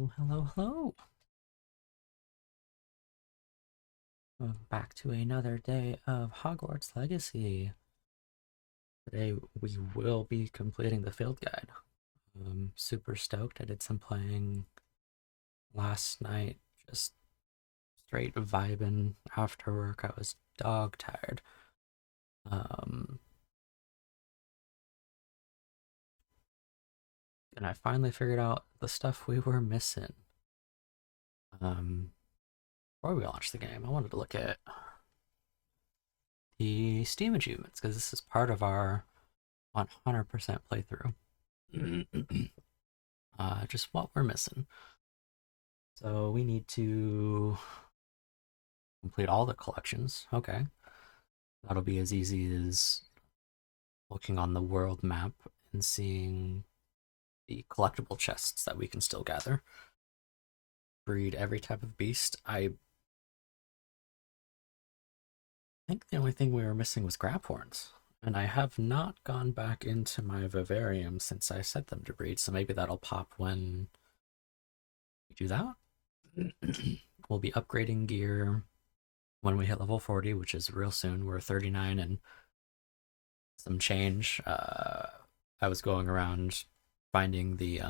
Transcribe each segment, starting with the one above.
Oh, hello, hello. Back to another day of Hogwarts Legacy. Today we will be completing the field guide. I'm super stoked. I did some playing last night, just straight vibing after work. I was dog tired. Um, and I finally figured out the stuff we were missing. Um, Before we launch the game, I wanted to look at the Steam achievements because this is part of our 100% playthrough. Just what we're missing. So we need to complete all the collections. Okay. That'll be as easy as looking on the world map and seeing the collectible chests that we can still gather. Breed every type of beast. I think the only thing we were missing was Graphorns. And I have not gone back into my vivarium since I set them to breed, so maybe that'll pop when we do that. We'll be upgrading gear when we hit level 40, which is real soon. We're 39 and some change. I was going around finding the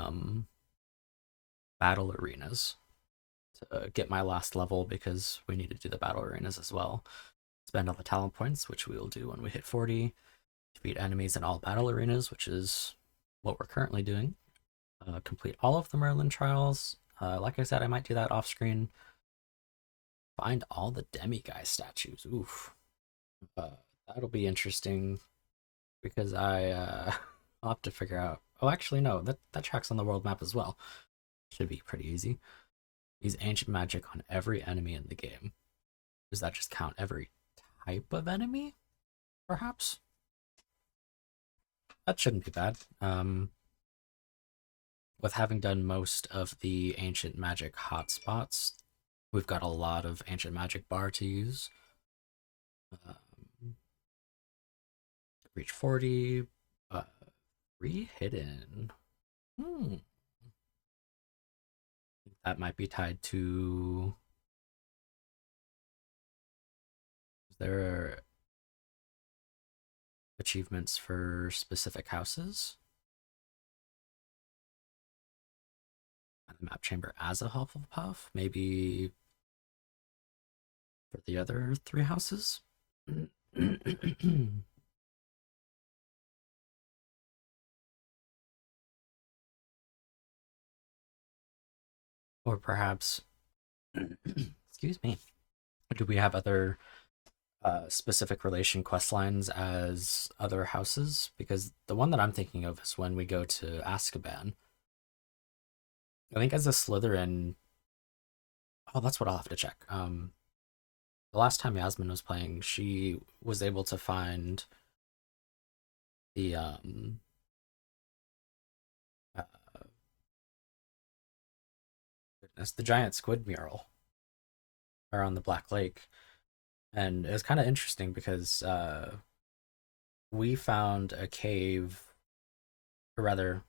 battle arenas to get my last level because we need to do the battle arenas as well. Spend all the talent points, which we will do when we hit 40. Defeat enemies in all battle arenas, which is what we're currently doing. Complete all of the Merlin trials. Like I said, I might do that off screen. Find all the demiguise statues. Oof. Uh, that'll be interesting because I'll have to figure out. Oh, actually, no, that tracks on the world map as well. Should be pretty easy. Use ancient magic on every enemy in the game. Does that just count every type of enemy? Perhaps that shouldn't be bad. With having done most of the ancient magic hotspots, we've got a lot of ancient magic bar to use. Um, Reach 40. Uh, Re-hidden. Hmm. That might be tied to. There are achievements for specific houses. The map chamber as a Hufflepuff. Maybe for the other three houses. Or perhaps, excuse me, do we have other specific relation quest lines as other houses? Because the one that I'm thinking of is when we go to Azkaban. I think as a Slytherin, oh, that's what I'll have to check. The last time Yasmin was playing, she was able to find the uh, goodness, the giant squid mural around the Black Lake, and it was kind of interesting because we found a cave, or rather,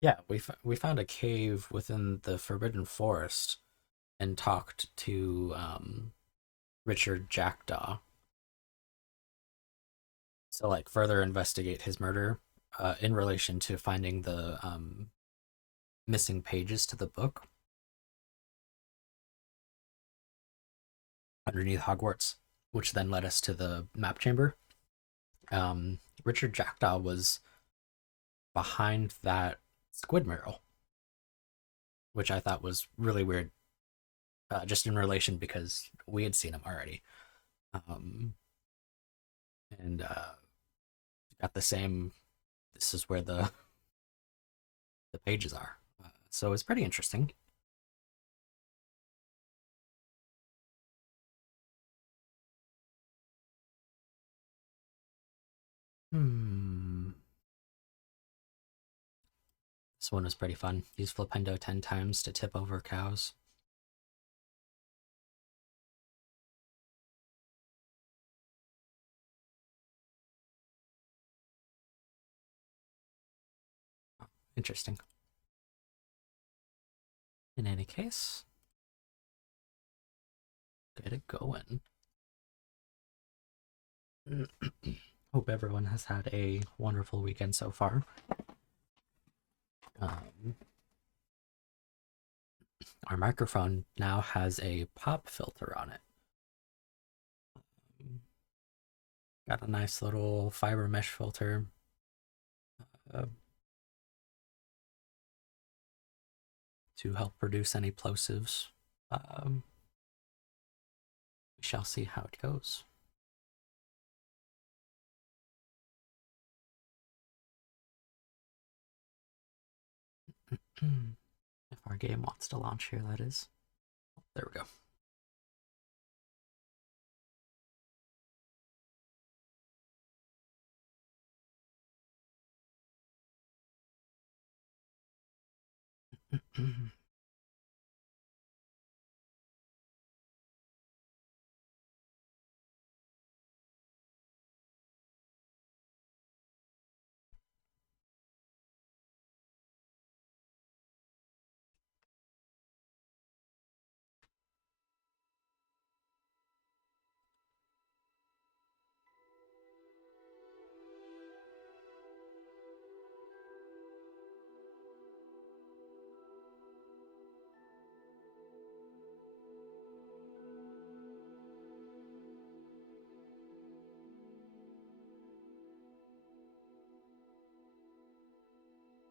yeah, we found a cave within the Forbidden Forest and talked to Richard Jackdaw. So like further investigate his murder in relation to finding the missing pages to the book underneath Hogwarts, which then led us to the map chamber. Richard Jackdaw was behind that squid mural, which I thought was really weird, just in relation because we had seen him already, um, and got the same. This is where the pages are, so it's pretty interesting. Hmm. This one was pretty fun. Use Flipendo 10 times to tip over cows. Interesting. In any case, get it going. Hope everyone has had a wonderful weekend so far. Our microphone now has a pop filter on it. Got a nice little fiber mesh filter. To help reduce any plosives. We shall see how it goes. If our game wants to launch here, that is. There we go.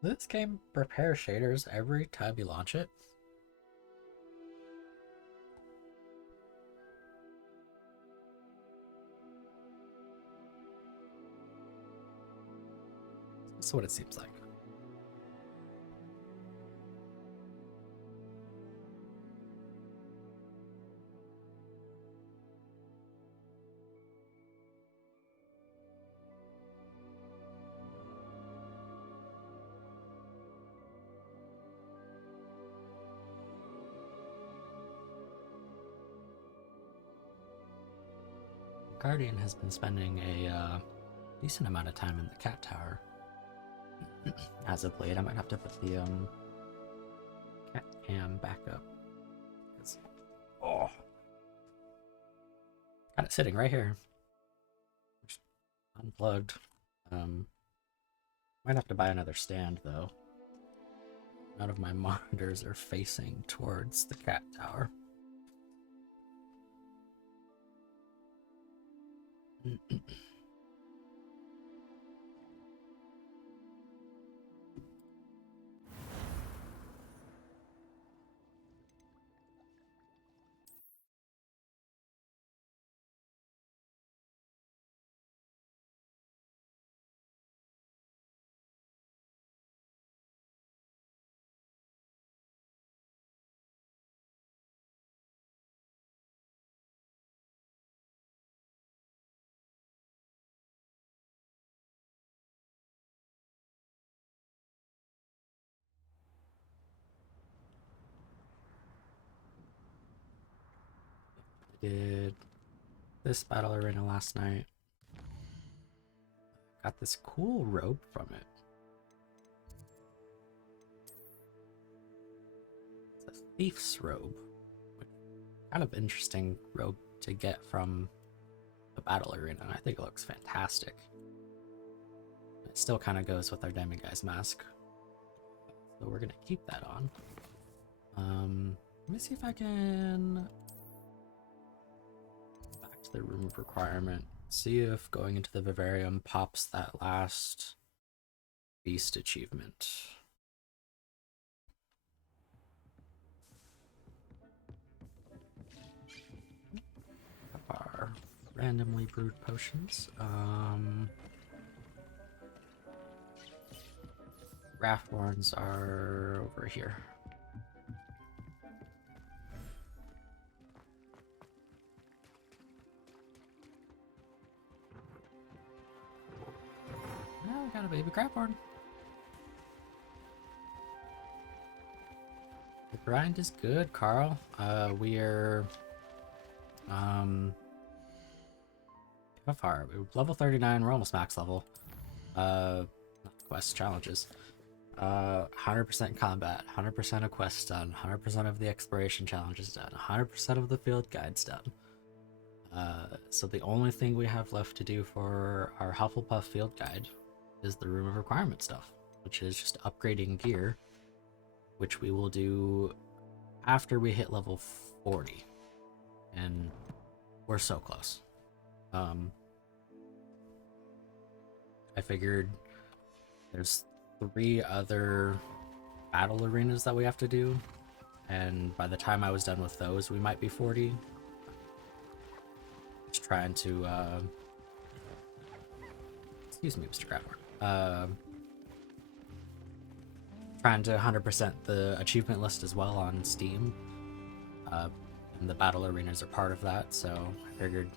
This game prepares shaders every time you launch it. That's what it seems like. Guardian has been spending a decent amount of time in the cat tower. As of late, I might have to put the cat cam back up. Oh, got it sitting right here, unplugged. Might have to buy another stand though. None of my monitors are facing towards the cat tower. Did this battle arena last night. Got this cool robe from it. It's a thief's robe. Kind of interesting robe to get from the battle arena. I think it looks fantastic. It still kind of goes with our Demiguise mask. So we're gonna keep that on. Let me see if I can back to the room of requirement. See if going into the vivarium pops that last beast achievement. Our randomly brewed potions. Rathborns are over here. Oh, we got a baby Rathborn. The grind is good, Carl. We're how far? We're level 39. We're almost max level. Not quest challenges. 100% combat, 100% of quests done, 100% of the exploration challenges done, 100% of the field guides done. So the only thing we have left to do for our Hufflepuff field guide is the Room of Requirement stuff, which is just upgrading gear, which we will do after we hit level 40. And we're so close. I figured there's 3 other battle arenas that we have to do, and by the time I was done with those, we might be 40. Just trying to, excuse me, Mr. Crapper. Trying to 100% the achievement list as well on Steam. And the battle arenas are part of that, so I figured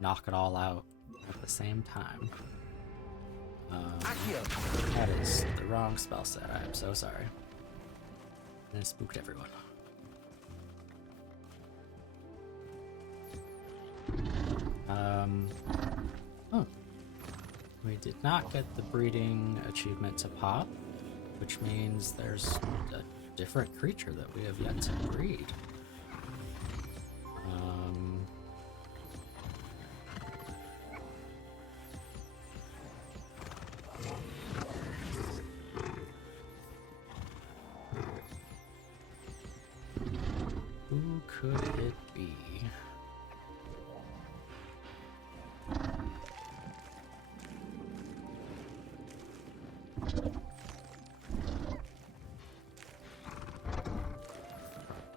knock it all out at the same time. That is the wrong spell set. I am so sorry. And it spooked everyone. Oh. We did not get the breeding achievement to pop, which means there's a different creature that we have yet to breed. Who could it be?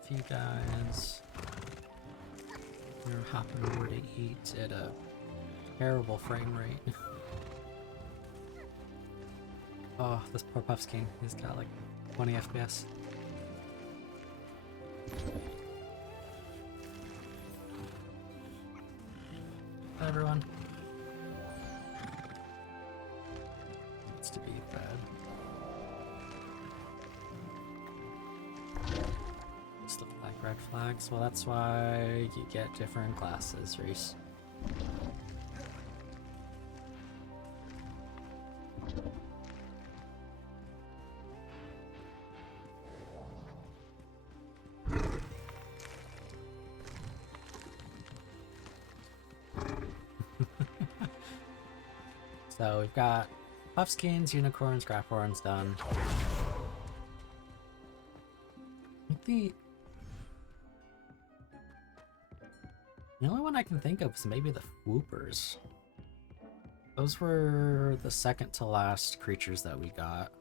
You guys, you're hopping over to eat at a terrible frame rate. Oh, this poor Puffs King, he's got like 20 FPS. Hi everyone. Needs to be fed. Red flags. Well, that's why you get different classes, Reese. So we've got Puffskins, Unicorns, Graphorns done. The only one I can think of is maybe the Whoopers. Those were the second to last creatures that we got.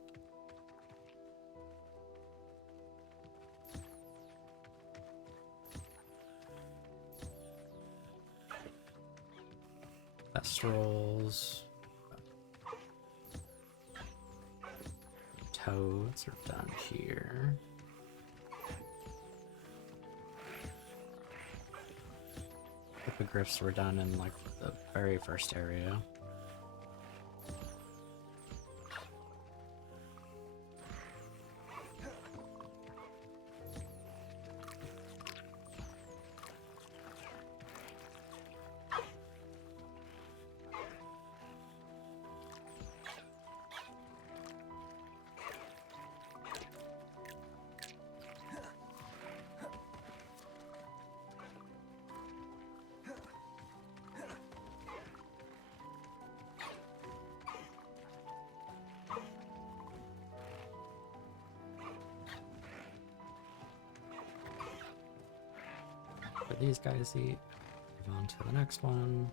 Thestrals. Toads are done here. Hippogriffs were done in like the very first area. What these guys eat. Move on to the next one.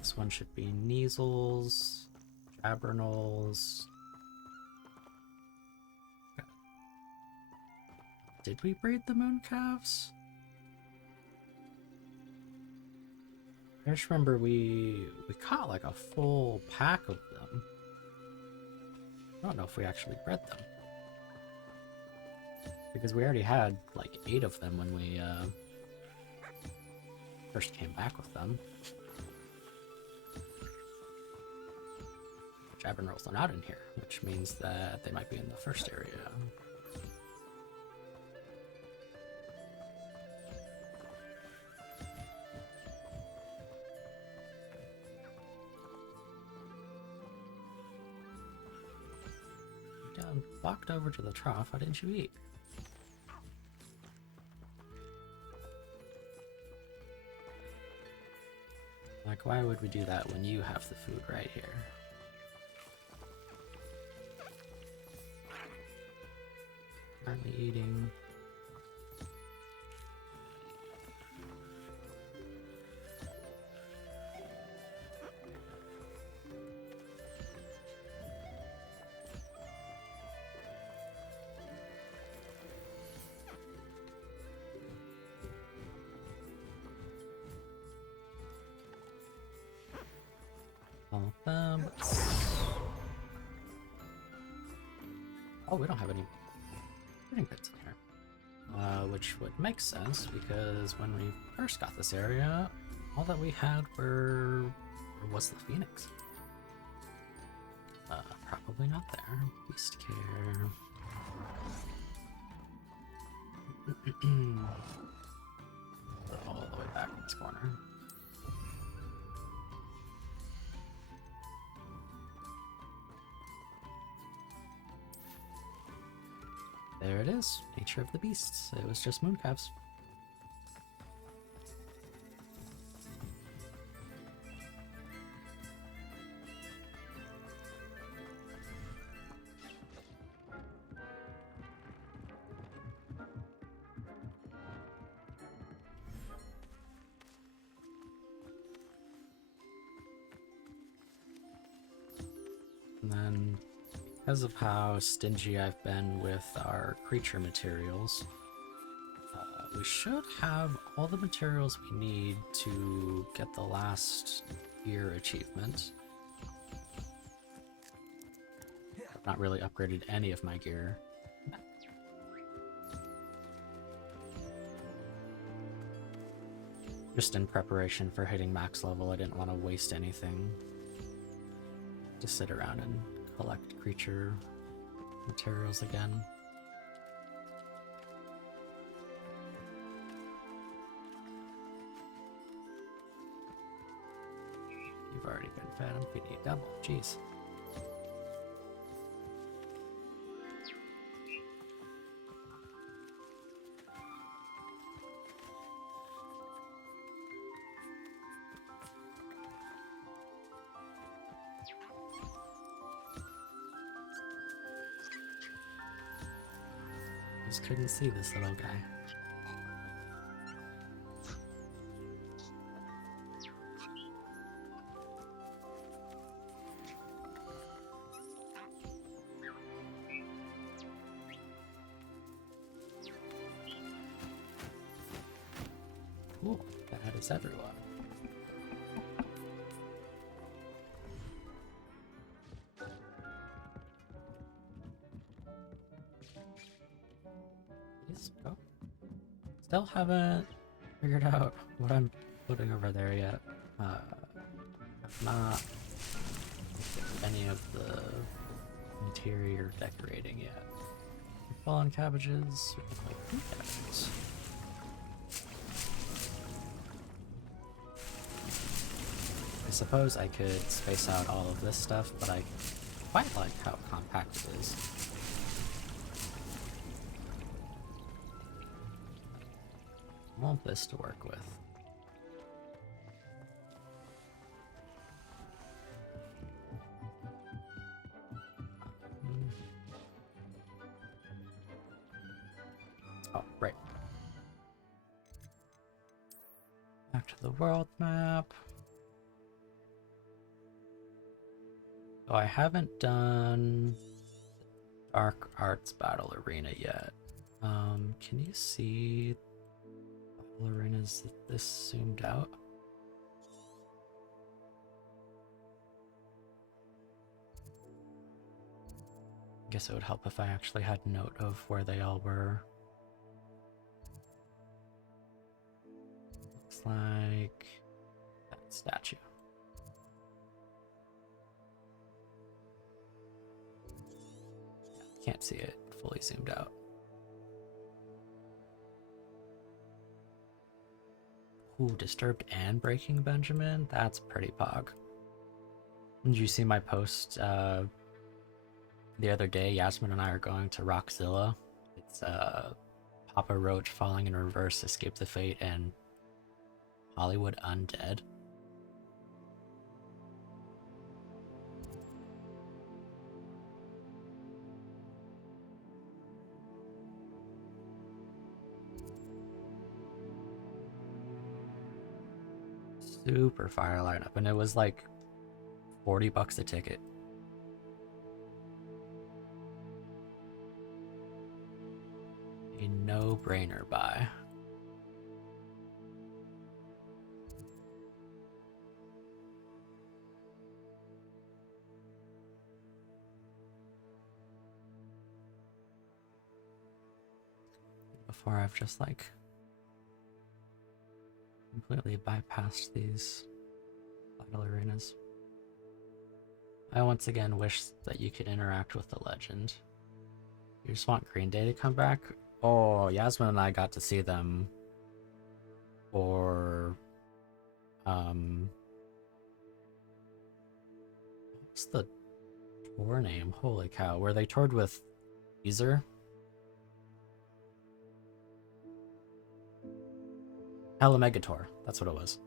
This one should be Neasels. Abernals. Did we breed the moon calves? I just remember we caught like a full pack of them. I don't know if we actually bred them. Because we already had like 8 of them when we first came back with them. Which Admirals are not in here, which means that they might be in the first area. You walked over to the trough. Why didn't you eat? Like, why would we do that when you have the food right here? Currently eating. All of them. Oh, we don't have any shooting pits in here. Which would make sense because when we first got this area, all that we had was the Phoenix. Probably not there. Beast care. All the way back in this corner. There it is. Nature of the beasts. It was just mooncalves. And then, because of how stingy I've been with our creature materials, we should have all the materials we need to get the last gear achievement. I've not really upgraded any of my gear. Just in preparation for hitting max level, I didn't want to waste anything. Just sit around and collect creature materials again. You've already been fed. I'm feeding you double. Jeez. Just couldn't see this little guy. Cool, that is everyone. Go. Still haven't figured out what I'm putting over there yet. I've not any of the interior decorating yet. Fallen cabbages, like 2 cabbages. I suppose I could space out all of this stuff, but I quite like how compact it is. I want this to work with. Oh, right. Back to the world map. Oh, I haven't done Dark Arts Battle Arena yet. Can you see Battle Arenas this zoomed out? I guess it would help if I actually had note of where they all were. Looks like that statue. Can't see it fully zoomed out. Ooh, disturbed and breaking Benjamin? That's pretty pog. Did you see my post the other day? Yasmin and I are going to Rockzilla. It's Papa Roach falling in reverse, Escape the Fate, and Hollywood Undead. Super fire lineup, and it was like $40 a ticket. A no-brainer buy. Before I've just like completely bypassed these battle arenas. I once again wish that you could interact with the legend. You just want Green Day to come back? Oh, Yasmin and I got to see them for what's the tour name? Holy cow, where they toured with Weezer? Hella Mega Tour, that's what it was.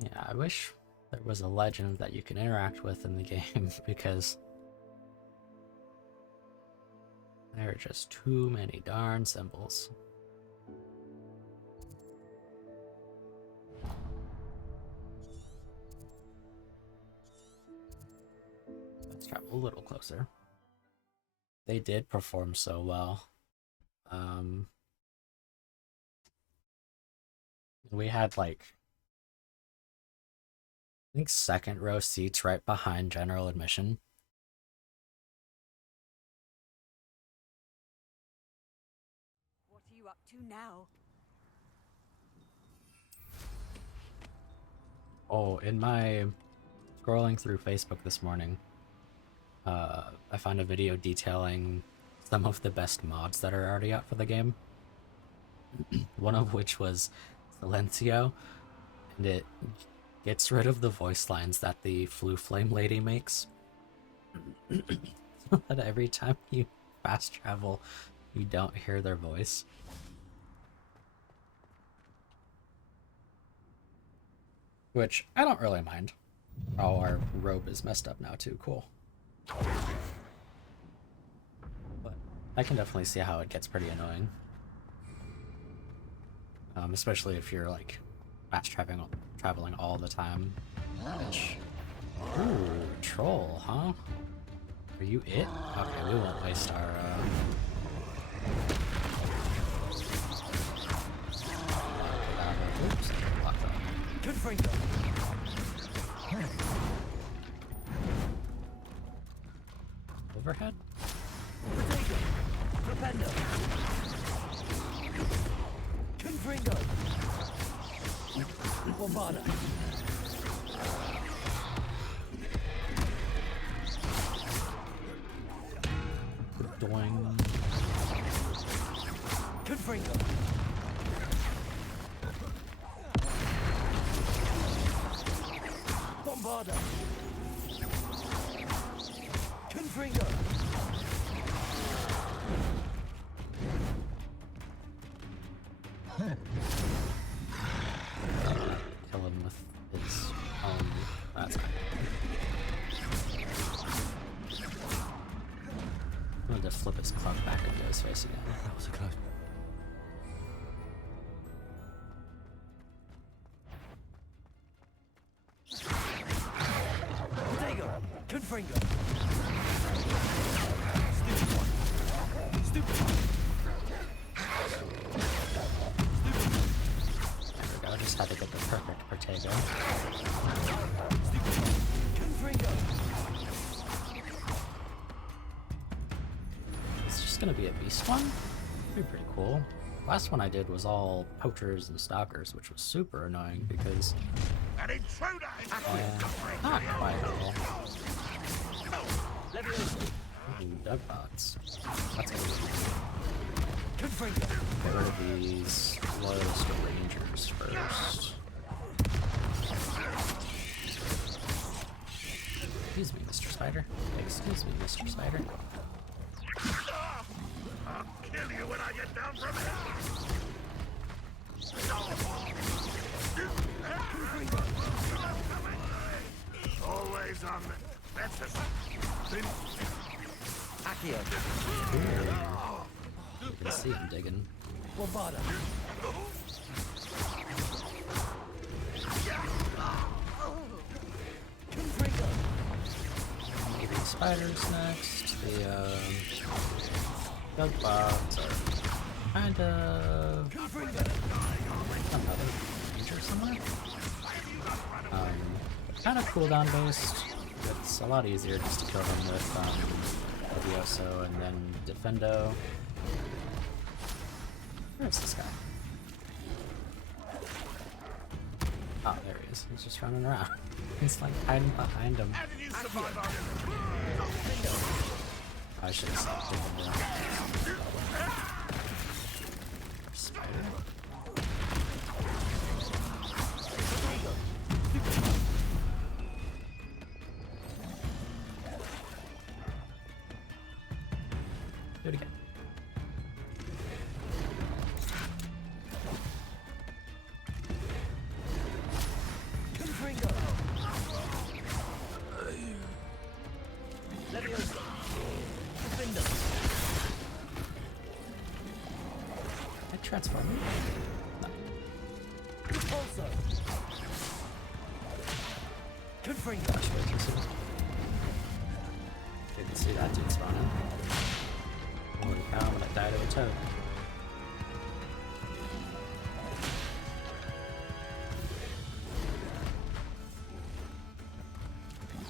Yeah, I wish there was a legend that you can interact with in the game because there are just too many darn symbols. Let's travel a little closer. They did perform so well. We had like, I think, second row seats right behind general admission. What are you up to now? Oh, in my scrolling through Facebook this morning, I found a video detailing some of the best mods that are already out for the game. One of which was Silencio, and it gets rid of the voice lines that the Flu Flame lady makes. So that every time you fast travel, you don't hear their voice. Which I don't really mind. Oh, our robe is messed up now too, cool. But I can definitely see how it gets pretty annoying. Especially if you're like fast traveling all the time. Which... Ooh, troll, huh? Are you it? Okay, we won't waste our oops, locked up. Good freedom. Overhead? Potato. Propendo. Confringo. Bombarda. Doing. Confringo. Bombarda. Confringo. Kill him with his own. That's fine. I'm going to flip his club back into his face again. That was a close. Potato. Confringo. Stupid one. Stupid one. There we go, just had to get the perfect Protego. Stupid one. Confringo. gonna be a beast one. Be pretty cool. Last one I did was all poachers and stalkers, which was super annoying because An intruder! not quite at all. Ooh, dug bots. That's gonna be Confringo. get rid of these loyalist rangers first. Excuse me, Mr. Spider. Excuse me, Mr. Spider. I'll kill you when I get down from here! Always on the... That's a... Accio. You can see him digging. Bombarda. Confringo. Maybe the spiders next. The bug bots are kind of Confringo. another ranger somewhere. Kind of cooldown based. It's a lot easier just to kill them with Levioso and then Defendo. Where's this guy? Oh, there he is. He's just running around. He's like hiding behind him. How did you survive our... I should have stopped taking down. Spider. Do it again. Confringo. Levioso. Defender. I transform him? No. Repulso. Confringo. Gosh, way too soon. Didn't see that dude spawning. Holy cow, I'm gonna die to a toad.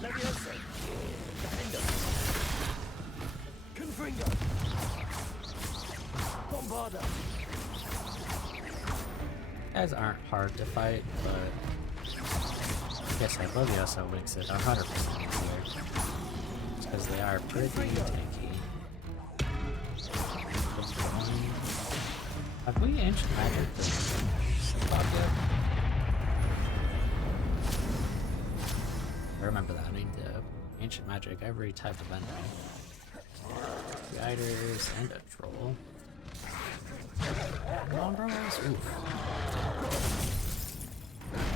Levioso. Defender. Confringo. Bombarda. Guys aren't hard to fight, but I guess I love you, so makes it 100% easier. Because they are pretty tanky. Have we ancient magic this spot yet? I remember that. I need the ancient magic every type of enemy. Guiders and a troll. Come on, bros. Oof.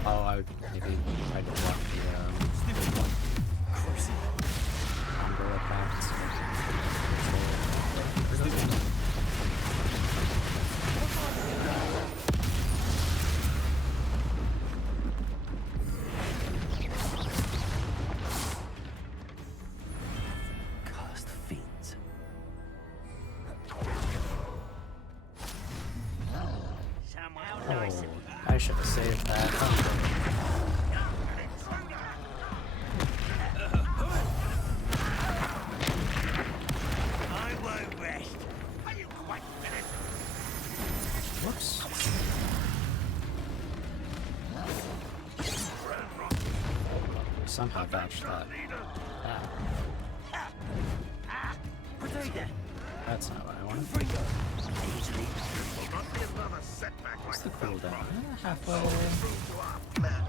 Oh, I would maybe try to block the umbrella crafts. Cast fiends. Oh, I should have saved that. I won't rest. Are you quite finished? Whoops. Somehow dodged that. Potato. That's not what I wanted. Confringo. Will not be another setback What's like the cooldown? Halfway. to our plan.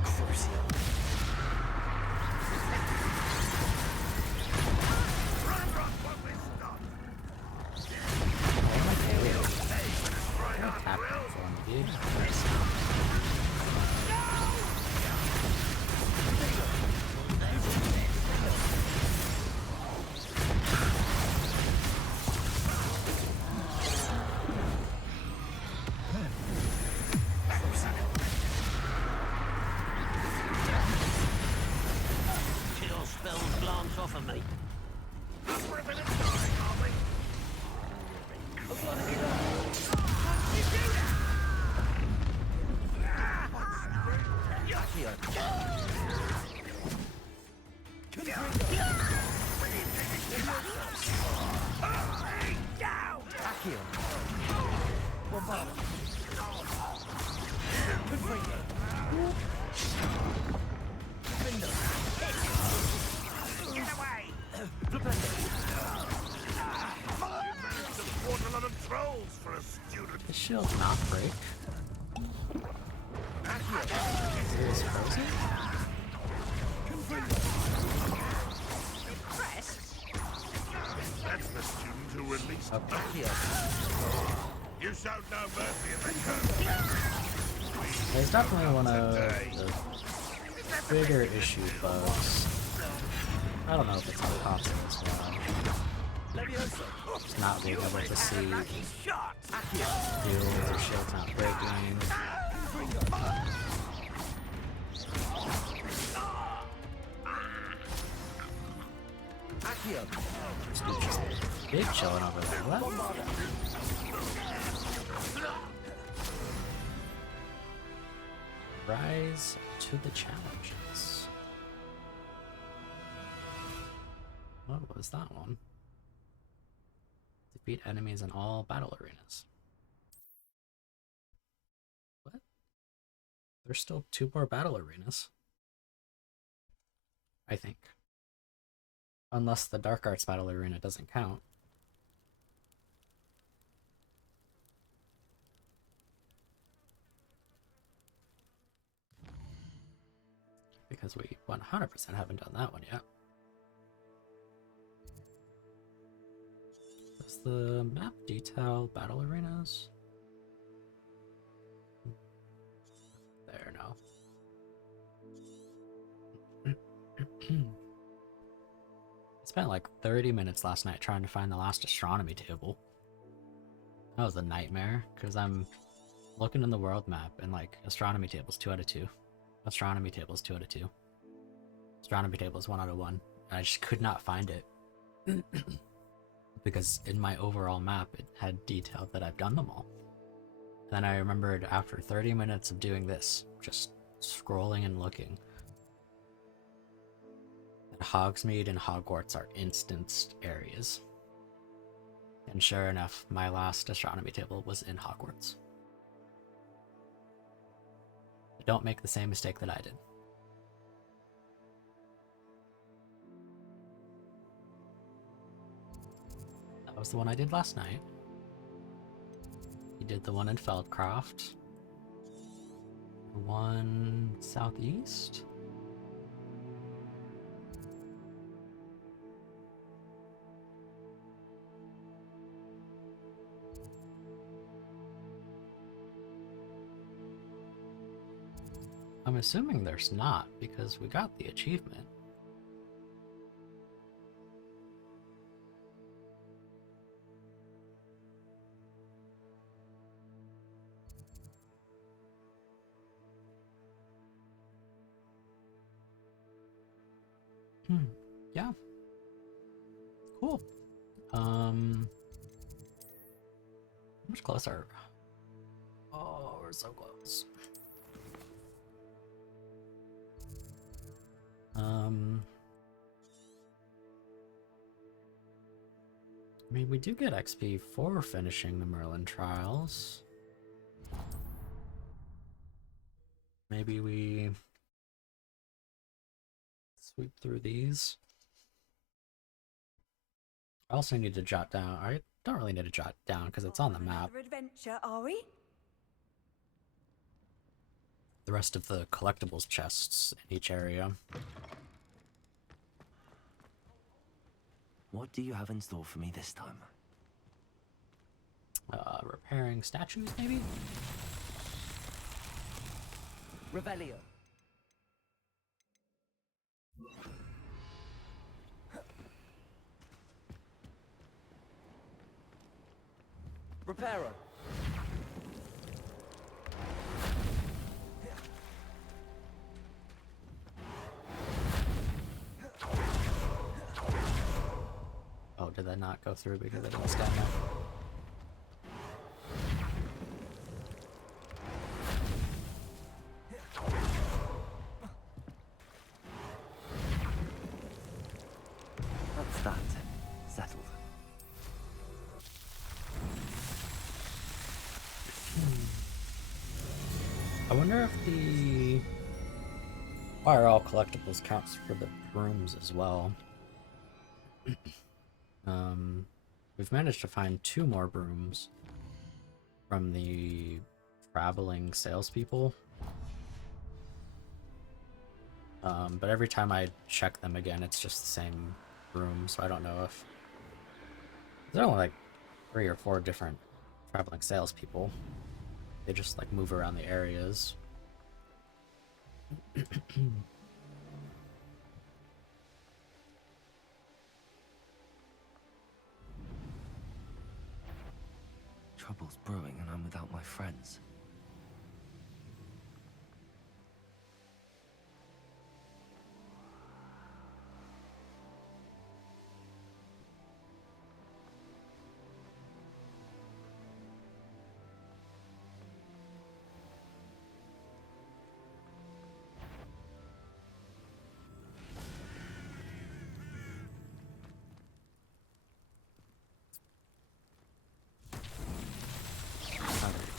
Run, won't we stop? Oh my god. What happened for me, dude? Kill spells glance off of me. Ripping and dying, are we? Accio. Confringo. Down! Accio. Bombarda. Confringo. Defendo. Get away! Flipendo. You managed to thwart a lot of trolls for a student. The shield not break. It is frozen? Impressed? That's the student who released Okay. Accio. You showed no mercy in the curse. There's definitely one of the bigger issue bugs. I don't know if it's possible as well. Levioso. Just not being able to see Shot. Accio. shields or shields not breaking. Accio. Scooch is big chilling over there. What? Bombarda. Rise to the challenges. What was that one? Defeat enemies in all battle arenas. What? There's still 2 more battle arenas. I think. Unless the Dark Arts battle arena doesn't count. Because we 100% haven't done that one yet. Does the map detail battle arenas? There, no. I spent like 30 minutes last night trying to find the last astronomy table. That was a nightmare, because I'm looking in the world map and like astronomy tables 2 out of 2. Astronomy tables 2 out of 2. Astronomy tables 1 out of 1. And I just could not find it. Because in my overall map it had detailed that I've done them all. And then I remembered after 30 minutes of doing this, just scrolling and looking, that Hogsmeade and Hogwarts are instanced areas. And sure enough, my last astronomy table was in Hogwarts. Don't make the same mistake that I did. That was the one I did last night. You did the one in Feldcroft. The one southeast? I'm assuming there's not, because we got the achievement. Yeah. Cool. How much closer? Oh, we're so close. I mean, we do get XP for finishing the Merlin trials. Maybe we sweep through these. I also need to jot down. I don't really need to jot down because it's on the map. Another adventure, are we? The rest of the collectibles chests in each area. What do you have in store for me this time? Repairing statues, maybe? Revelio. Reparo. Oh, did that not go through because I didn't stand up? That's that. Settled. wonder if the fire all collectibles counts for the brooms as well. We've managed to find 2 more brooms from the traveling salespeople. But every time I check them again, it's just the same broom, so I don't know if... There's only like 3 or 4 different traveling salespeople. They just like move around the areas. Trouble's brewing and I'm without my friends.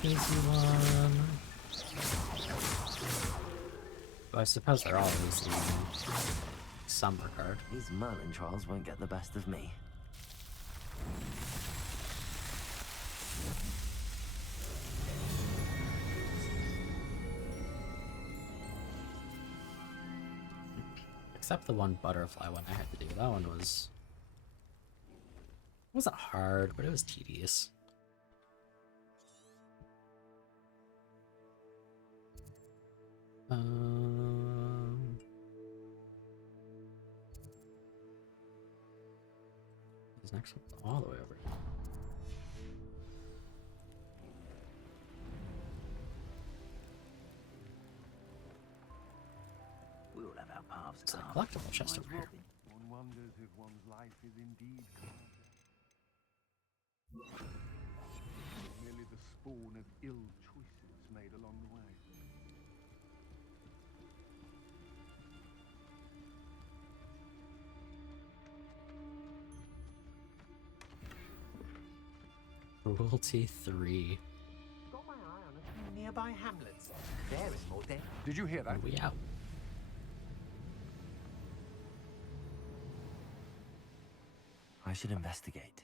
Easy one. Well, I suppose they're all easy in some regard. These Merlin trials won't get the best of me. Except the one butterfly one I had to do. That one wasn't hard, but it was tedious. This next one's all the way over here. We'll have our paths It's a crossed. collectible chest over here. One wonders if one's life is indeed carved out. Merely the spawn of ill choices made along the way. Cruelty 3. Got my eye on a few nearby hamlets. There is more dead. Did you hear that? Are we out? I should investigate.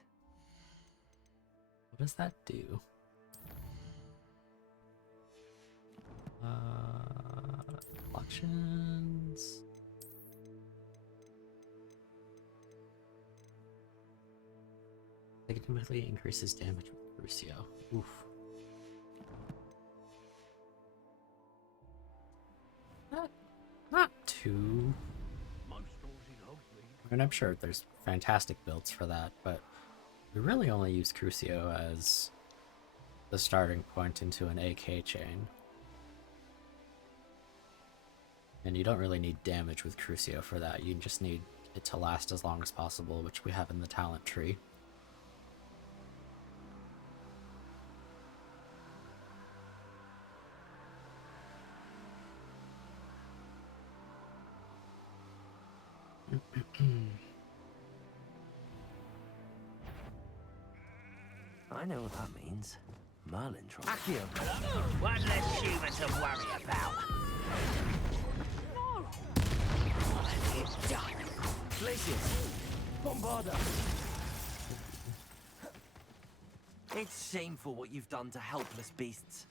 What does that do? Collections. Significantly increases damage with Crucio. Oof. Not too. I mean, I'm sure there's fantastic builds for that, but we really only use Crucio as the starting point into an AK chain. And you don't really need damage with Crucio for that. You just need it to last as long as possible, which we have in the talent tree. I know what that means. Merlin trial. Accio. One less human to worry about. No! You've done. Glacius! Bombarda! It's shameful what you've done to helpless beasts.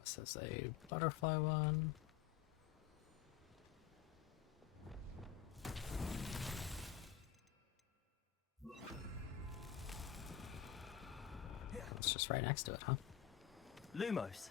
This is a butterfly one. It's just right next to it, huh? Lumos.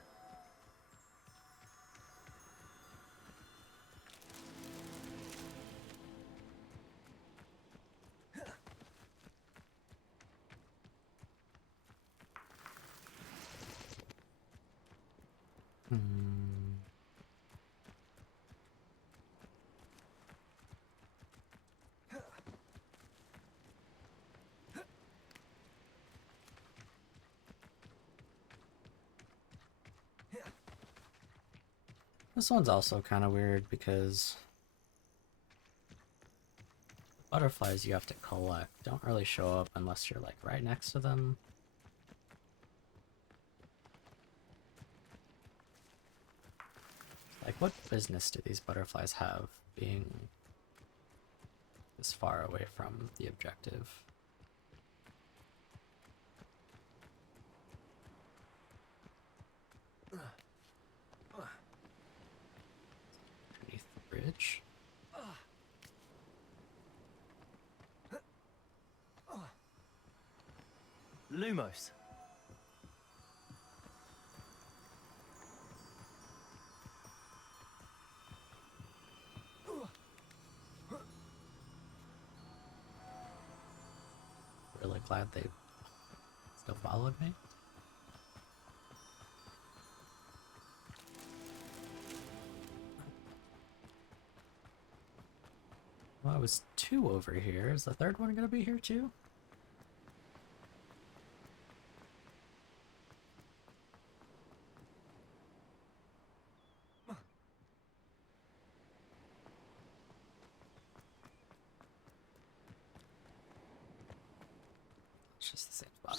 This one's also kind of weird because butterflies you have to collect don't really show up unless you're like right next to them. What business do these butterflies have being this far away from the objective? Underneath the bridge. Lumos. Really glad they still followed me. Well, I was 2 over here. Is the third one gonna be here too? It's just the same spot.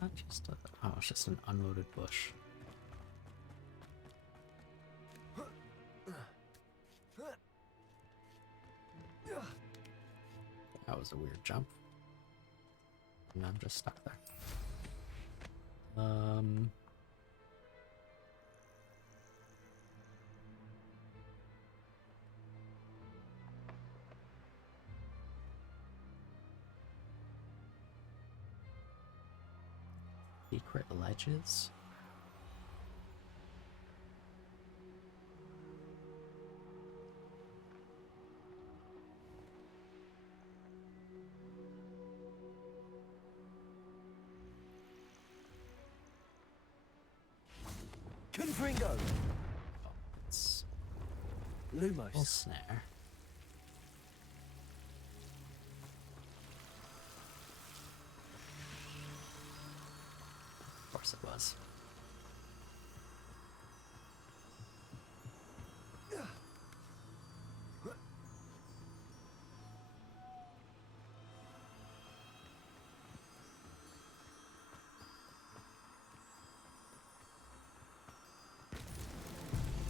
Not just a, oh, it's just an unloaded bush. That was a weird jump. And I'm just stuck there. Secret ledges? Confringo. Oh, it's a Lumos. little snare. Of course it was.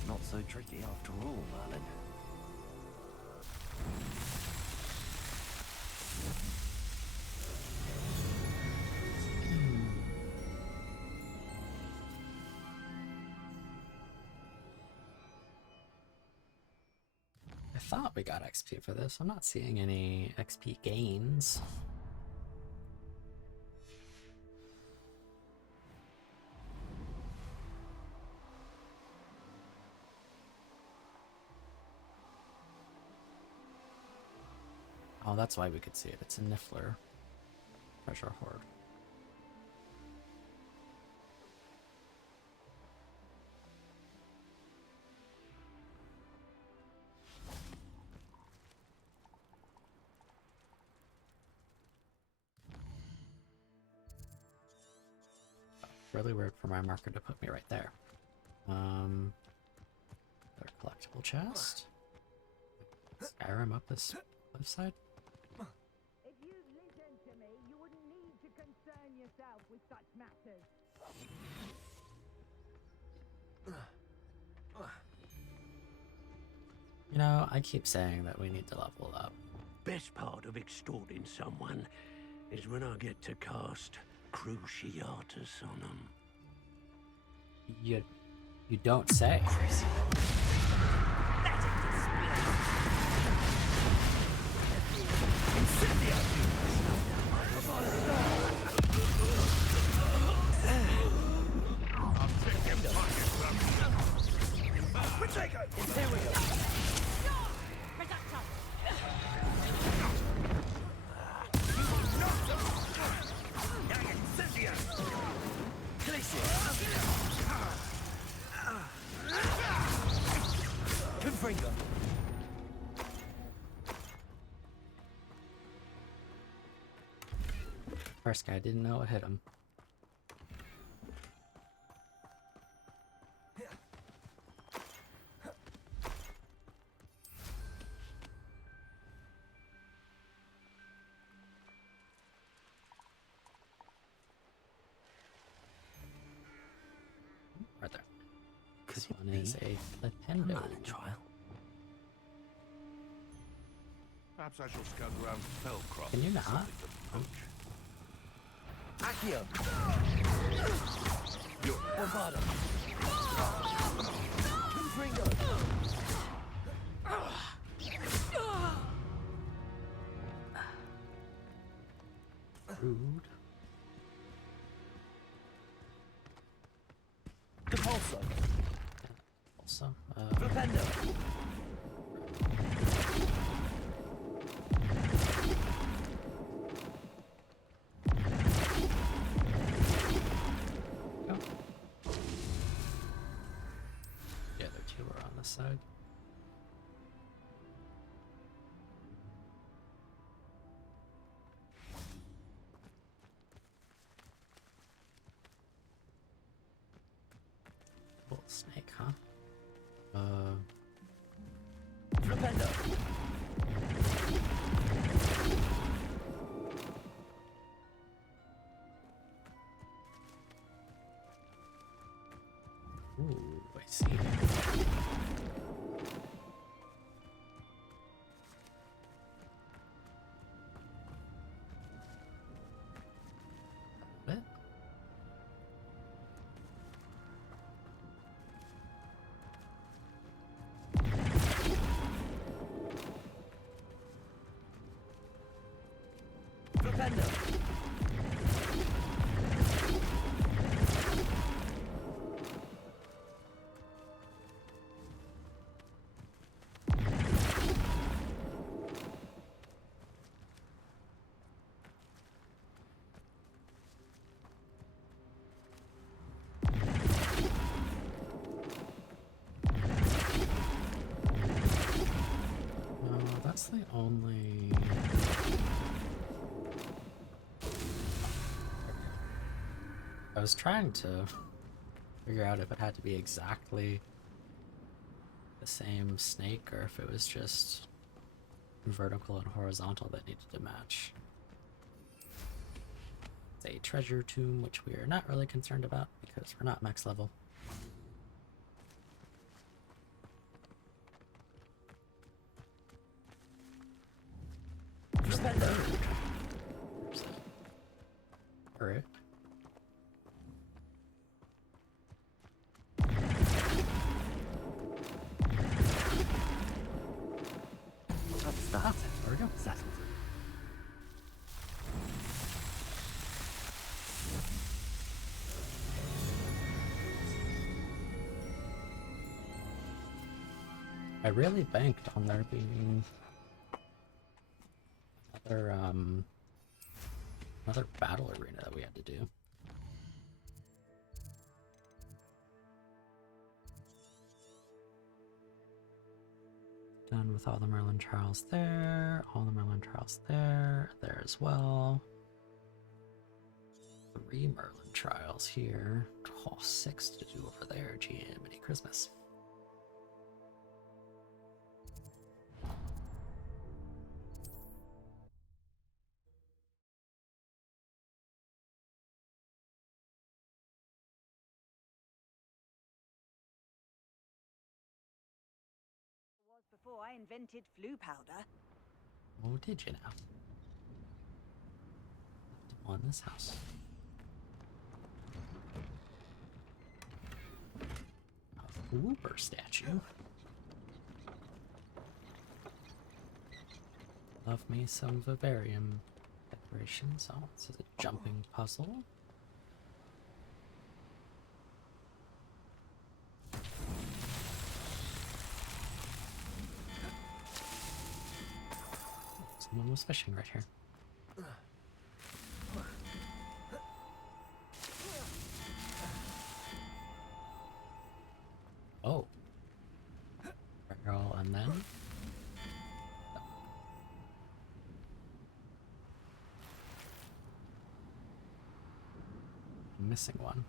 Not so tricky after all, Merlin. I thought we got XP for this. I'm not seeing any XP gains. Oh, that's why we could see it. It's a Niffler treasure hoard. Really weird for my marker to put me right there. Another collectible chest. Skyrim up this left side. If you'd listened to me, you wouldn't need to concern yourself with such matters. You know, I keep saying that we need to level up. Best part of extorting someone is when I get to cast Cruciatus on them. You don't say. First guy didn't know it hit him. Right there. This one is a Flipendo. trial. Perhaps I shall scout around Spellcraft. Can you for not? something to poach. Accio! You're Bombado! Confringo! Rude. Depulso! Also, Flipendo! go. The other two are on this side. Little snake, huh? Flipendo! Ooh, I see. What? Flipendo! That's the only... I was trying to figure out if it had to be exactly the same snake or if it was just vertical and horizontal that needed to match. It's a treasure tomb, which we are not really concerned about because we're not max level. Flipendo! There's a turret. That's that. There we go. Settled. I really banked on there being another battle arena that we had to do. Done with all the Merlin trials there, all the Merlin trials there as well. 3 Merlin trials here. Oh, 6 to do over there. Jiminy Christmas. Was before I invented flu powder. Oh, did you now? On this house. A Whooper statue. Love me some vivarium decorations. Oh, this is a jumping puzzle. Someone was fishing right here. Oh. Barrel and then? missing one.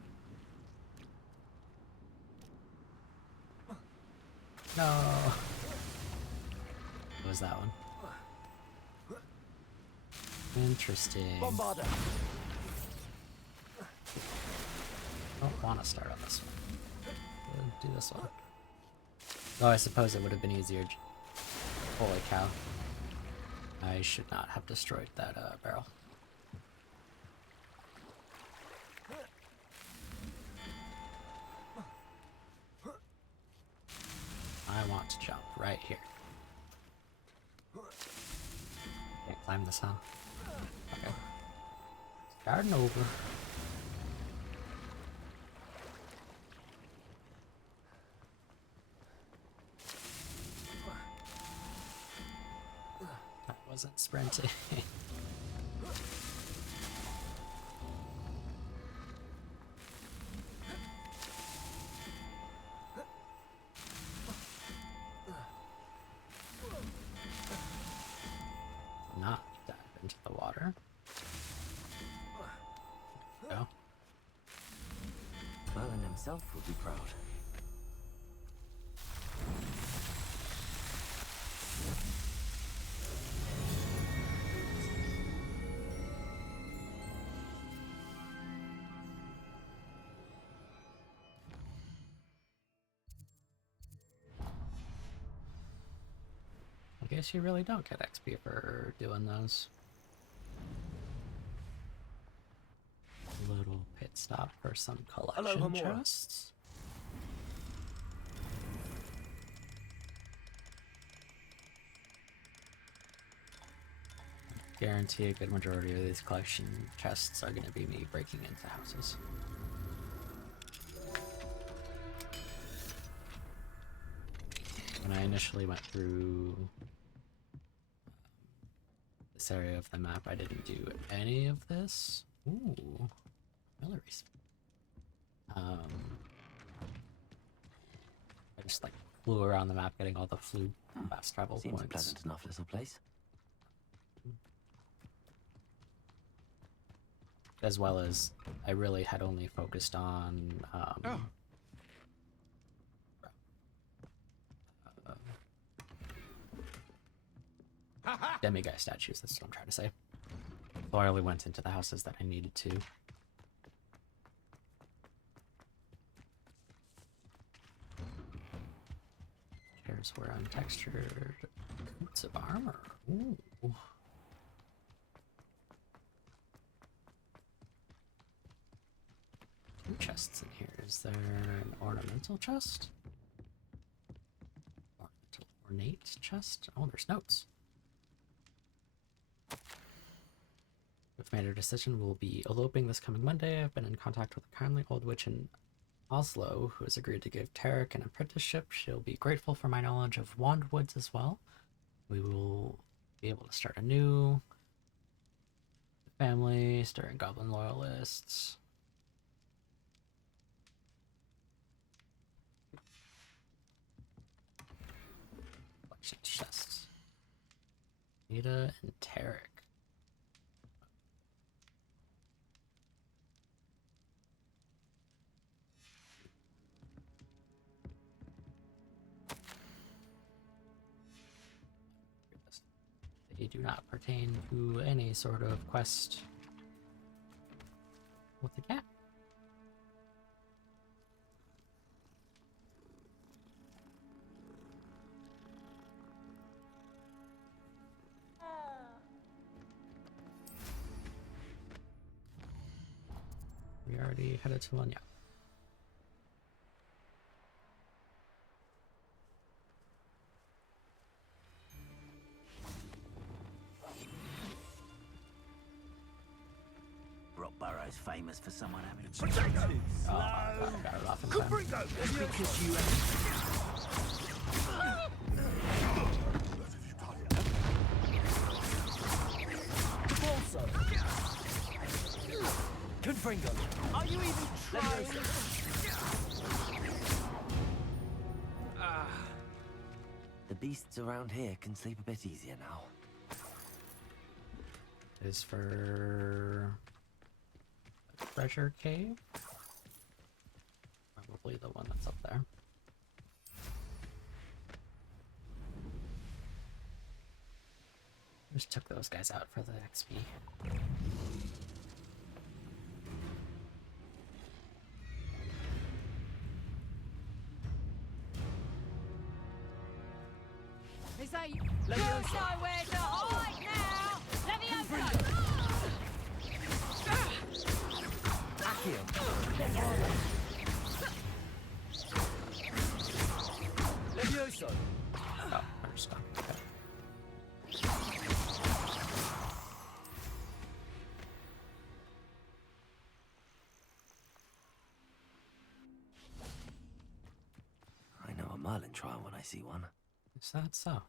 No! What was that one? Interesting. Bombarder. Don't want to start on this one. We'll do this one. Oh, I suppose it would have been easier. Holy cow. I should not have destroyed that barrel. I want to jump right here. Can't climb this, huh? Okay. Starting over. That wasn't sprinting. Not dive into the water. Go. Merlin himself would be proud. I guess you really don't get XP for doing those. Little pit stop for some collection Homura. chests. Guarantee a good majority of these collection chests are going to be me breaking into houses. When I initially went through this area of the map, I didn't do any of this. Ooh, Hillary's. I just like flew around the map getting all the fast travel Seems a points. pleasant enough little place. As well as I really had only focused on demiguy statues, that's what I'm trying to say. So I only went into the houses that I needed to. Chairs were untextured. Boots of armor. Ooh. Two chests in here. Is there an ornamental chest? Ornate chest? Oh, there's notes. We've made our decision. We'll be eloping this coming Monday. I've been in contact with a kindly old witch in Oslo who has agreed to give Tarek an apprenticeship. She'll be grateful for my knowledge of wand woods as well. We will be able to start a new family, starting goblin loyalists. Collection chests. Ada and Tarek. They do not pertain to any sort of quest with the cat. We already headed to Lanya. Rockborough's famous for someone having Oh, I got it off in time. because you Confringo. Are you even trying? The beasts around here can sleep a bit easier now. Is for treasure cave. Probably the one that's up there. Just took those guys out for the XP. Is that you? There's nowhere to hide now! Leviosa! Accio. Levioso. Oh, we're just gone. Okay. I know a Merlin trial when I see one. Is that so?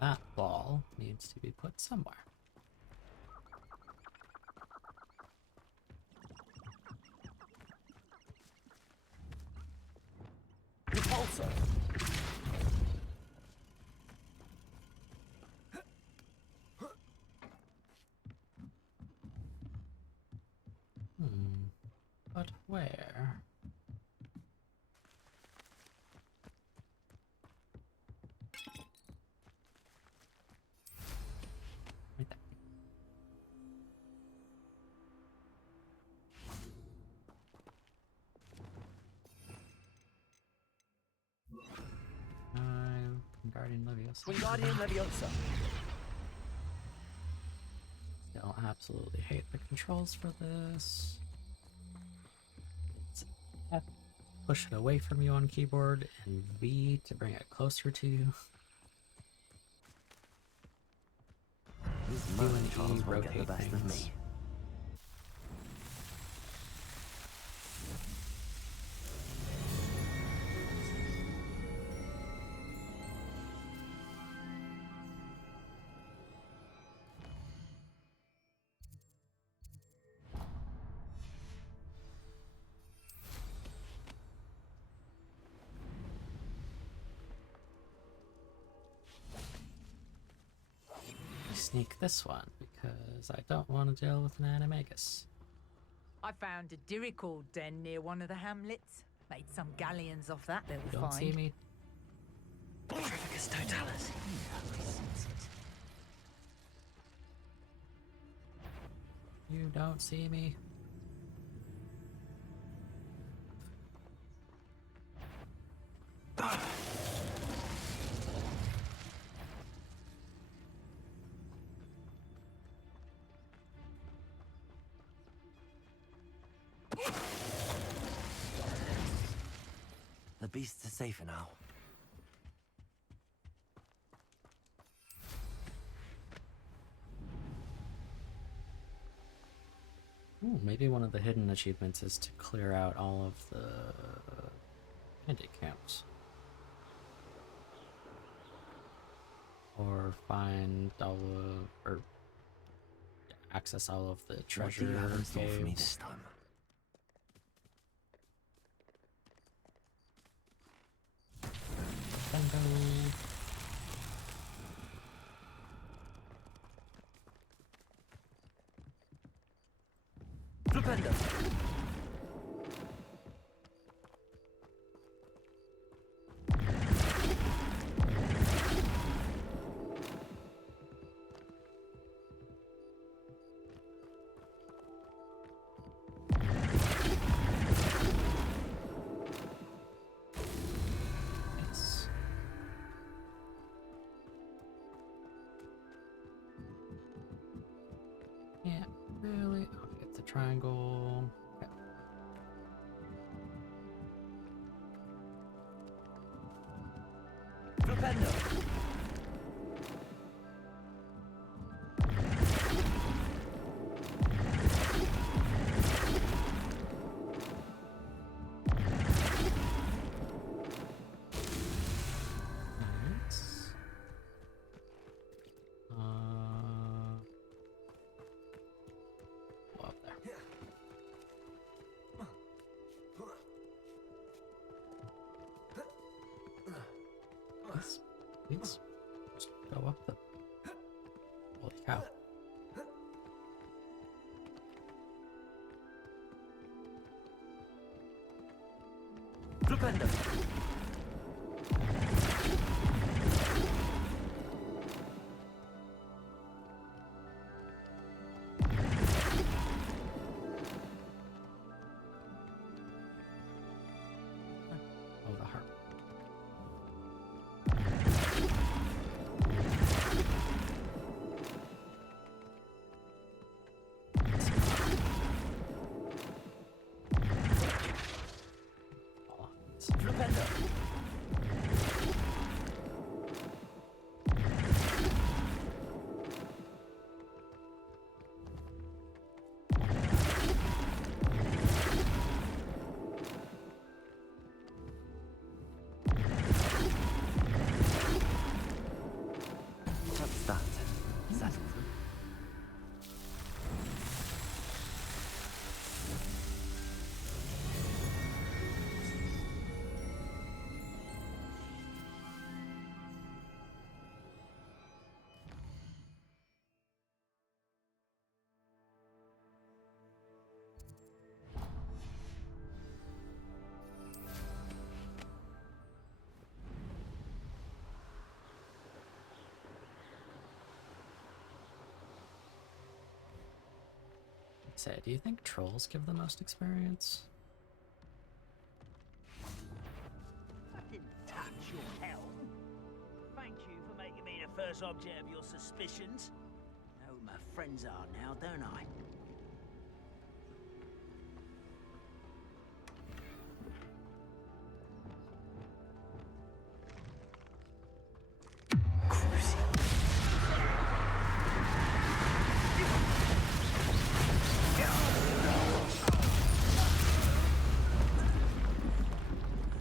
That ball needs to be put somewhere. Repulsor. But where? Right there. Guardian Leviosa. Wingardium Leviosa. Still absolutely hate the controls for this. It's F, push it away from you on keyboard, and V to bring it closer to you. These You Merlin and trials E won't get the rotate best of things. me. Sneak this one because I don't want to deal with an animagus. I found a Dirical den near one of the hamlets. Made some galleons off that little Don't find. see me. Petrificus totalis. You don't see me. The beasts are safer now. Ooh, maybe one of the hidden achievements is to clear out all of the handicaps. Or find all of, or access all of the treasure What do you have in store for me caves. this time? Bingo. Flipendo. Nice. Yeah, really. Oh, get the triangle. Okay. Flipendo. Nice. Go up there. Please, please, just go what the? Holy cow. Flipendo. Oh, the harp. Oh, it's Flipendo. What's that? Is that Say, do you think trolls give the most experience? I didn't touch your helm. Thank you for making me the first object of your suspicions. Know who my friends are now, don't I?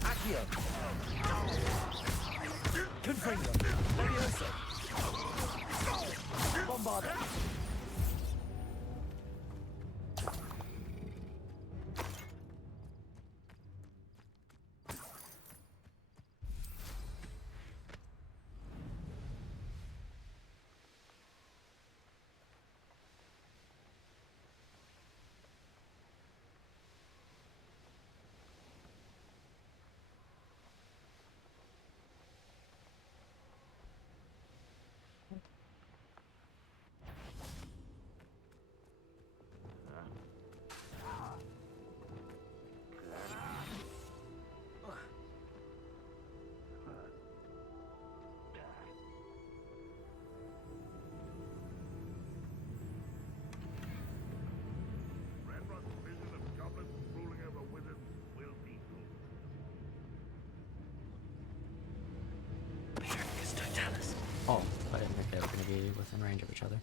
Accio. Confringo. Levioso. Bombarda. Renros's vision of goblins ruling over wizards will be good. Oh, I didn't think they were going to be within range of each other.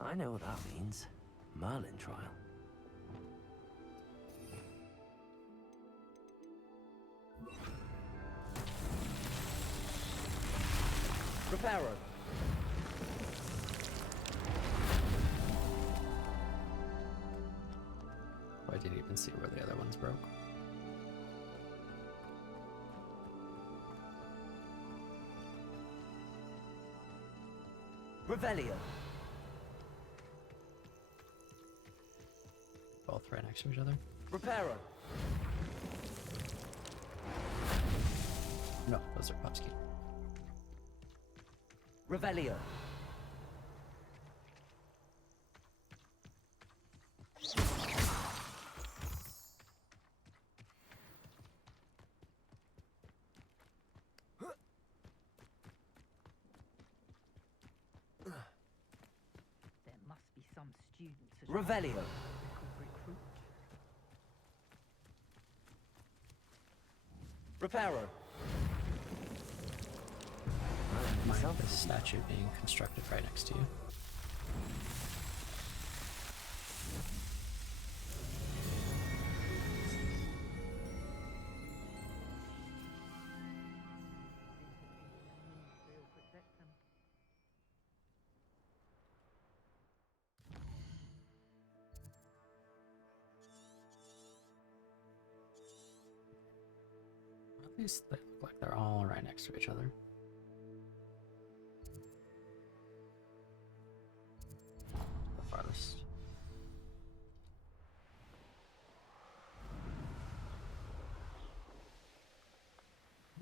I know what that means. Merlin trial. Reparo. I didn't even see where the other ones broke. Revelio. Both right next to each other. Reparo. No, those are Pupski. Revelio. There must be some students at Revelio. could recruit. Reparo. Mind this statue being constructed right next to you. least they look like they're all right next to each other. The farthest.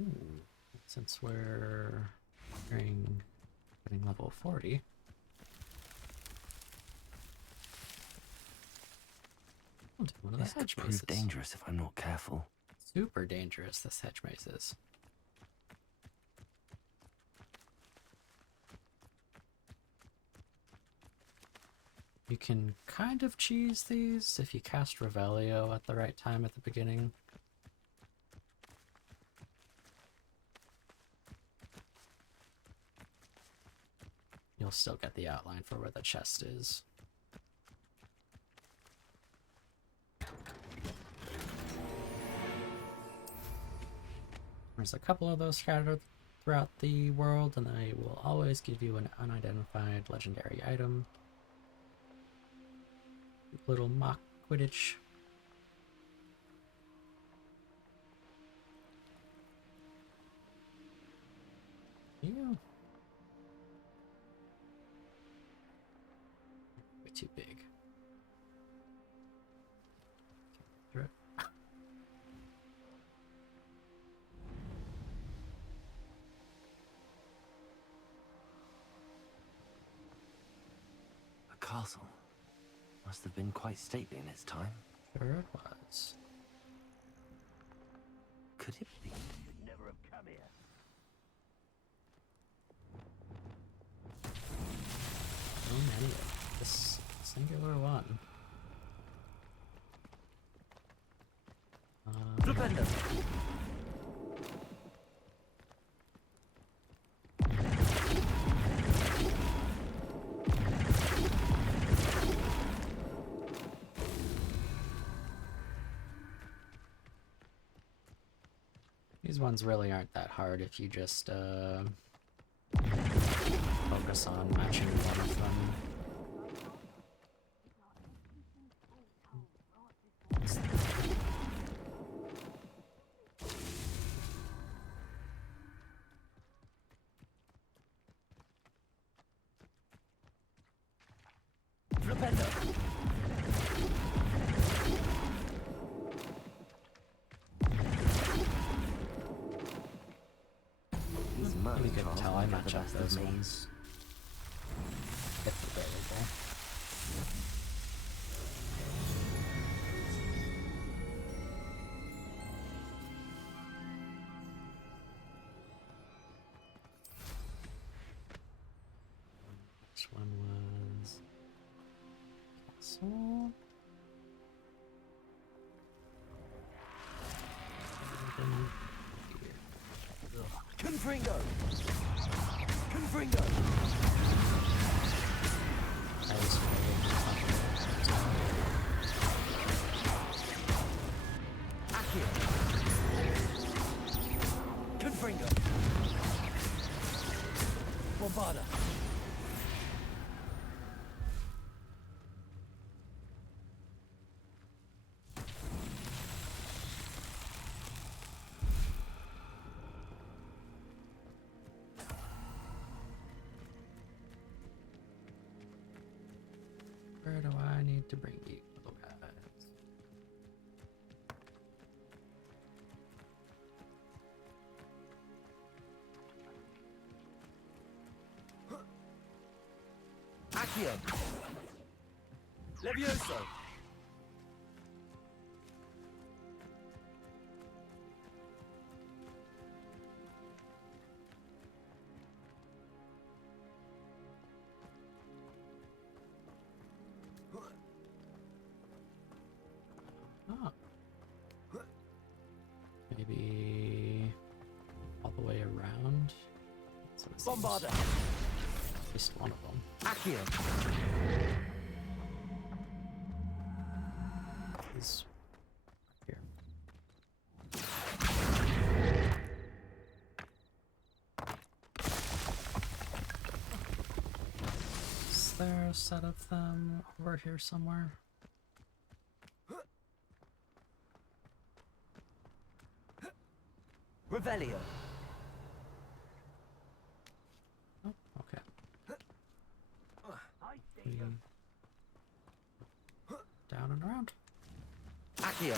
Ooh, since we're getting level 40. We'll do one of the This could hedge prove mazes. dangerous if I'm not careful. Super dangerous, this hedge maze is. You can kind of cheese these if you cast Revelio at the right time at the beginning. You'll still get the outline for where the chest is. There's a couple of those scattered throughout the world, and they will always give you an unidentified legendary item. Little mock Quidditch. You. Way too big. Through it. A castle. Must have been quite stately in its time. Sure it was. Could it be? Never have come here. So many of this singular one. Flipendo! These ones really aren't that hard if you just focus on matching one of them. Flipendo! You can tell I match up those ones. If available. Which one was castle? Confringo! Confringo! I was Accio! Confringo! Bombarda! Where do I need to bring you, little guys? Accio! Levioso! Oh. Maybe all the way around? So it seems Bombarda! at least one of them. Accio! Is here. Is there a set of them over here somewhere? Revelio! Revelio. Oh, okay. Down and around. Accio.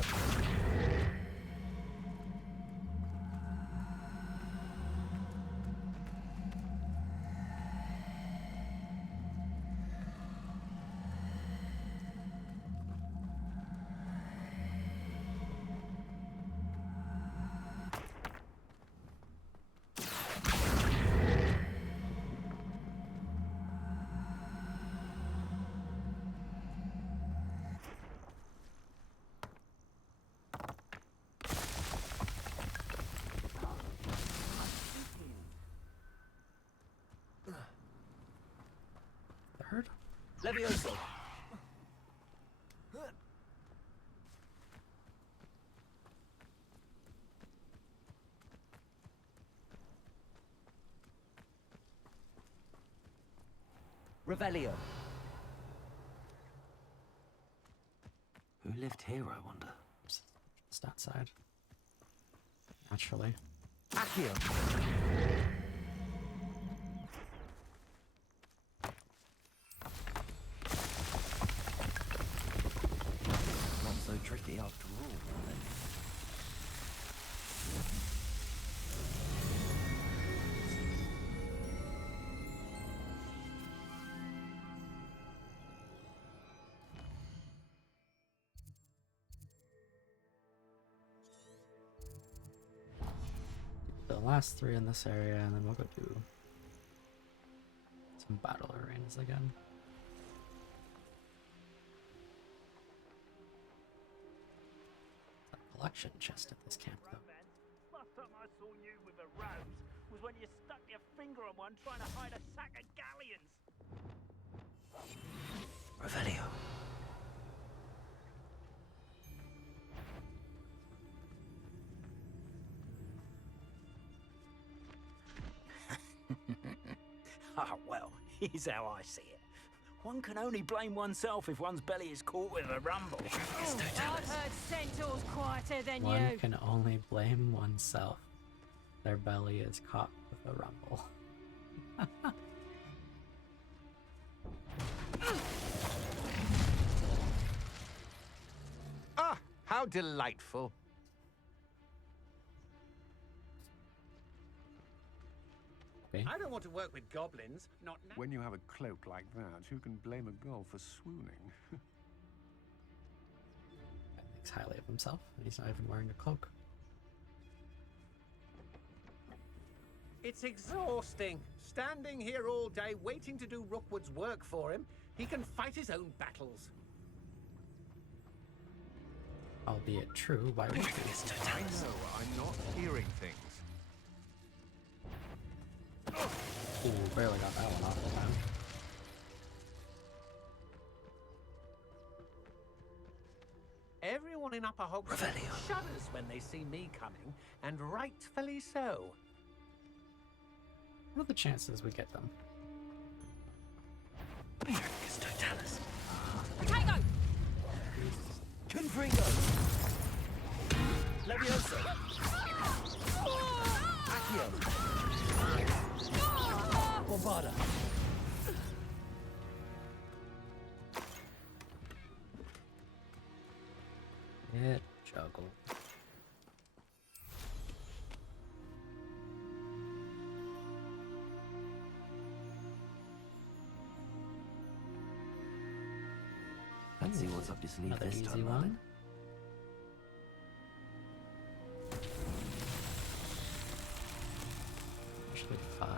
Third? Levioso. Revelio. Who lived here, I wonder? Stat side. Naturally. Accio. Not so tricky after all, are they? The last 3 in this area, and then we'll go do some battle arenas again. A collection chest at this camp, though. Last time I saw you with a rose was when you stuck your finger on one trying to hide a sack of galleons. Revelio. Ah, well, here's how I see it. One can only blame oneself if one's belly is caught with a rumble. I've heard centaurs quieter than One you. can only blame oneself. Their belly is caught with a rumble. Ah, how delightful. Okay. I don't want to work with goblins, not now. When you have a cloak like that, who can blame a girl for swooning? Thinks highly of himself, and he's not even wearing a cloak. It's exhausting. Standing here all day waiting to do Rookwood's work for him. He can fight his own battles. Albeit true, why would you? I know, I'm not hearing things. Ooh, barely got that one off the time. Everyone in Upper Hogwarts shudders when they see me coming, and rightfully so. What are the chances we get them? Totalis. Tango! Confringo. Levioso. Accio. Bombarda. It juggle. Let's see what's up your sleeve Another this easy time, one. Merlin. Actually, 5.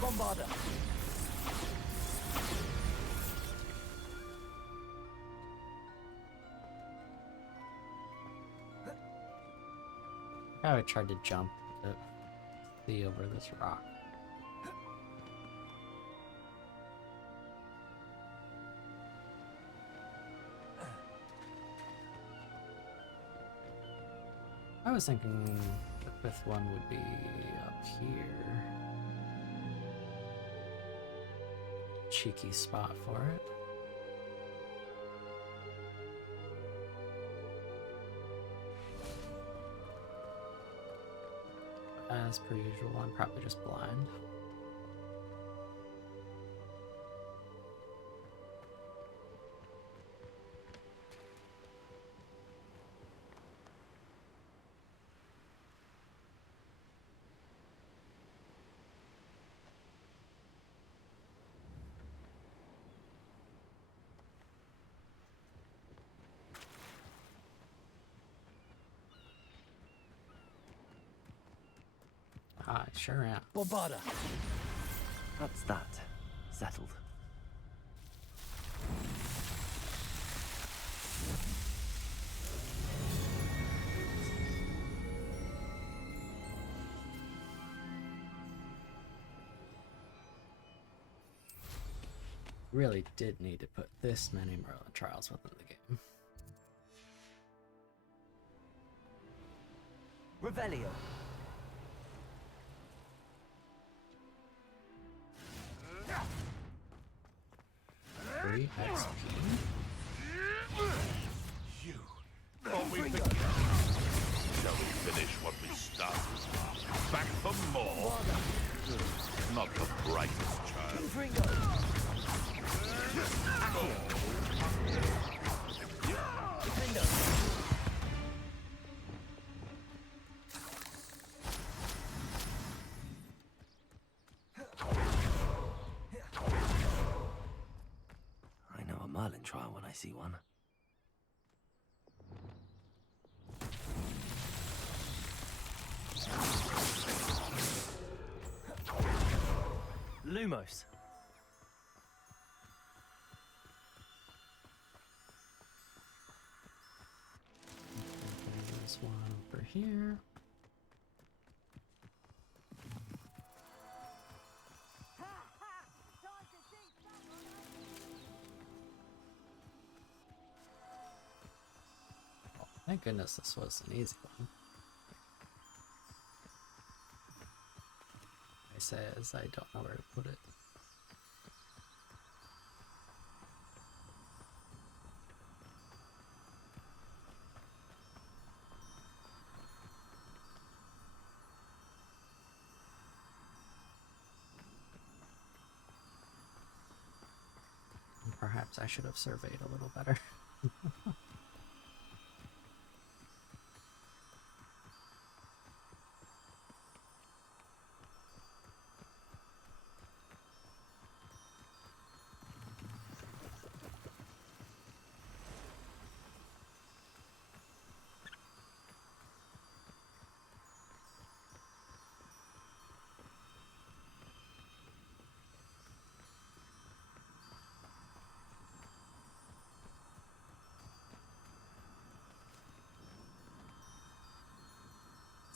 Bombarda. I tried to jump to see over this rock. I was thinking the 5th one would be up here. Cheeky spot for it. as per usual. I'm probably just blind. I sure am. Bombarda. That's that. Settled. Really did need to put this many Merlin trials within the game. Revelio. 3 XP. You. Shall we finish what we started? Back for more. Not the brightest child. I know a Merlin trial when I see one. Lumos. There's one over here. Oh, thank goodness this was an easy one. I say as I don't know where to put it. Perhaps I should have surveyed a little better.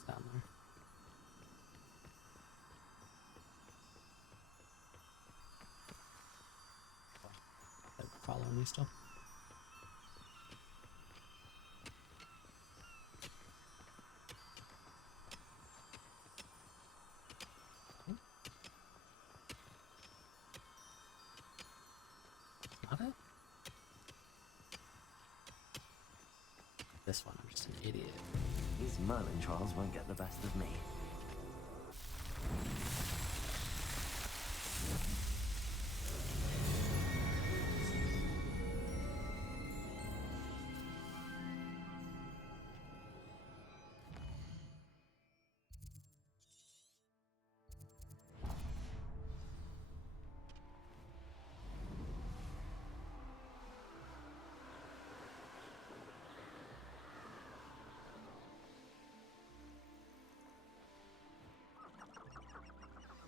Down there. They're following me still. Not it? This one, I'm just an idiot. These Merlin trials won't get the best of me.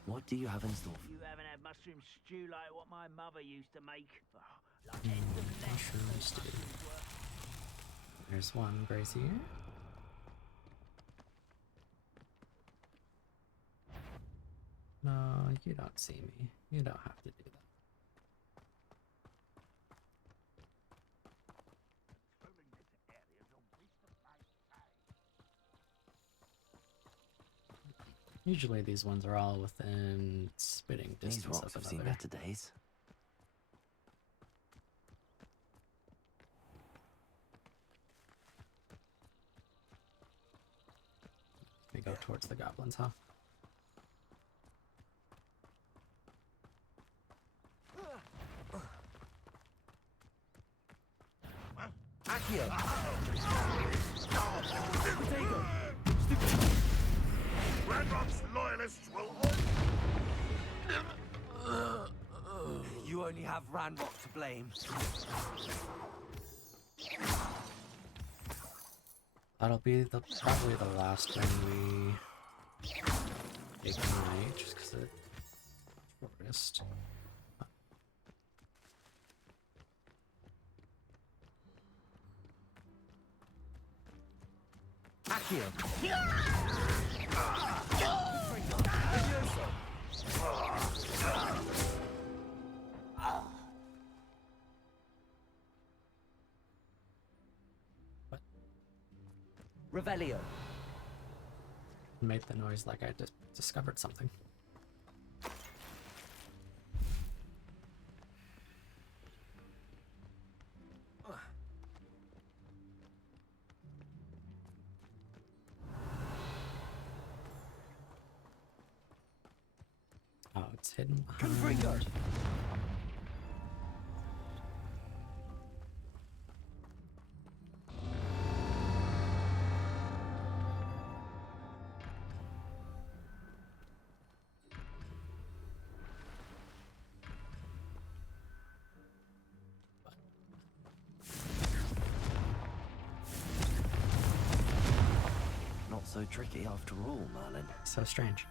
What do you have in store? You haven't had mushroom stew like what my mother used to make. Oh, like end of neck. Mushroom stew. There's one brazier. No, you don't see me. You don't have to do that. Usually these ones are all within spitting These distance rocks of have seen another. better days. We go towards the goblins, huh? Accio. Ranrock's loyalists will all... You only have Ranrock to blame. That'll be probably the last one we ignite, just because it focused. Accio. What? Revelio. Made the noise like I just discovered something. Oh, it's hidden behind. Confringo. Not so tricky after all, Merlin. So strange.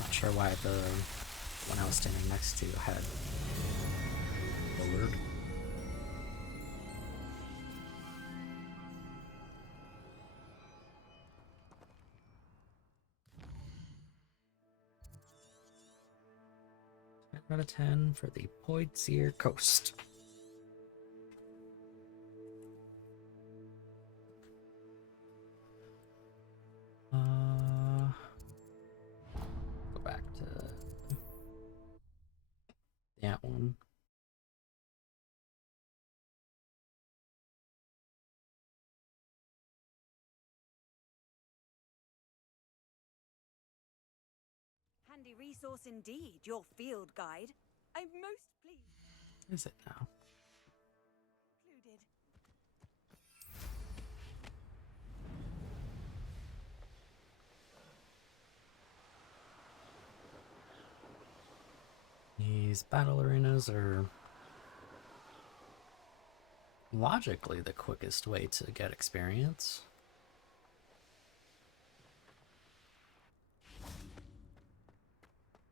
Not sure why the one I was standing next to had alert. Out of 10 for the Poitsier Coast. Go back to that one. Handy resource indeed, your field guide. I'm most pleased. Is it now? Included. These battle arenas are logically the quickest way to get experience.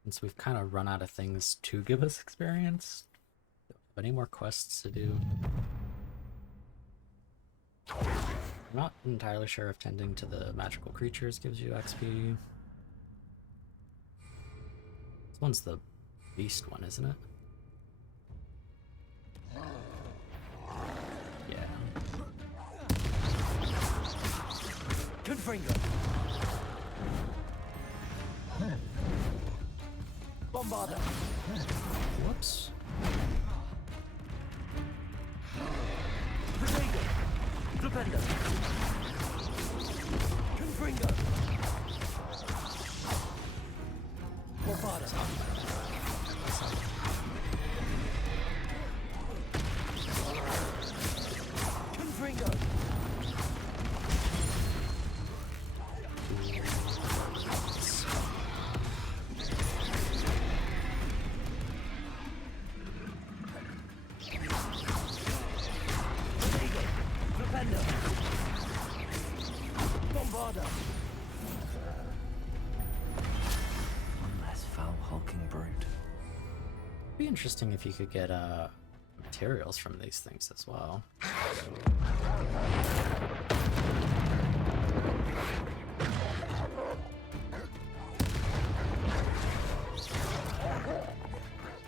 Since we've kind of run out of things to give us experience, don't have any more quests to do. I'm not entirely sure if tending to the magical creatures gives you XP. This one's the beast one, isn't it? Yeah. Confringo. Bombarda. Whoops. Protego. Flipendo. Confringo. Bombarda. Confringo. Bombarda. One less foul hulking brute. Be interesting if you could get materials from these things as well.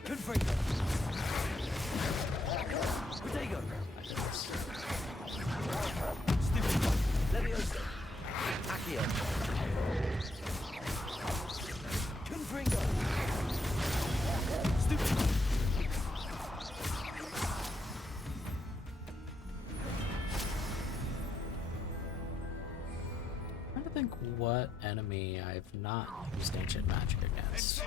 Confringo. Protego. Stupid. Leviosa. Accio. Confringo. Stupid. I'm trying to think what enemy I've not used ancient magic against.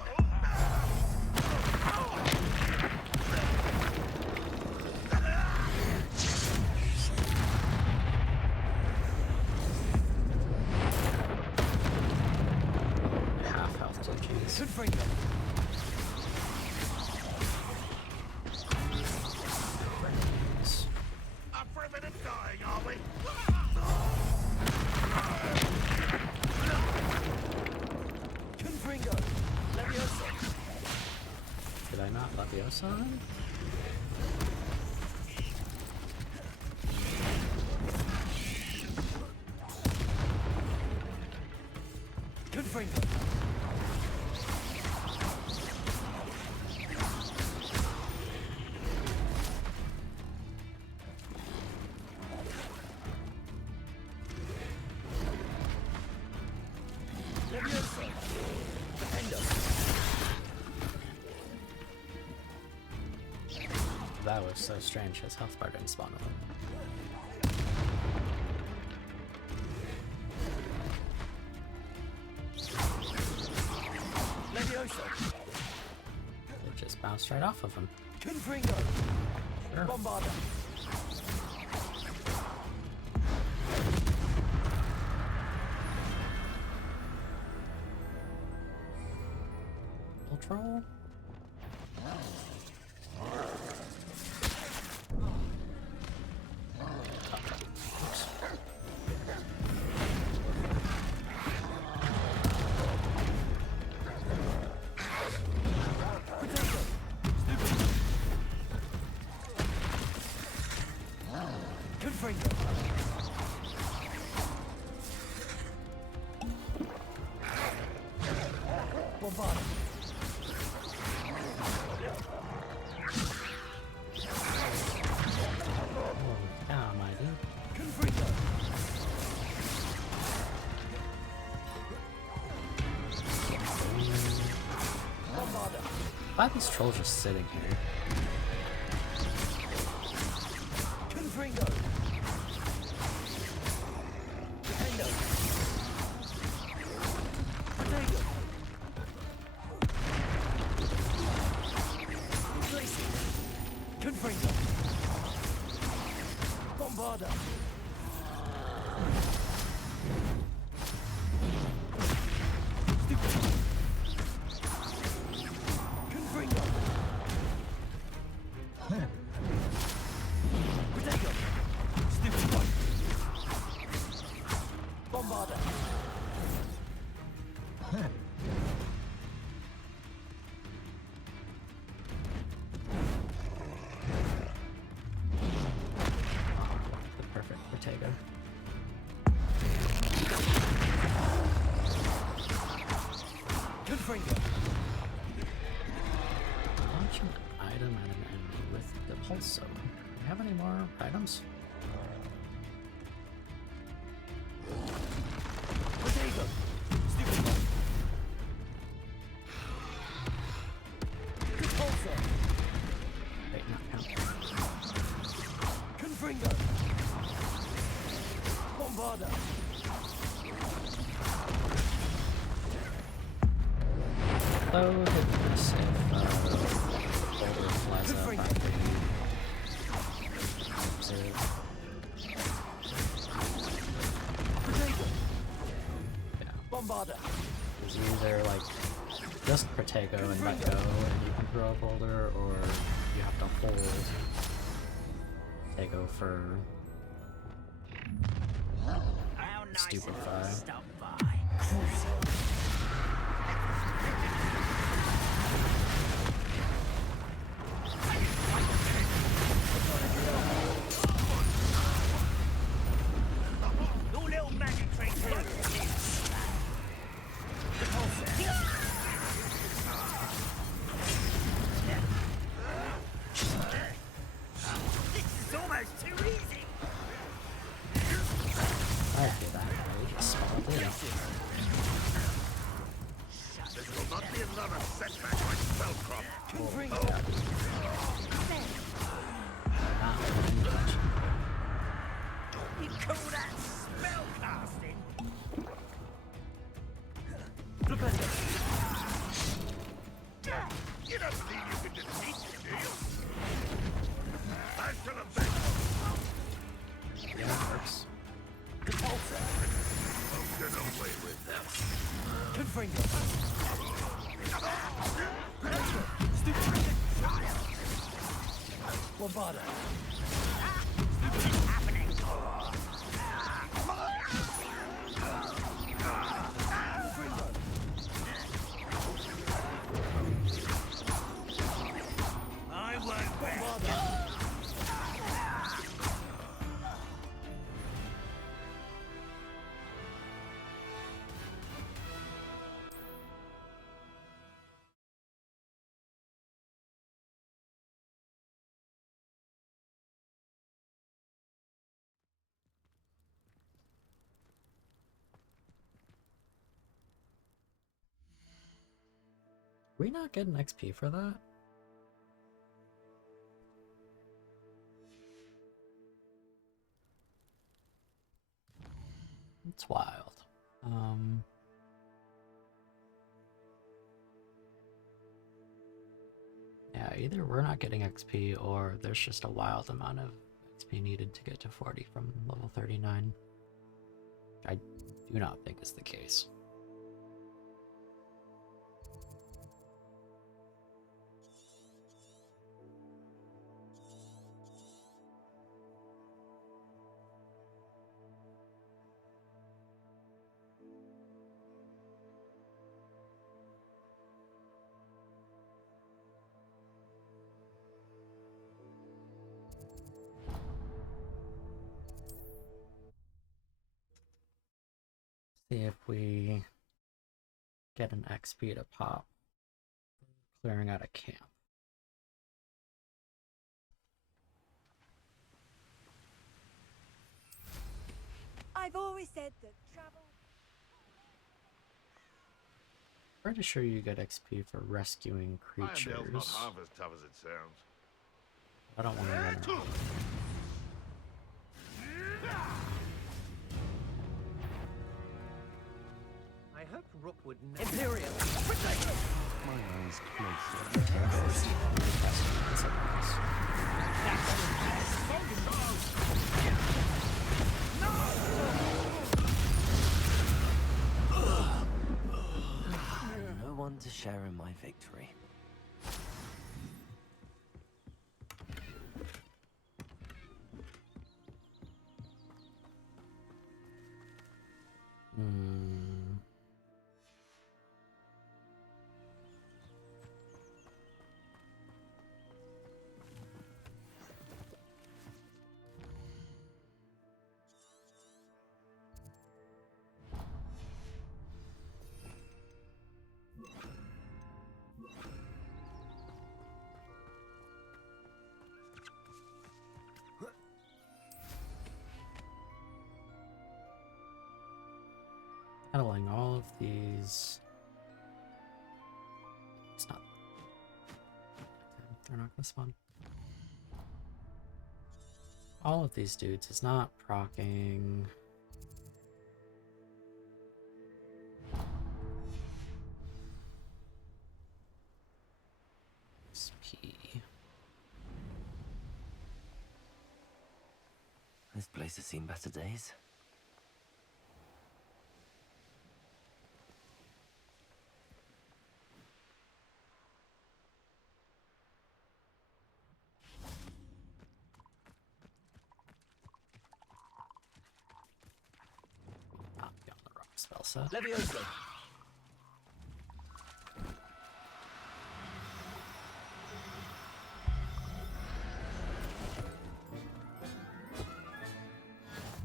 things. Up for a bit of dying, are we? Did I not Leviosa on? That was so strange, his health bar didn't spawn with him. It just bounced right off of him. Sure. Troll? Why are these trolls just sitting here? Launch an item at an enemy with the pulso. Do we have any more items? Wait, not count. Hello, hit this if Boulder flies up after you observe. Yeah. It's either like just Protego and let go and you can throw a boulder, or you have to hold Protego for Stupefy. Lombardo. I won't rest. We not getting XP for that? It's wild. Yeah, either we're not getting XP or there's just a wild amount of XP needed to get to 40 from level 39. Which I do not think is the case. See if we get an XP to pop. Clearing out a camp. I've always said that travel. Pretty sure you get XP for rescuing Irondale's not creatures. half as tough as it sounds. I don't want to run around. I hope Rookwood never... Imperial. My eyes closer. No one to share in my victory. Handling all of these. It's not. They're not gonna spawn. All of these dudes is not proccing. XP. This place has seen better days. Not be on the wrong spell set. Levioso.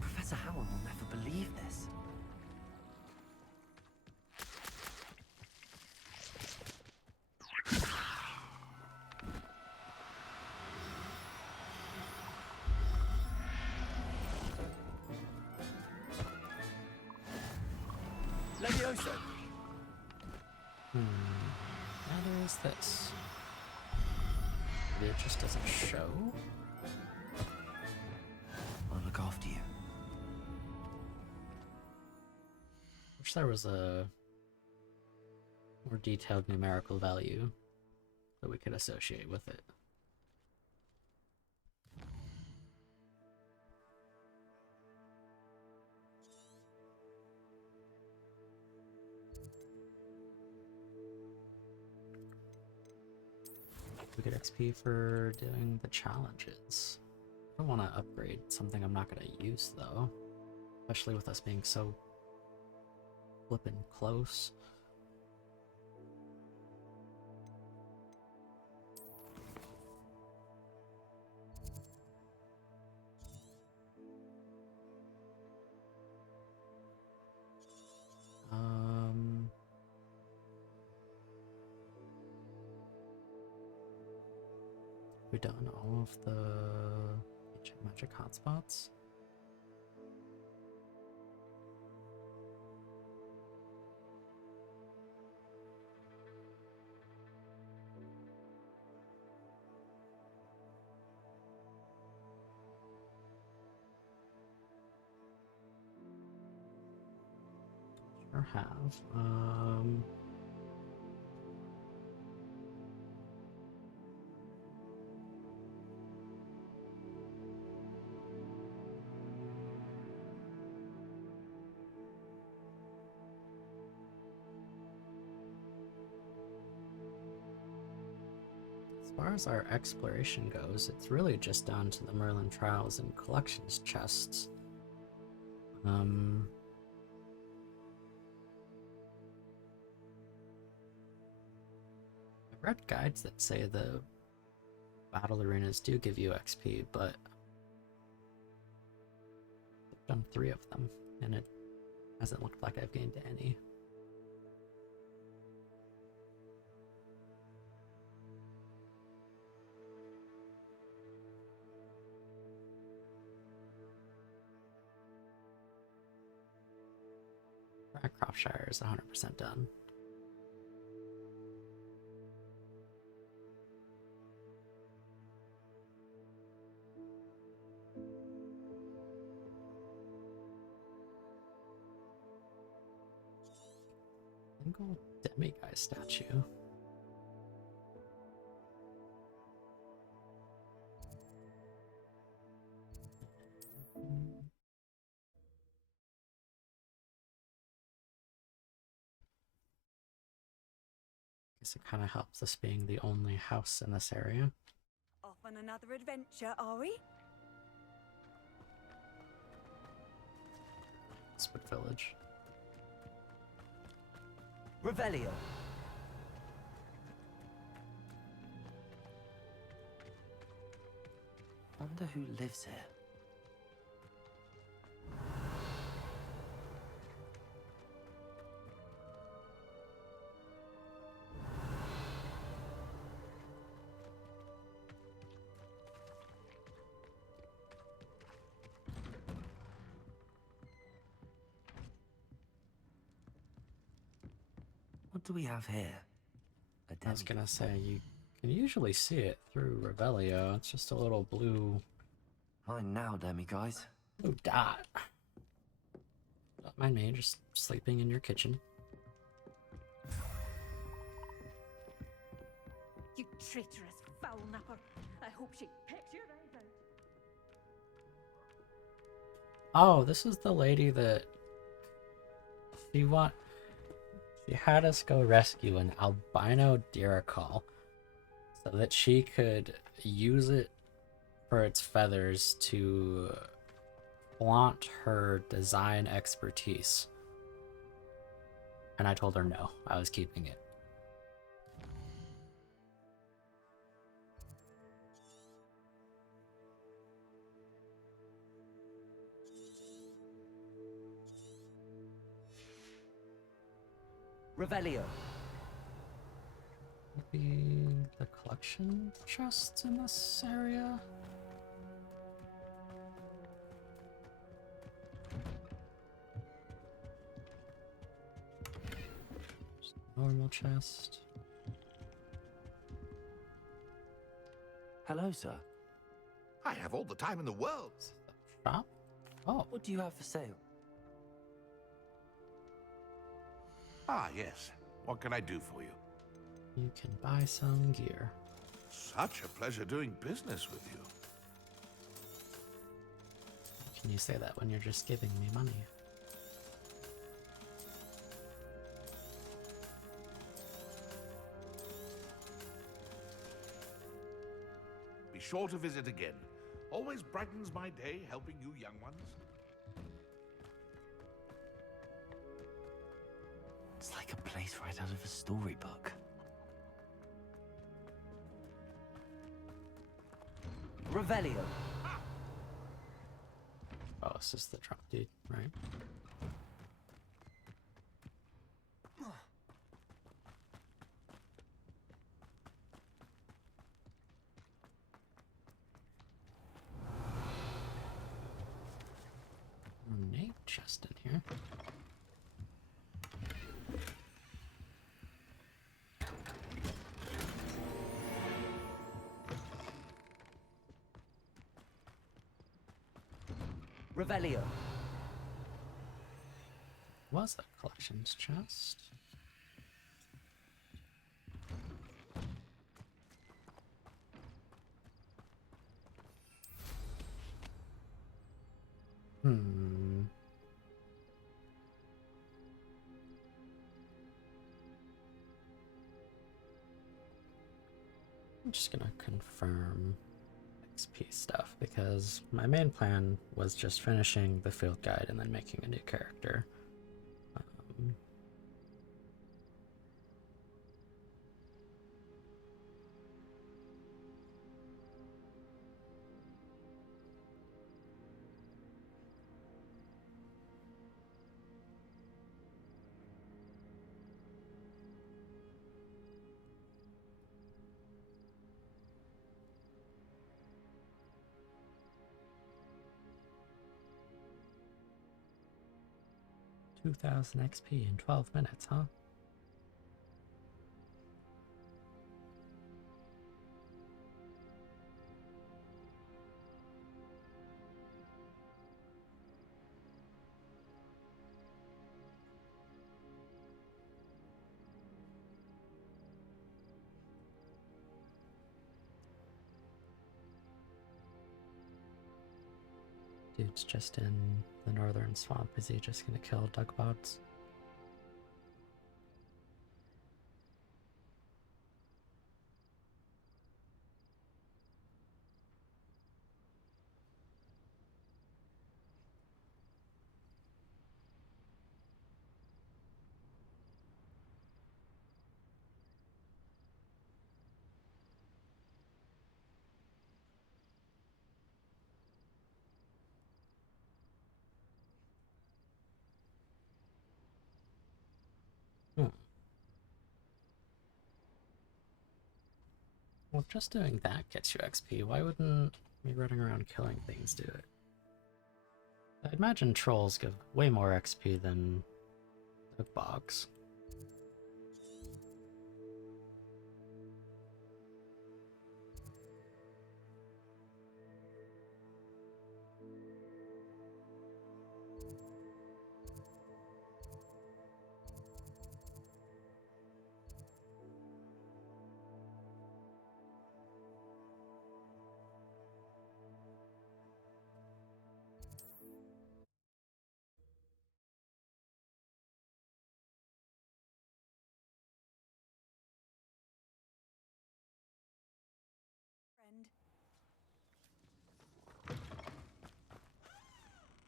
Professor Howard will never believe this. Levioso. Now there is this. Maybe it just doesn't show. I'll look after you. Wish there was a more detailed numerical value that we could associate with it. We get XP for doing the challenges. I don't want to upgrade something I'm not going to use though, especially with us being so flippin' close. We done all of the ancient magic hotspots? Sure have. As far as our exploration goes, it's really just down to the Merlin Trials and Collections chests. I've read guides that say the battle arenas do give you XP, but I've done 3 of them, and it hasn't looked like I've gained any. Cropshire is 100% done. Single demiguise statue. Guess it kind of helps us being the only house in this area. Off on another adventure, are we? Spit Village. Revelio. Wonder who lives here. What do we have here? I was gonna say, you can usually see it through Revelio. It's just a little blue... Mine now, demiguise. Blue dot. Don't mind me, just sleeping in your kitchen. You traitorous foul napper. I hope she picks your eyes out. Oh, this is the lady that... She had us go rescue an albino Diracal so that she could use it for its feathers to flaunt her design expertise. And I told her no, I was keeping it. Revelio. Maybe the collection chests in this area? Just normal chest. Hello, sir. I have all the time in the world. Shop? Oh, What do you have for sale? Ah, yes. What can I do for you? you can buy some gear. Such a pleasure doing business with you. Can you say that when you're just giving me money? sure to visit again. Always brightens my day helping you young ones. It's like a place right out of a storybook. Revelio. Oh, this is the drunk dude, right? Nate chest in here. Revelio. Was a collections chest. Hmm. I'm just gonna confirm XP stuff because my main plan was just finishing the field guide and then making a new character. 2,000 XP in 12 minutes, huh? Dude's just in the northern swamp. Is he just gonna kill Dugbots? Well, if just doing that gets you XP, why wouldn't me running around killing things do it? I imagine trolls give way more XP than bogs.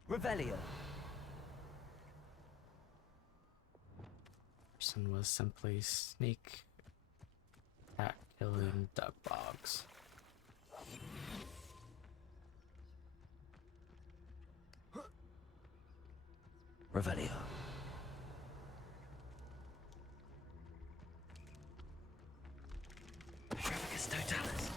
Revelio. Person was simply sneak attack killing Dugbogs. Revelio. Shrevicus Totalis.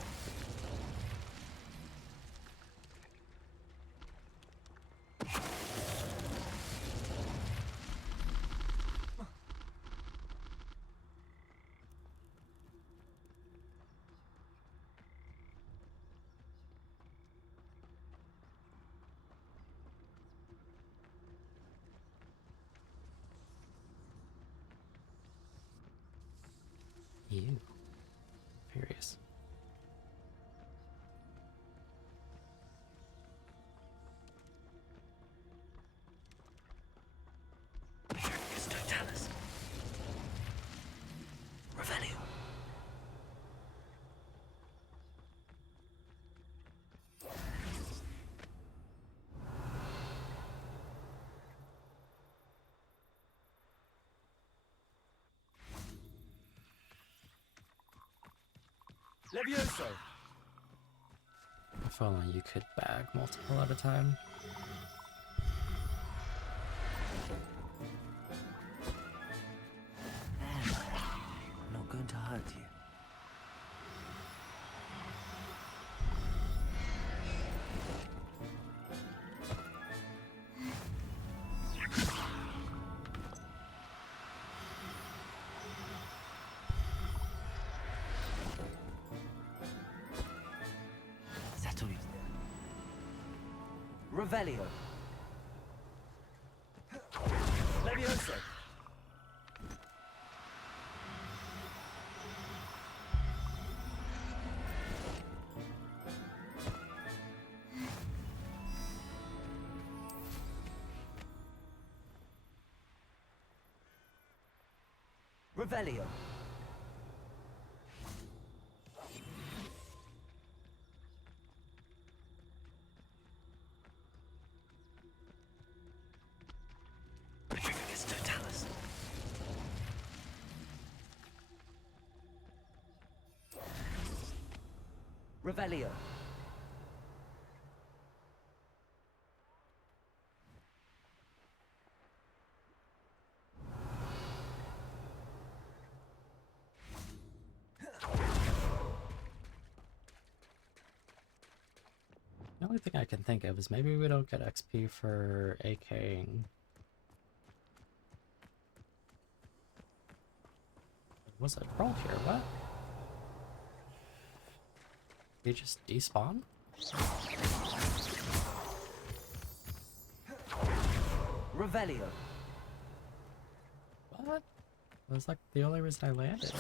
You. Furious. Shrevicus Totalis. Revelio. Levioso! If only you could bag multiple at a time. I'm not going to hurt you. Settle you. Revelio. Levioso. Revelio. Petrificus totalis. Revelio. The only thing I can think of is maybe we don't get XP for AKing. Was it roll here? What? He just despawn? Revelio. What? That was like the only reason I landed.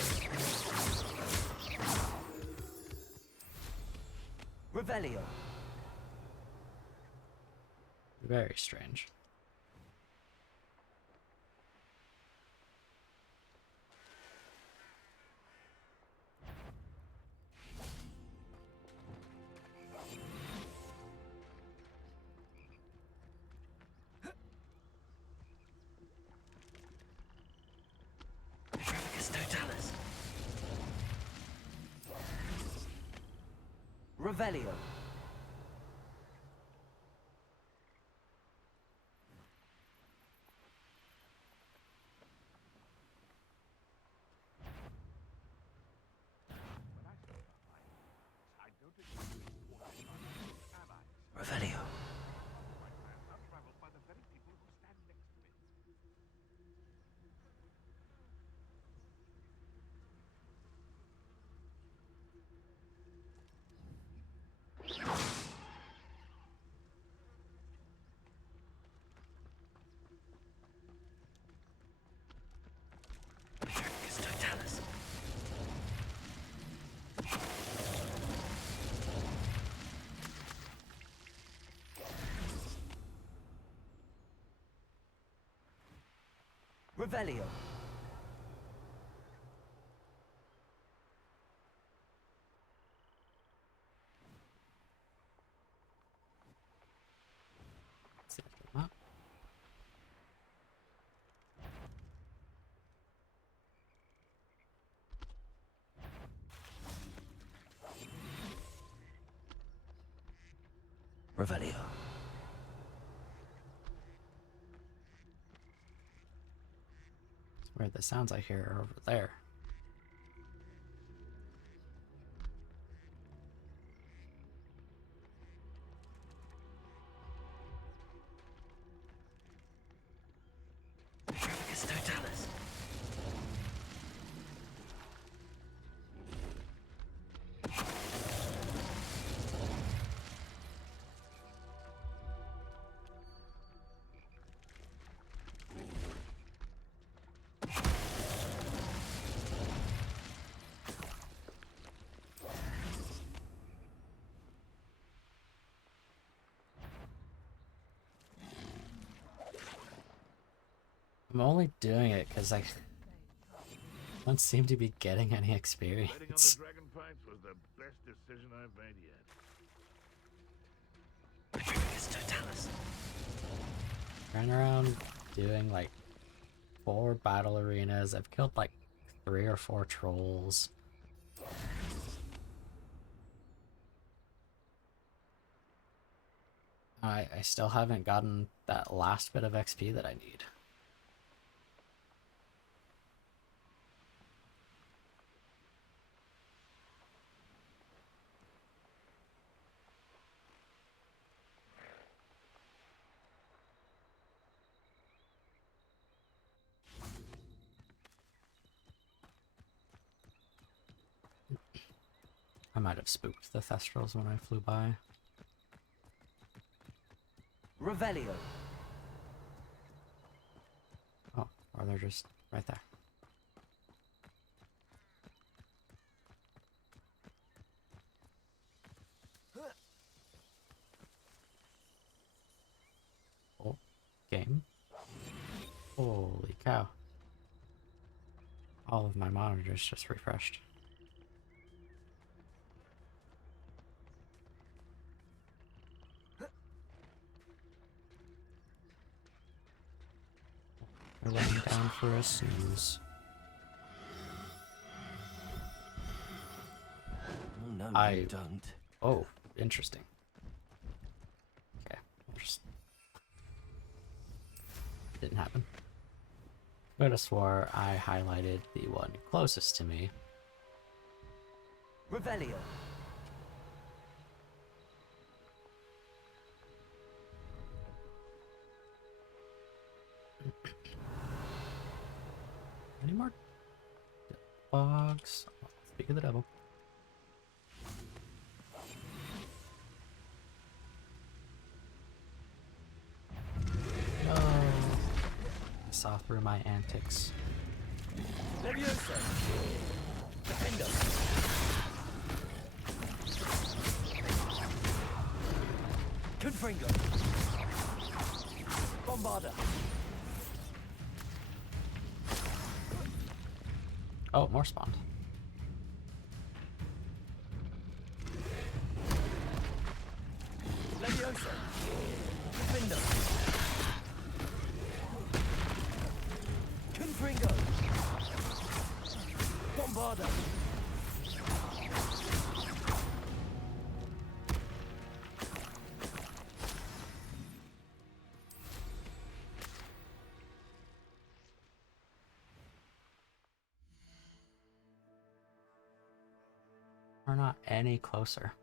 Revelio. Very strange. Petrificus totalis. Revelio. Revelio. Petrificus totalis. Revelio. Let's see the map. Revelio. Where the sounds I hear are over there. Petrificus totalis. I'm only doing it because I don't seem to be getting any Betting on the experience. dragon fights was the best decision I've made yet. Petrificus totalis. Run around doing like 4 battle arenas. I've killed like 3 or 4 trolls. I still haven't gotten that last bit of XP that I need. I might have spooked the Thestrals when I flew by. Revelio. Oh, or they're just right there. Oh, game. Holy cow. All of my monitors just refreshed. They're laying down for a snooze. Oh, no, you don't. Oh, interesting. Okay, just... Didn't happen. Could have swore I highlighted the one closest to me. Revelio. Any more bugs? Speak of the devil. No. I saw through my antics. Leviosa. Defender. Confringo. Bombarda. Oh, more spawned. Leviosa. Defender. Confringo. Bombarda. We're not any closer.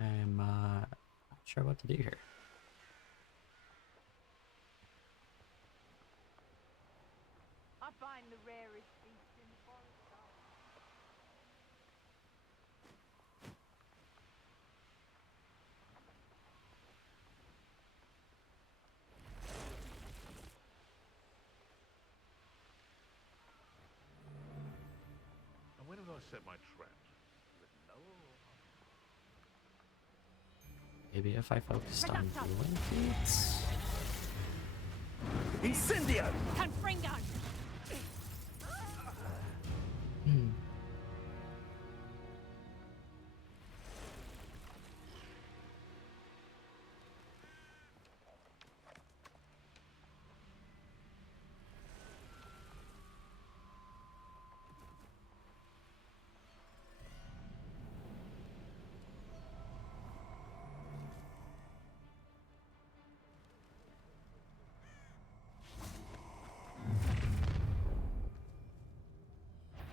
I'm not sure what to do here. I find the rarest beast in the forest. And where did I set my traps? Is it lower or Maybe if I focused on healing feats. Incendio. Confringo!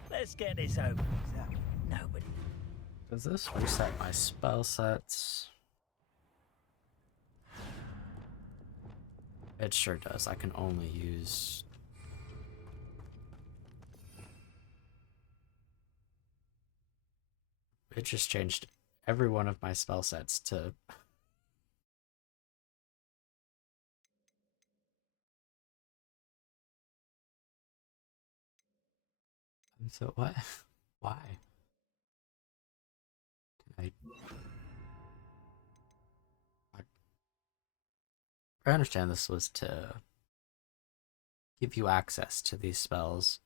Let's get this over with. Nobody. Does this reset my spell sets? It sure does. I can only use... It just changed every one of my spell sets to... So what? Why? I understand this was to give you access to these spells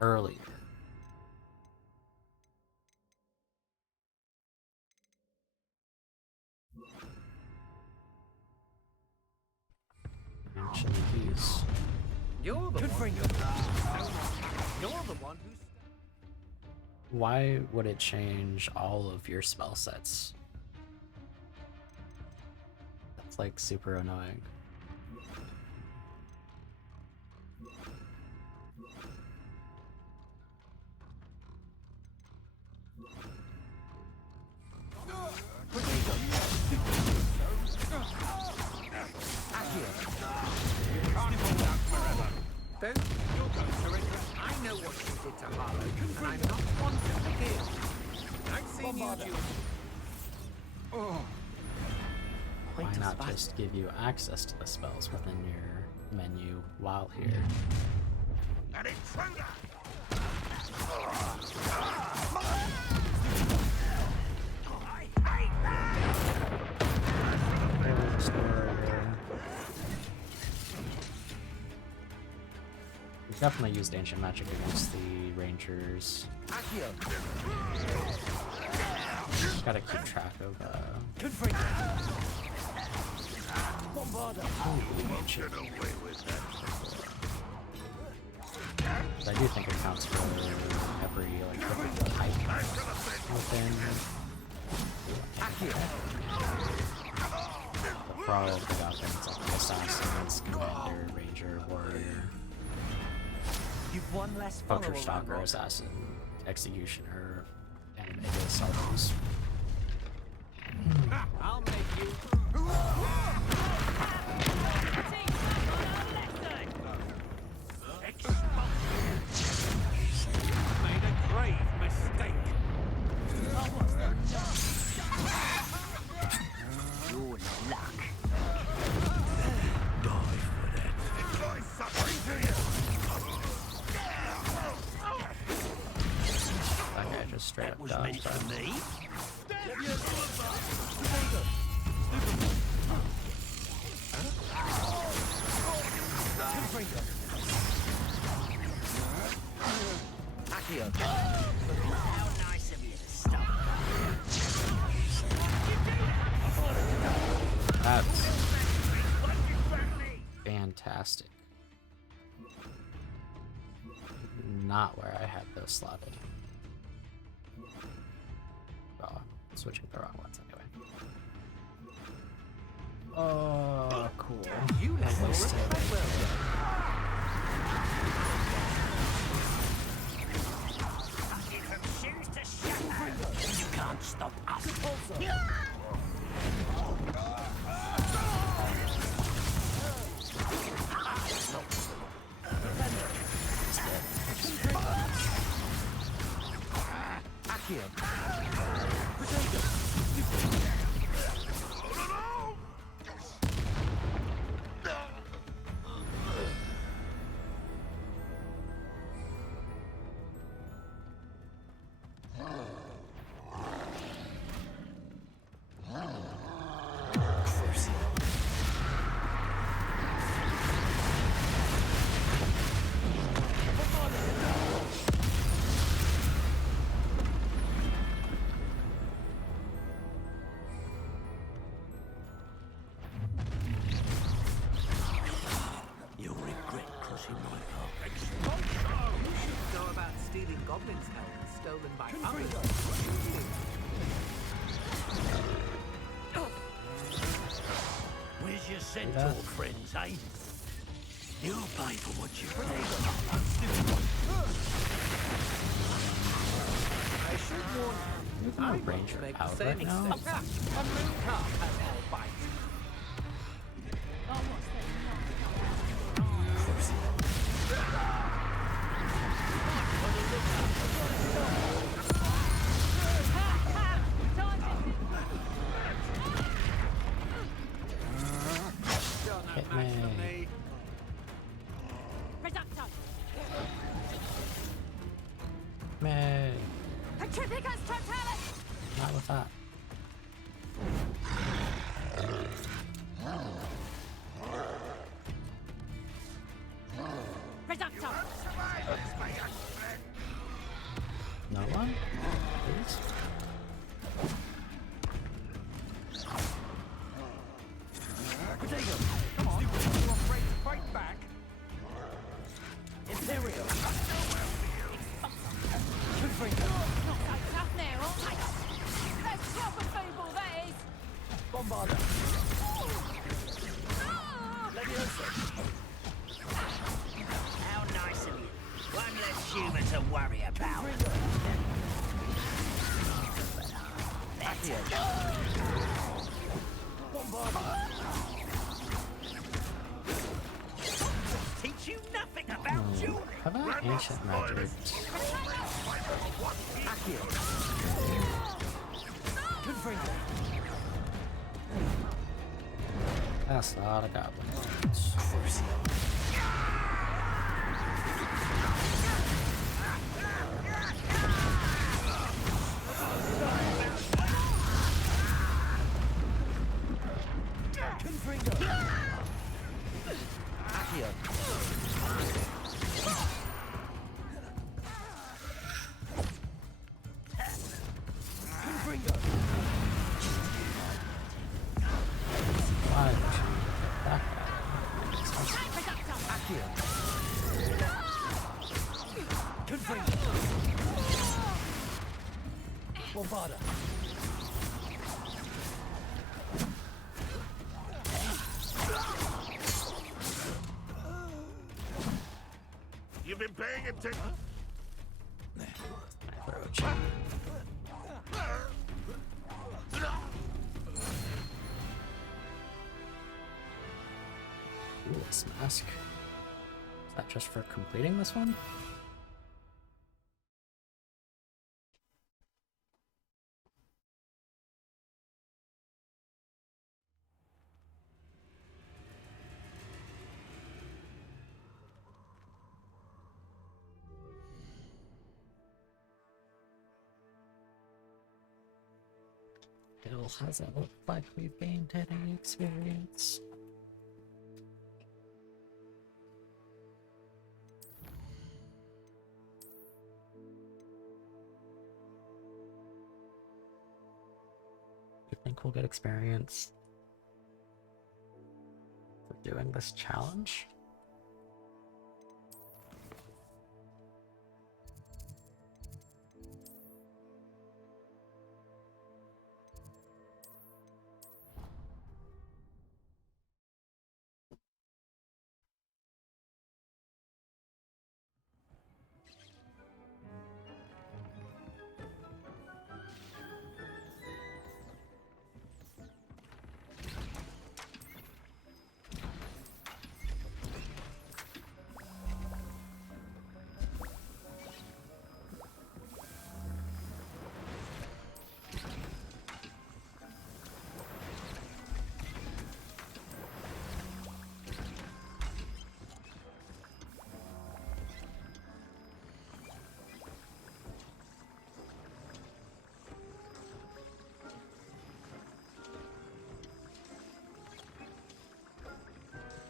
earlier. Actually, these. You're the one. You're the one who's. Why would it change all of your spell sets? That's like super annoying. Then you'll go surrender. I know what you did to Harlow, and I'm not one to forgive. I've seen you do. Why not just give you access to the spells within your menu while here? An intruder! We've definitely used ancient magic against the rangers. Gotta keep track of I do think it counts for every like different type within the pro of the weapons, like assassins, commander, ranger, warrior, You've one less poacher, follower stalker, around. assassin, executioner, and Aegis Archers. I'll make you. Made a grave mistake. You're in luck. Die for that. Enjoy suffering, do you? That guy just straight up Was dodged meant that. for me. How nice of you to stop. That's fantastic. Not where I had those slotted. Oh, I'm switching the wrong ones anyway. Oh, cool. You let At least, Choose to shatter. You can't stop us. You'll regret crossing my path. You should know about stealing goblins' helmet stolen by others. Where's your centaur friends, eh? You'll pay for what you take. I should warn you. no I won't ranger make out the same right now. mistake. A moon calf has all bite. You're no Hit match for me. me. May. Petrificus totalis! Not with that. Reducto! Come on, you afraid to fight back? Imperial. Not so tough now, aren't they? That's proper feeble, that is. Bombarder. Leviosa. How nice of you. One less human to worry about. Accio. Bombarder. Teach you nothing about jewelry. How about ancient magic? Accio. Confringo. That's a lot of goblins. Confringo. Accio. Confringo. Why did you attack that? Accio. Confringo. Bombarder. You've been paying attention. Approach. Ooh, this mask. Is that just for completing this one? Still hasn't looked like we've gained any experience. You think we'll get experience for doing this challenge?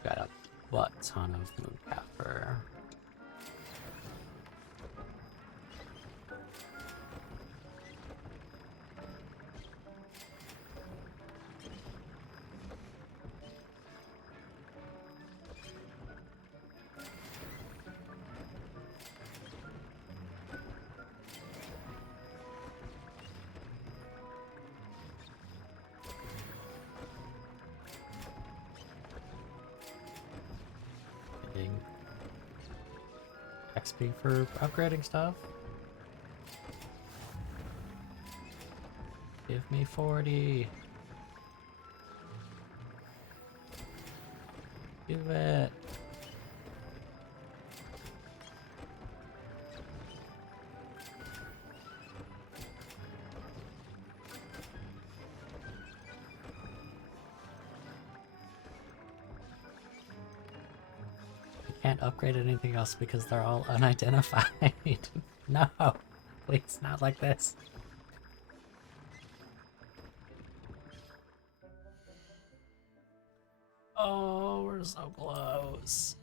Got a butt ton of mooncapper. XP for upgrading stuff. Give me 40. Give it. Can't upgrade anything else because they're all unidentified. No, please, not like this. Oh, we're so close.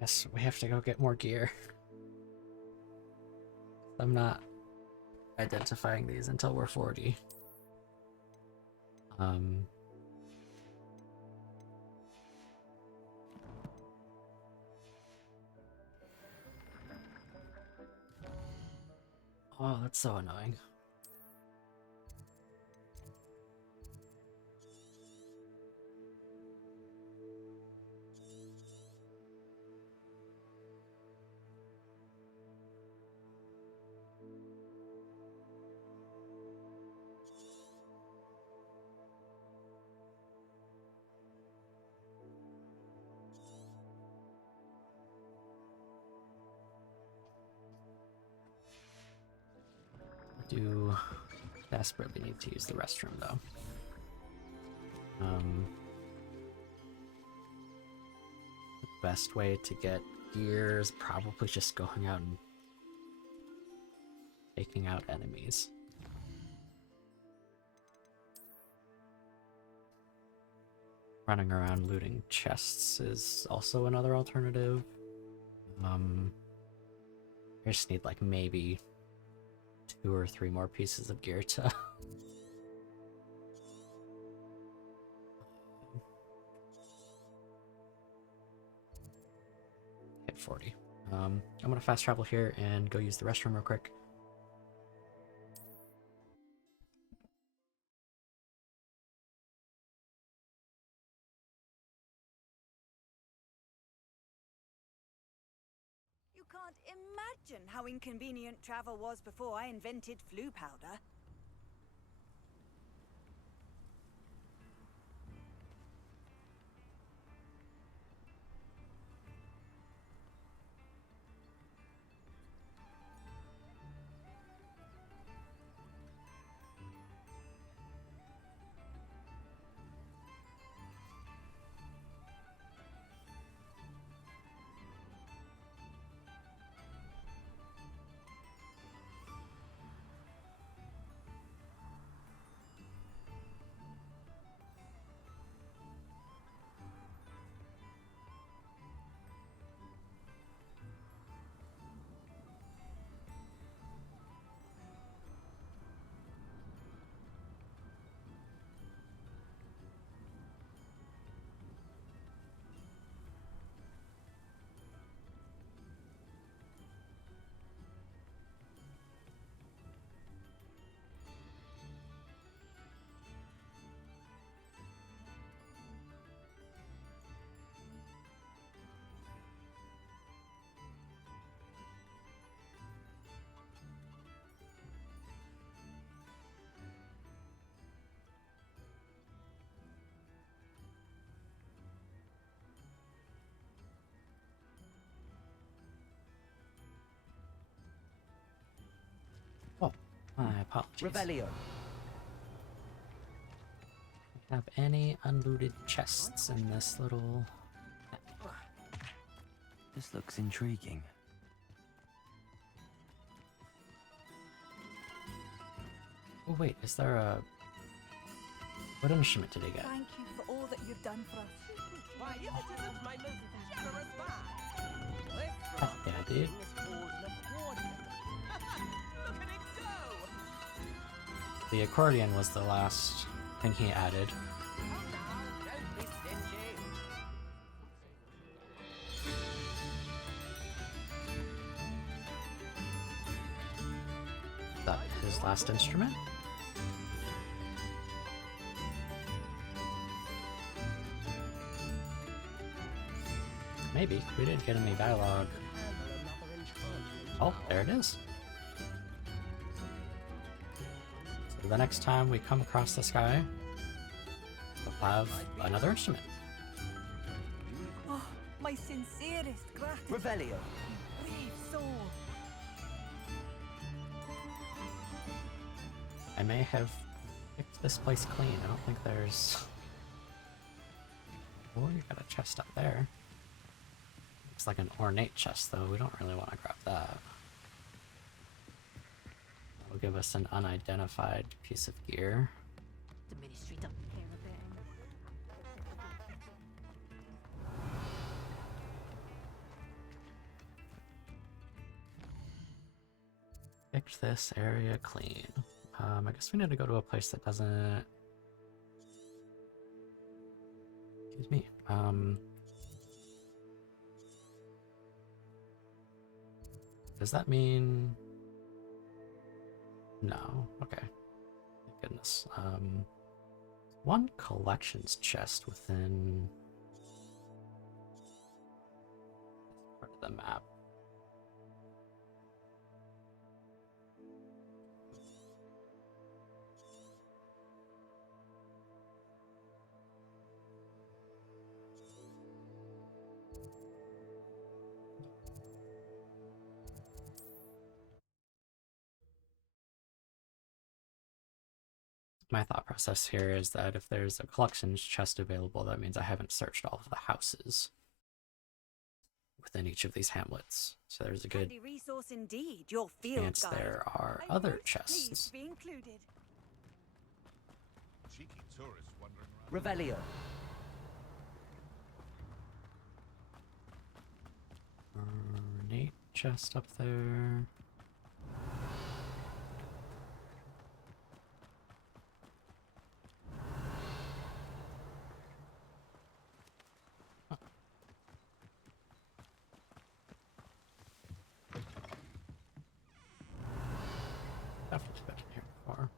Yes, we have to go get more gear. I'm not identifying these until we're 40. Oh, that's so annoying. I do desperately need to use the restroom though. The best way to get gear is probably just going out and taking out enemies. Running around looting chests is also another alternative. I just need like maybe 2 or 3 more pieces of gear to hit 40. I'm gonna fast travel here and go use the restroom real quick. You can't imagine how inconvenient travel was before I invented flu powder. Oh, my apologies. Revelio. Have any unlooted chests in this little... This looks intriguing. Oh wait, is there a... What instrument did he get? Thank you for all that you've done for us. Why, if it isn't my most generous bag. Oh yeah, dude. Look at it go! The accordion was the last thing he added. Come now, don't be stingy. Is that his last instrument? Maybe. We didn't get any dialogue. Oh, there it is. So the next time we come across this guy, we'll have another instrument. Oh, my sincerest gratitude. Revelio. Brave soul. I may have picked this place clean. I don't think there's... Oh, you got a chest up there. Looks like an ornate chest, though. We don't really want to grab that. It'll give us an unidentified piece of gear. The ministry doesn't care a bit. Picked this area clean. I guess we need to go to a place that doesn't... Excuse me. Does that mean... No. Okay. Thank goodness. One collections chest within... part of the map. My thought process here is that if there's a collections chest available, that means I haven't searched all of the houses within each of these hamlets. So there's a good Handy resource indeed, your field chance guide. there are I'm other most pleased chests. to be included. Cheeky tourists wandering around. Revelio. Ornate chest up there. Definitely been here before.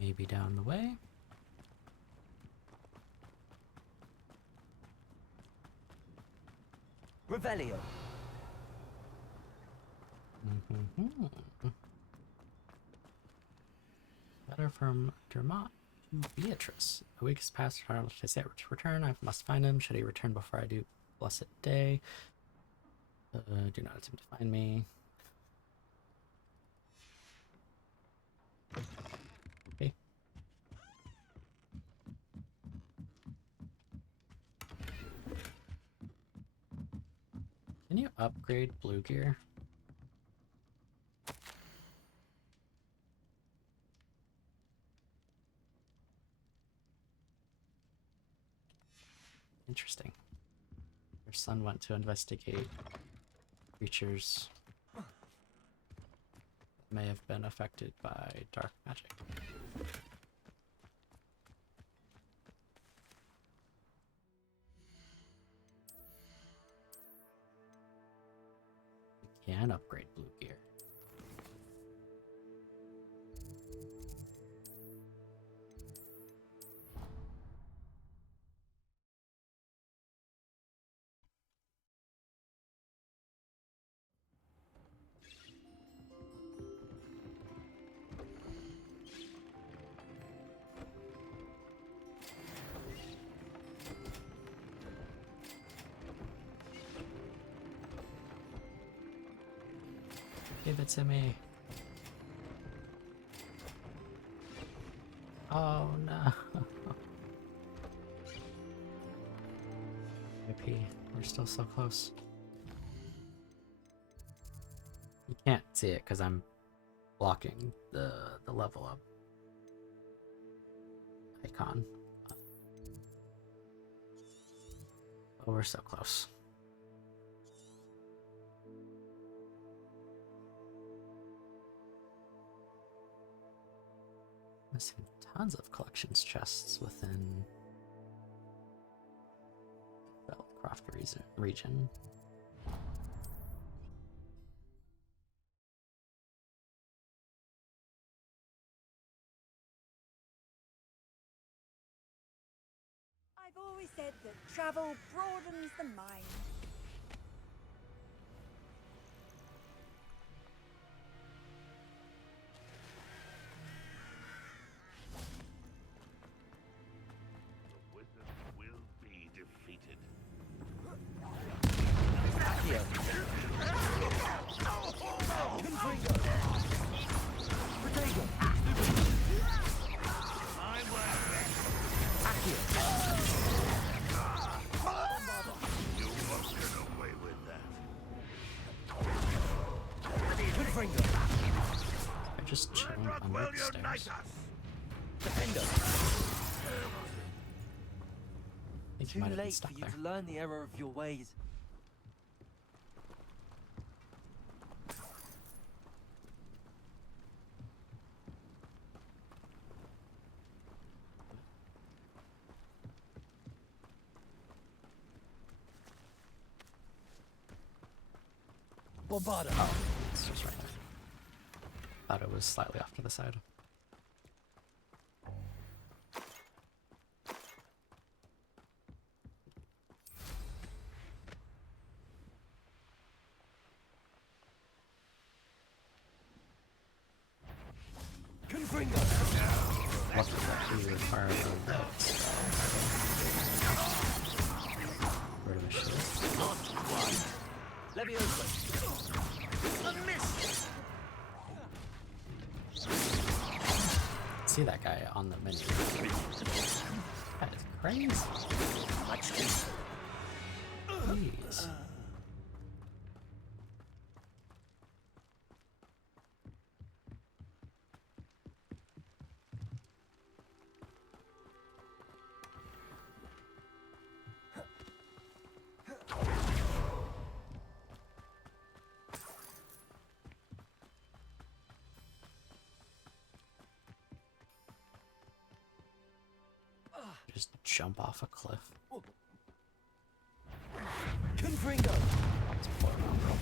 Maybe down the way. Revelio. Letter from Dermot to Beatrice. A week has passed. Charlotte has yet to return. I must find him. Should he return before I do? Blessed day. Do not attempt to find me. Okay. Can you upgrade blue gear? Interesting. Your son went to investigate creatures that may have been affected by dark magic. You can upgrade blue gear. Give it to me. Oh no. IP, we're still so close. You can't see it because I'm blocking the level up icon. Oh, we're so close. Missing tons of collections chests within the Belcroft region. I've always said that travel broadens the mind. The wizard will be defeated. Accio. Protego. Accio. You won't get away with that. Confringo. I just chilling under the stairs. Defendo. think he Too might have been late stuck for you there. to learn the error of your ways. Bombarda. Oh, it's just right there. Thought it was slightly off to the side. Confringo. Lucky that we require a red spell. Rid of a shield. Not quite. Leviosa. A miss. See that guy on the menu. That is crazy. Much too. Jeez. Just jump off a cliff. Confringo. Let's pull it out.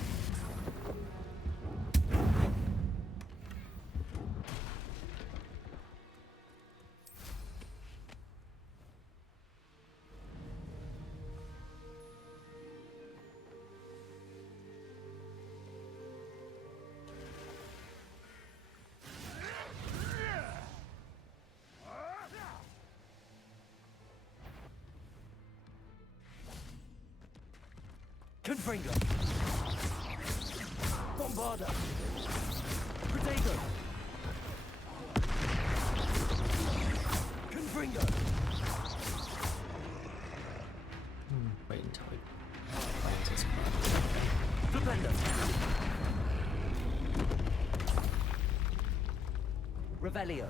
Confringo. Bombarda. Protego. Confringo. Wait until he lands his car. Flipendo. Revelio.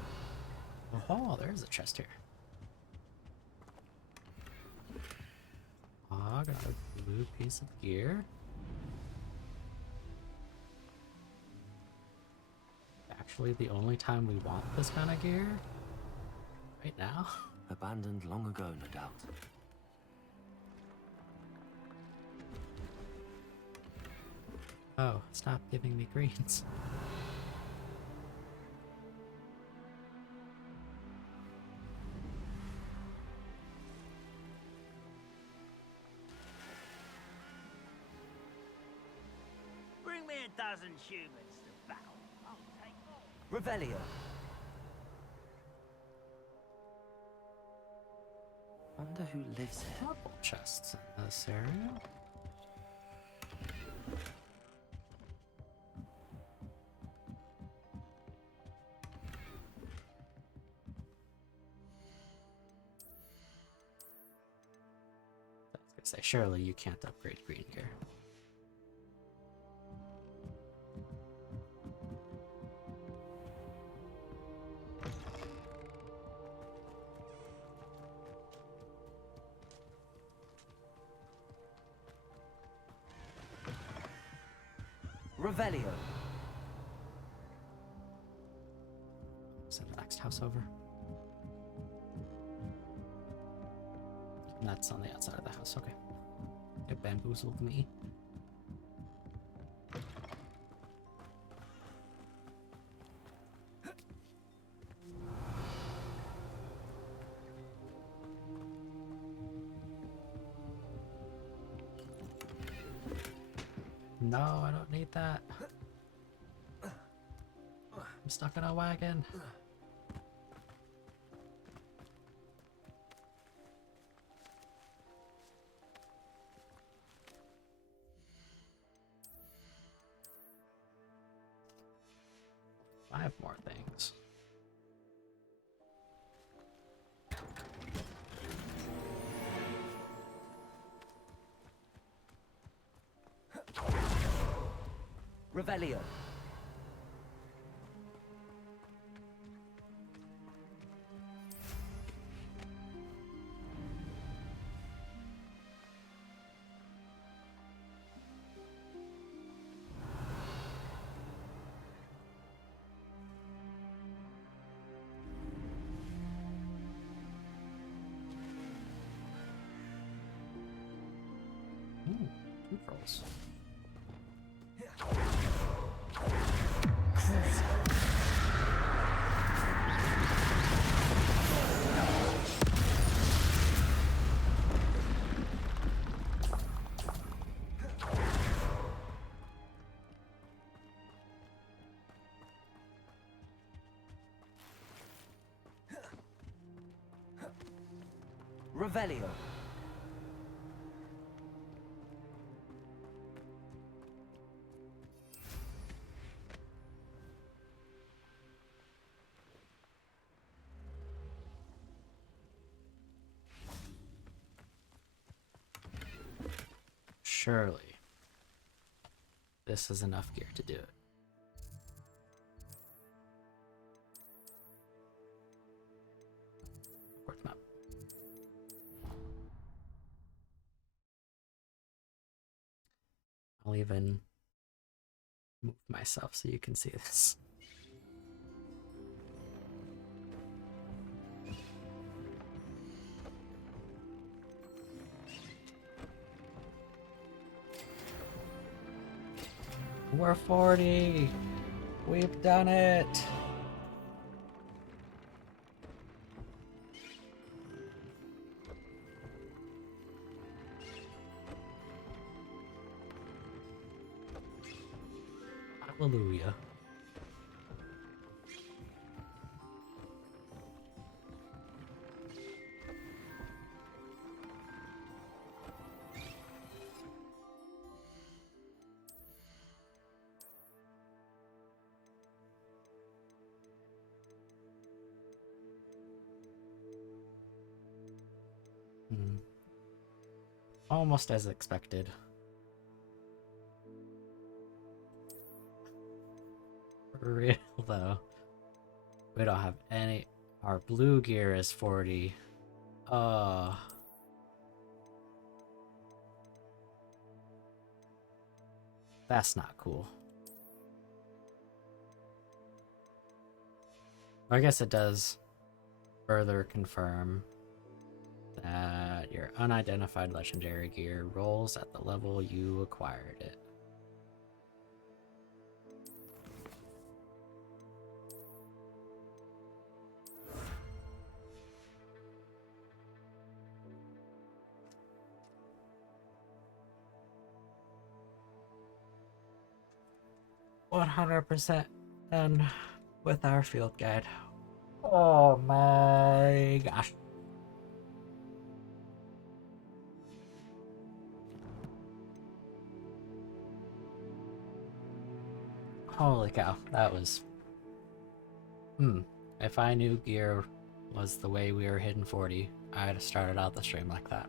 Oh, there's a chest here. Oh, I got a blue piece of gear. Actually, the only time we want this kind of gear? Right now? Abandoned long ago, no doubt. Oh, stop giving me greens. Bring me a dozen humans to battle. I'll take more. Revelio. Wonder who lives here. Couple chests in this area. I was gonna say, surely you can't upgrade green gear. Revelio. Send the next house over. And that's on the outside of the house, okay. It bamboozled me. No, I don't need that. I'm stuck in a wagon. Five more things. Revelio. Rolls. Revelio. Surely. This is enough gear to do it. Hogwarts map. I'll even move myself so you can see this. We're 40! We've done it! Hallelujah. Almost as expected. For real though. We don't have any. Our blue gear is 40. That's not cool. I guess it does further confirm that your unidentified legendary gear rolls at the level you acquired it. %, and with our field guide. Oh my gosh. Holy cow, that was... If I knew gear was the way we were hitting 40, I'd have started out the stream like that.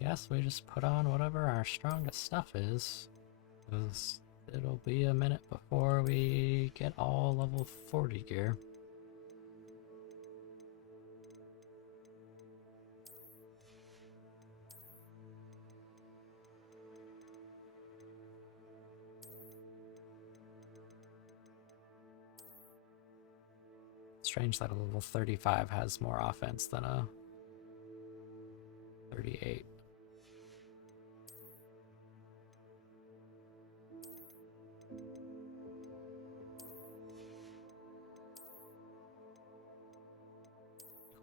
Guess we just put on whatever our strongest stuff is, because it'll be a minute before we get all level 40 gear. Strange that a level 35 has more offense than a 38.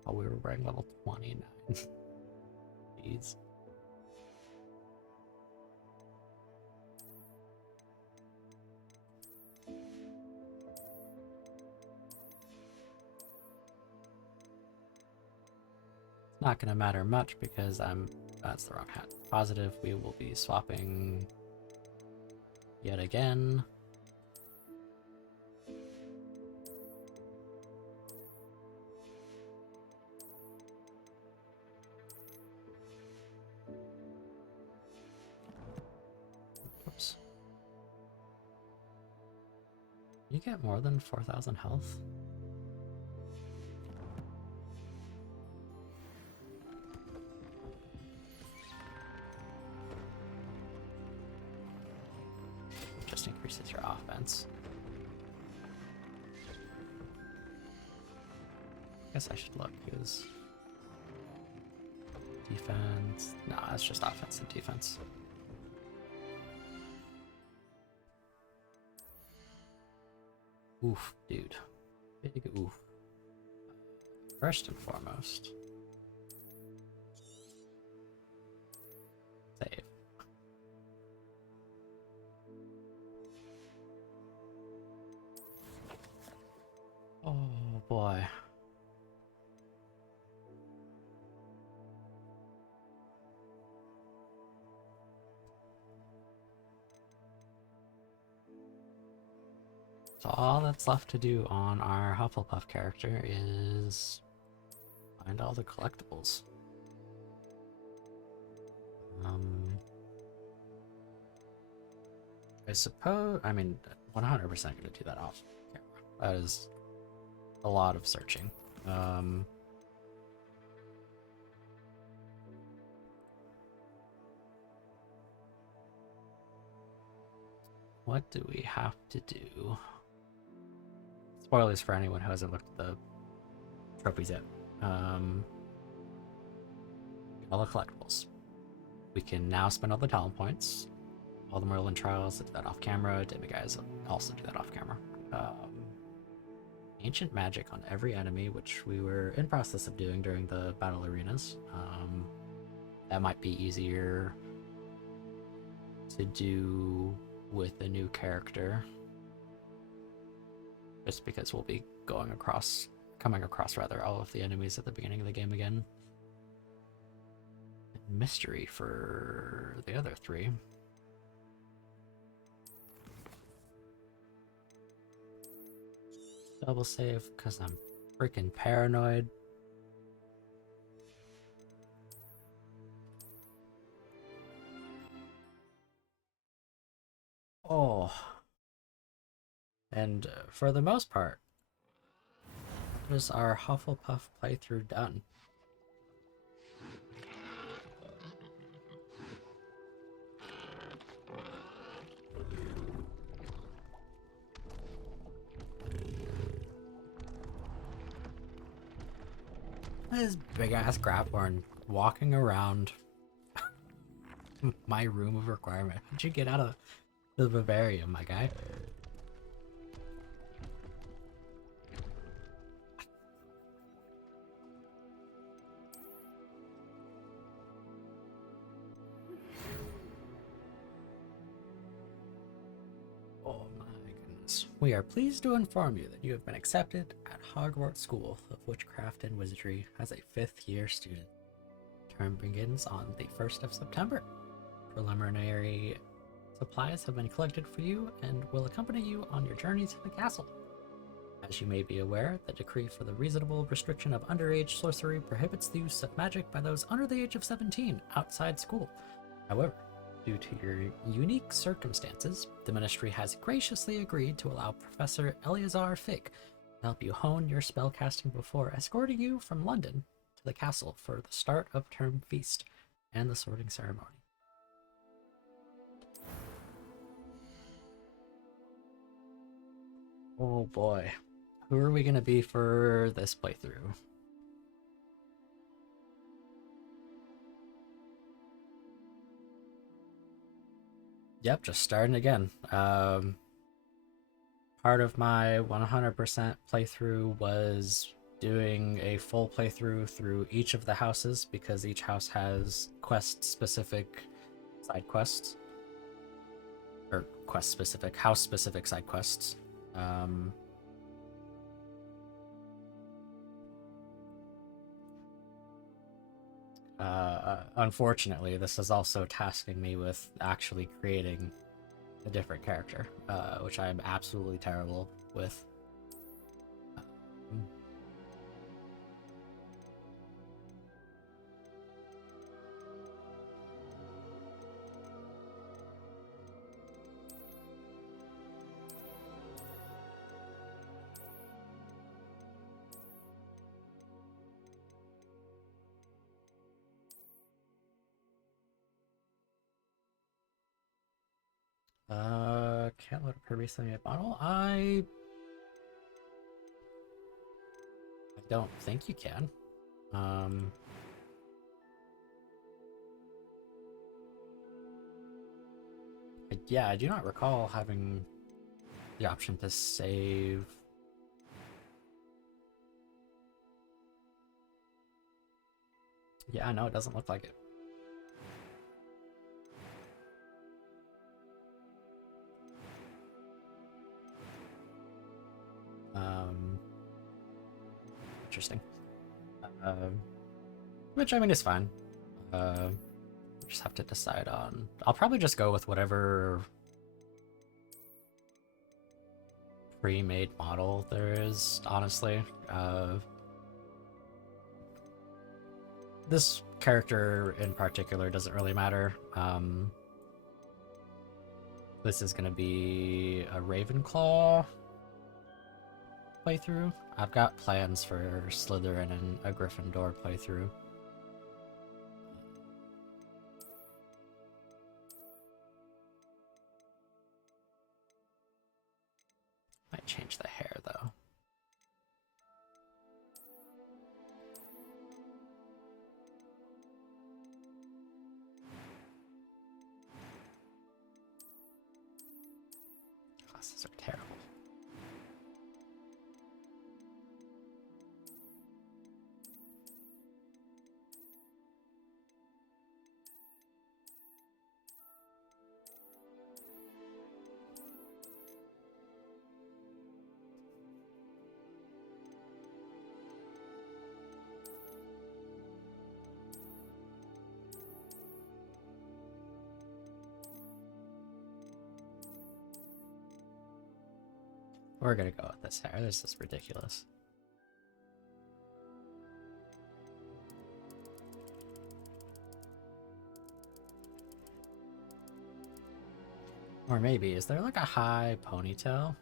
Oh, we were wearing level 29. Jeez. It's not gonna matter much because that's the wrong hat. Positive, we will be swapping yet again. Oops. You get more than 4,000 health? just increases your offense. I guess I should look. His defense. Nah, it's just offense and defense. Oof, dude. Big oof. First and foremost, save. Oh boy. So all that's left to do on our Hufflepuff character is find all the collectibles. I suppose, I mean, 100% gonna do that off camera. That is a lot of searching. What do we have to do? Spoilers for anyone who hasn't looked at the trophies yet. All the collectibles. We can now spend all the talent points. All the Merlin trials, do that off camera. Guys also do that off camera. Ancient magic on every enemy, which we were in process of doing during the battle arenas. That might be easier to do with a new character, just because we'll be coming across all of the enemies at the beginning of the game again. Mystery for the other three. Double save because I'm freaking paranoid. Oh. And for the most part, that is our Hufflepuff playthrough done. This big ass Graphorn walking around my room of requirement. How'd you get out of the vivarium, my guy? Oh my goodness. We are pleased to inform you that you have been accepted at Hogwarts School of Witchcraft and Wizardry as a 5th year student. Term begins on the 1st of September. Preliminary supplies have been collected for you and will accompany you on your journey to the castle. As you may be aware, the decree for the reasonable restriction of underage sorcery prohibits the use of magic by those under the age of 17 outside school. However, due to your unique circumstances, the Ministry has graciously agreed to allow Professor Eleazar Fig to help you hone your spellcasting before escorting you from London to the castle for the start of term feast and the sorting ceremony. Oh boy. Who are we gonna be for this playthrough? Yep, just starting again. Part of my 100% playthrough was doing a full playthrough through each of the houses because each house has quest-specific side quests. Or quest-specific, house-specific side quests. Unfortunately, this is also tasking me with actually creating a different character, which I am absolutely terrible with. can't load up her recently made model. I don't think you can. Yeah, I do not recall having the option to save. Yeah, no, it doesn't look like it. Interesting. Which, I mean, is fine. Just have to decide on. I'll probably just go with whatever pre-made model there is, honestly. This character in particular doesn't really matter. This is gonna be a Ravenclaw playthrough. I've got plans for Slytherin and a Gryffindor playthrough. Might change the hair though. Glasses are terrible. We're gonna go with this hair. This is ridiculous. Or maybe, is there like a high ponytail?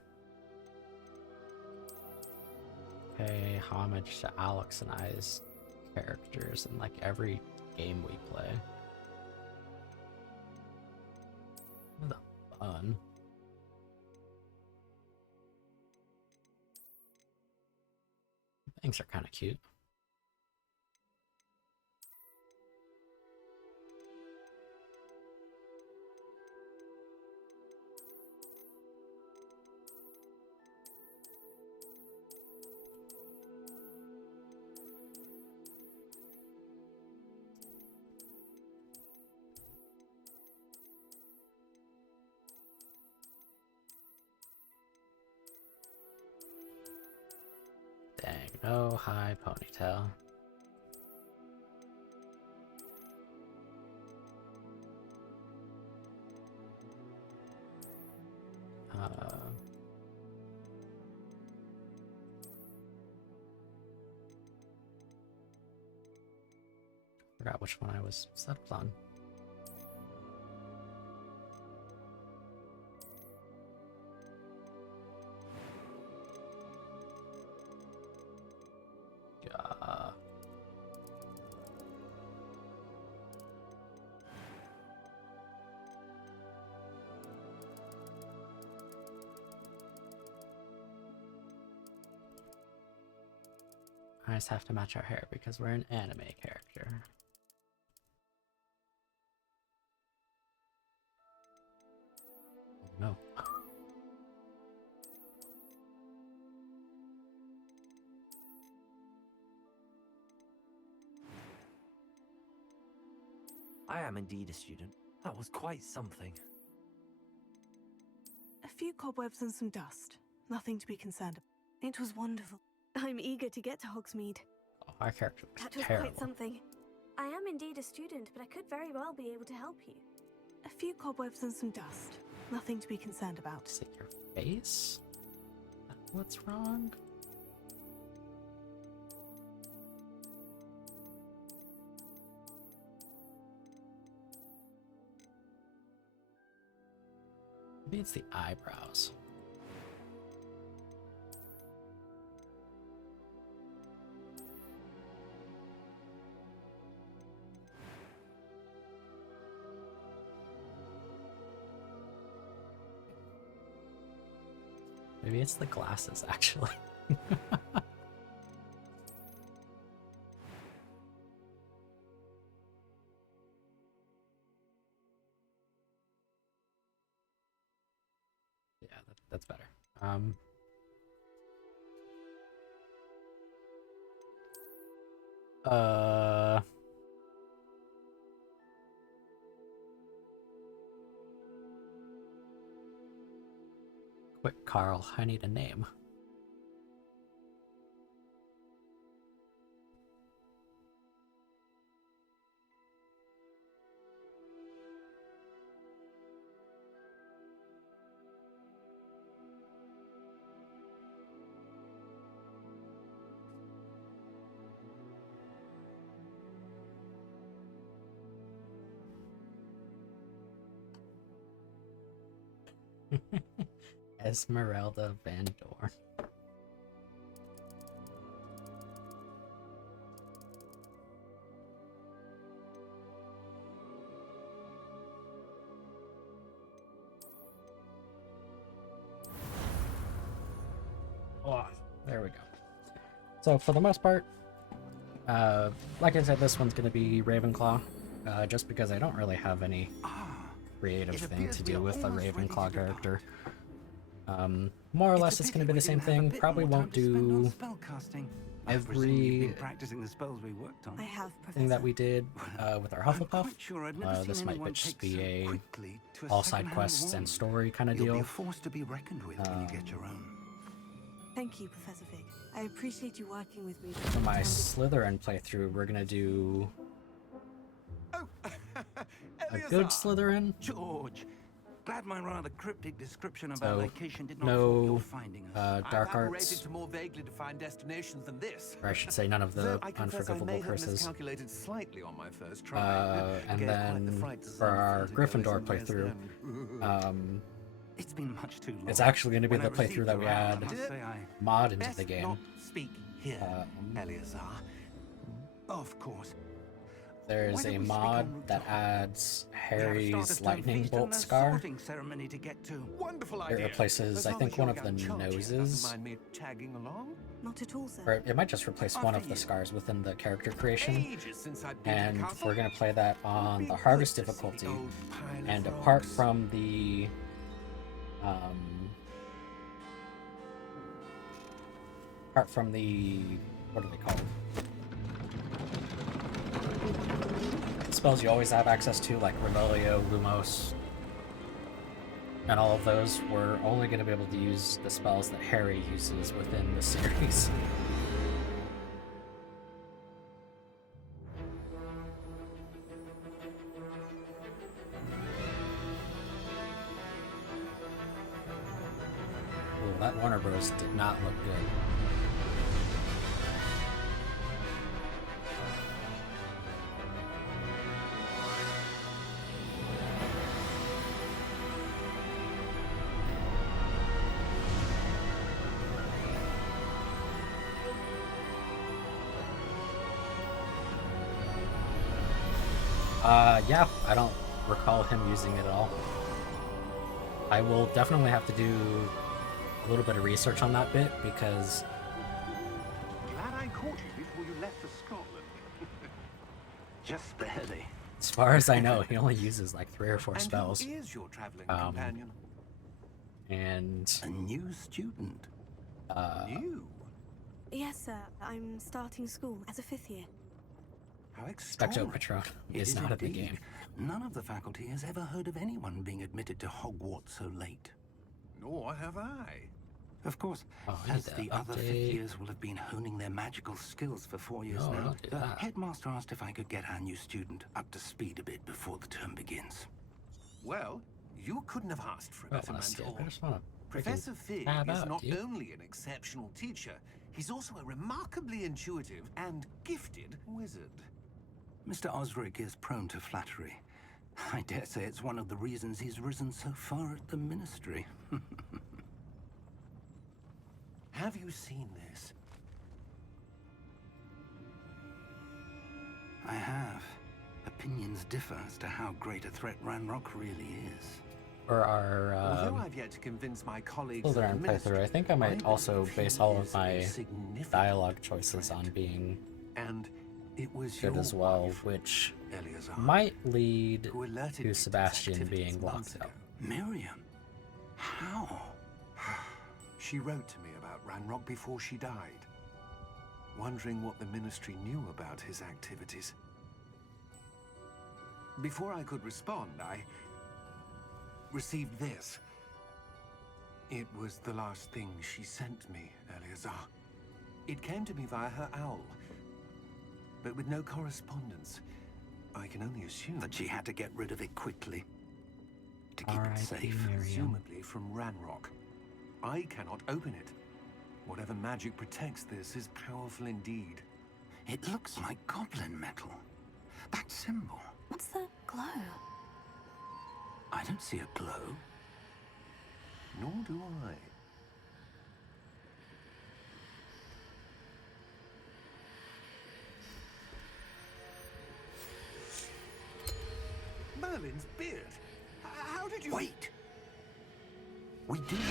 Pay homage to Alex and I's characters in like every game we play. The bun. Bangs are kind of cute. Dang, no high ponytail. Forgot which one I was settled on. I just have to match our hair because we're an anime character. No. I am indeed a student. That was quite something. A few cobwebs and some dust. Nothing to be concerned about. It was wonderful. I'm eager to get to Hogsmeade. Oh, our character was That was terrible. quite something. I am indeed a student, but I could very well be able to help you. A few cobwebs and some dust. Nothing to be concerned about. Is it your face? What's wrong? Maybe it's the eyebrows. Maybe it's the glasses, actually. Yeah, that's better. Quick, Carl, I need a name. Esmeralda Van Dorn. Oh, there we go. So for the most part, like I said, this one's going to be Ravenclaw, just because I don't really have any creative thing to do with a Ravenclaw character. More or less, it's going to be the same thing. Probably won't do every thing that we did with our Hufflepuff. This might just be a all side quests and story kind of deal. Thank you, Professor Fig. I appreciate you working with me. For my Slytherin playthrough, we're going to do a good Slytherin. George, glad my rather cryptic description of So, our location did not no, fault your finding us. dark I've operated arts, to more vaguely defined destinations than this. or I should say none of the Though I confess I may unforgivable have curses. miscalculated slightly on my first try. And Gave quite the then fright to for some our Flinty Gryffindor girlies in playthrough, West End. It's been much too long. it's actually going to be When I the playthrough received that we your add I must say I mod into best the game. not speak here, Eleazar. Of course. There's Why don't a we speak mod en route that to adds We have a Harry's Stardust lightning feast bolt and a scar. sorting ceremony to get to. Wonderful It idea. replaces, As I long think, as one your of the young charge here doesn't noses. mind me tagging along. Not at all, sir. Or it might just replace one of the scars within the character creation. Ages since I've been to the And castle. we're going to play that on Be the good hardest to see the difficulty. old pile of And apart rocks. from the what are they called? Spells you always have access to, like Revelio, Lumos, and all of those, we're only going to be able to use the spells that Harry uses within the series. Ooh, that Warner Bros. Did not look good. Yeah, I don't recall him using it at all. I will definitely have to do a little bit of research on that bit, because Glad I caught you before you left for Scotland. Just barely. as far as I know, he only uses like 3 or 4 And spells. who is your traveling companion? And A new student. You? Yes, sir. I'm starting school as a 5th year. How Specto extraordinary. Patron It is not in the indeed. game. None of the faculty has ever heard of anyone being admitted to Hogwarts so late. Nor have I. Of course, Oh, I need as to the other 5th update. years will have been honing their magical skills for 4 years No, now, don't do the that. headmaster asked if I could get our new student up to speed a bit before the term begins. Well, you couldn't have asked for a Well, better let's skip. mentor. I just want to Professor Fig tab is out, not dude. only an exceptional teacher, he's also a remarkably intuitive and gifted wizard. Mr. Osric is prone to flattery. I dare say it's one of the reasons he's risen so far at the ministry. Have you seen this? I have. Opinions differ as to how great a threat Ranrock really is. For our Although I've yet to convince my colleagues Slytherin at the ministry, playthrough, I think I might also believe base he all of is a my significant dialogue choices on being and it was good your as well, wife, which Eleazar, might lead who alerted me to to Sebastian his activities being months locked up. ago. Miriam? How? She wrote to me about Ranrock before she died, wondering what the ministry knew about his activities. Before I could respond, I received this. It was the last thing she sent me, Eleazar. It came to me via her owl, but with no correspondence. I can only assume That she had to get rid of it quickly to keep it R.I.P. safe. Miriam. presumably from Ranrock. I cannot open it. Whatever magic protects this is powerful indeed. It looks like goblin metal. That symbol. What's that glow? I don't see a glow. Nor do I. Merlin's beard. How did you... Wait! We do need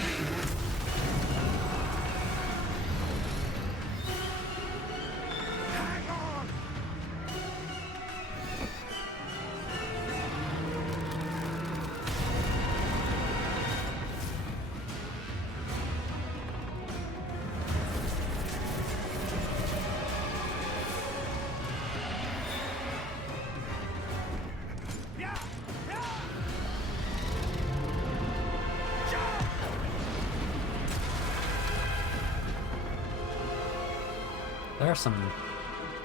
Hang on! There are some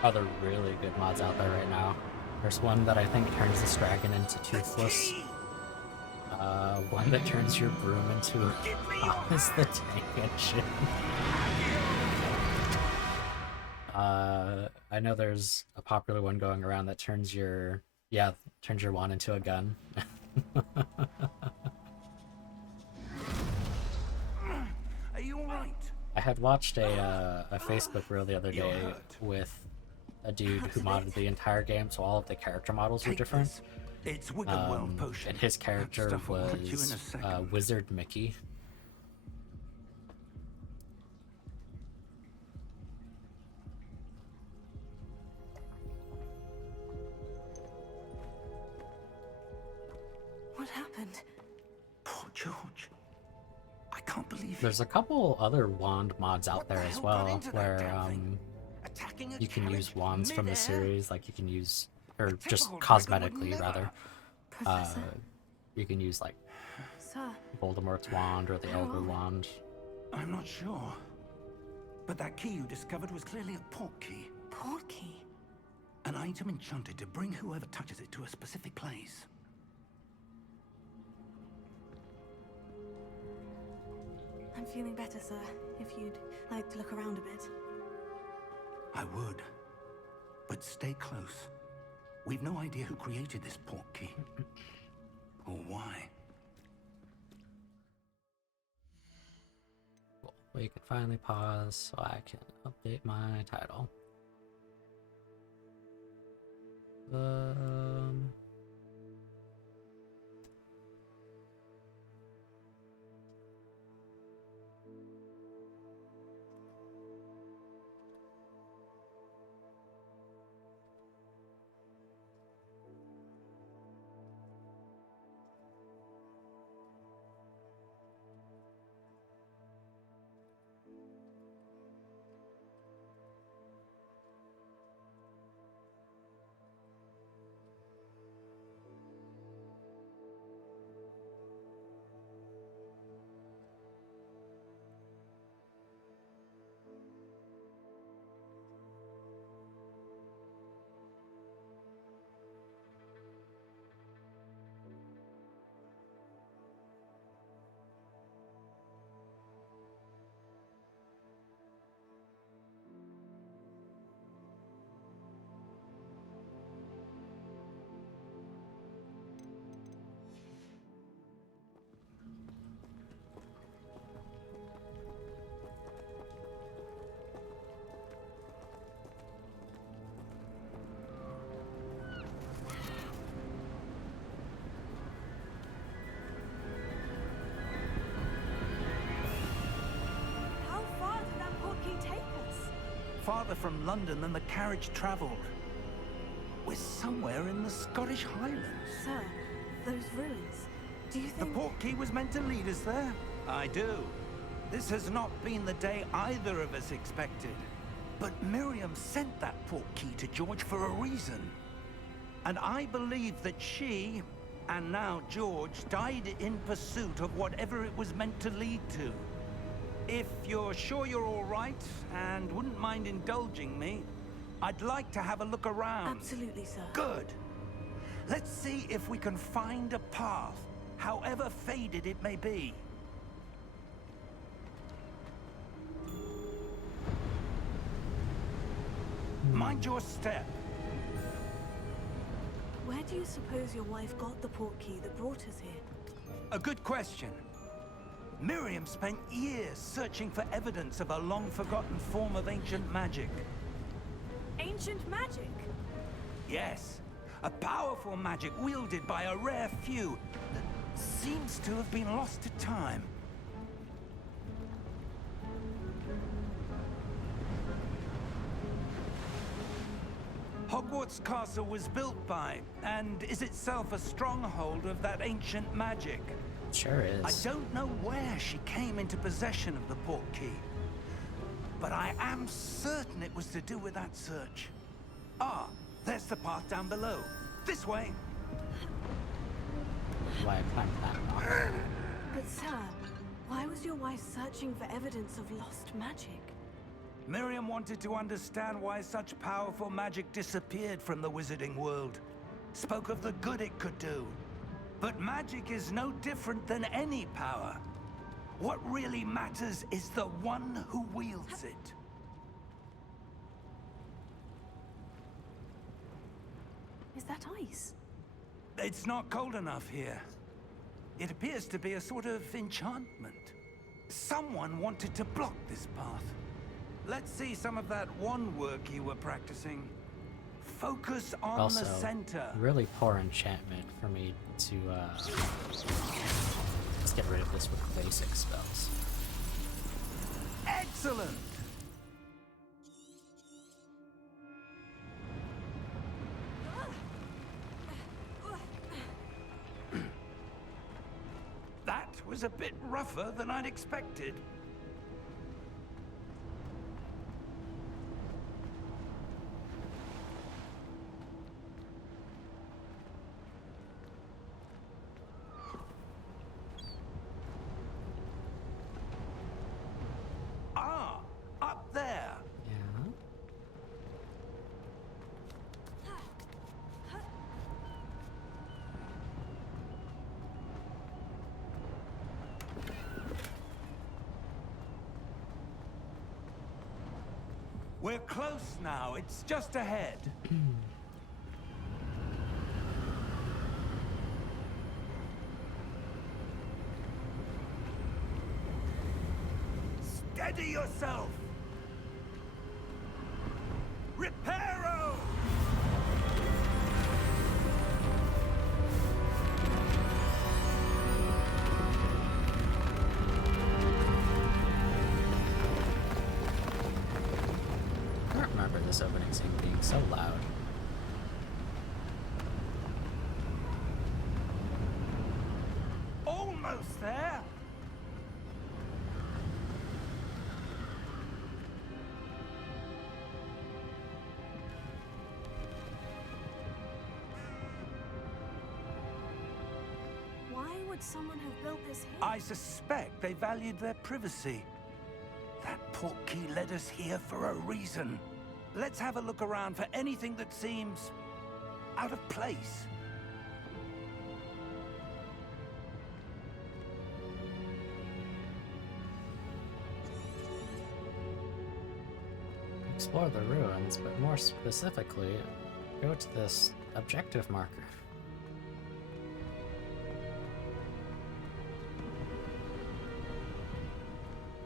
other really good mods out there right now. There's one that I think turns this dragon into Toothless. One that turns your broom into is the tank engine. I know there's a popular one going around that turns your wand into a gun. Are you alright? I had watched a Facebook reel the other day with a dude who modded the entire game, so all of the character models were different. It's Wiggenweld potion. And his character Stuff will hurt you in a was second. Wizard Mickey. What happened? Poor George. I can't believe There's a couple other wand mods out there as well, where you can use wands from the series, like you can use, or just cosmetically rather. Professor. You can use like Sir. Voldemort's wand or the Elder wand. I'm not sure. But that key you discovered was clearly a port key. Port key? An item enchanted to bring whoever touches it to a specific place. I'm feeling better, sir. If you'd like to look around a bit. I would. But stay close. We've no idea who created this port key. Or why. Cool. We can finally pause so I can update my title. farther from London than the carriage travelled. We're somewhere in the Scottish Highlands. Sir, those ruins. Do you The think... portkey was meant to lead us there? I do. This has not been the day either of us expected. But Miriam sent that portkey to George for a reason. And I believe that she, and now George, died in pursuit of whatever it was meant to lead to. If you're sure you're all right, and wouldn't mind indulging me, I'd like to have a look around. Absolutely, sir. Good. Let's see if we can find a path, however faded it may be. Mind your step. Where do you suppose your wife got the portkey that brought us here? A good question. Miriam spent years searching for evidence of a long-forgotten form of ancient magic. Ancient magic? Yes, a powerful magic wielded by a rare few that seems to have been lost to time. Hogwarts Castle was built by, and is itself a stronghold of that ancient magic. Sure is. I don't know where she came into possession of the portkey, but I am certain it was to do with that search. Ah, there's the path down below. This way. Why I climbed that rock. But sir, why was your wife searching for evidence of lost magic? Miriam wanted to understand why such powerful magic disappeared from the wizarding world. Spoke of the good it could do. But magic is no different than any power. What really matters is the one who wields it. Is that ice? It's not cold enough here. It appears to be a sort of enchantment. Someone wanted to block this path. Let's see some of that wand work you were practicing. Focus on Also, the center. really poor enchantment for me to let's get rid of this with basic spells. Excellent! That was a bit rougher than I'd expected. Ah, up there. Yeah. We're close now. It's just ahead. Steady yourself. Reparo! I don't remember this opening scene being so loud. Almost there. Why would someone have built this here? I suspect they valued their privacy. That portkey led us here for a reason. Let's have a look around for anything that seems out of place. Explore the ruins, but more specifically, go to this objective marker.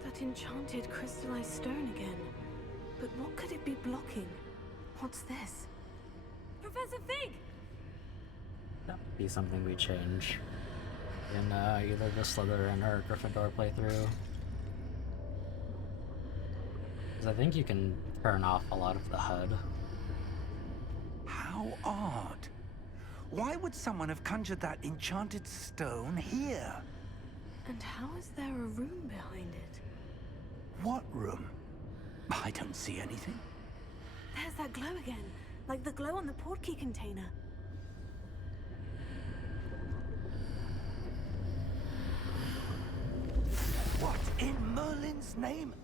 That enchanted crystallized stone again. But what could it be blocking? What's this? Professor Fig! That would be something we change in either the Slytherin or Gryffindor playthrough. Because I think you can turn off a lot of the HUD. How odd. Why would someone have conjured that enchanted stone here? And how is there a room behind it? What room? I don't see anything. There's that glow again, like the glow on the portkey container. What in Merlin's name?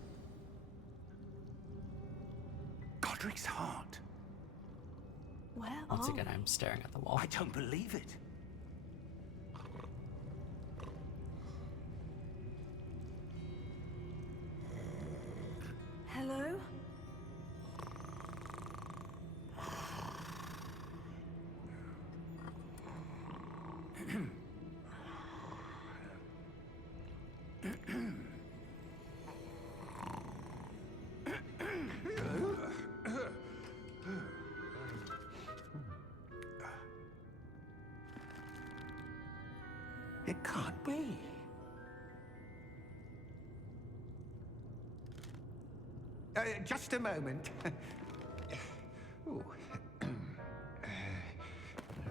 Godric's heart. Where Once are again, we? I'm staring at the wall. I don't believe it. Hello? It can't be. Just a moment. Ooh.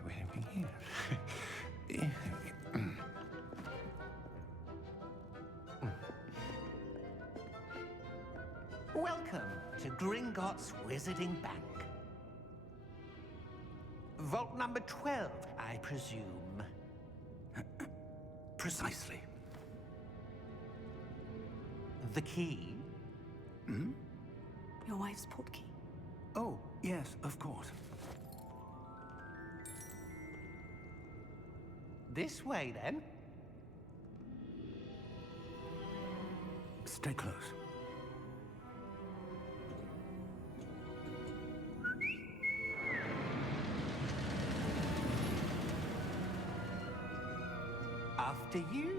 Where are we here? Welcome to Gringotts Wizarding Bank. Vault number 12, I presume. Precisely. The key? Hmm? Your wife's portkey. Oh, yes, of course. This way, then. Stay close. After you.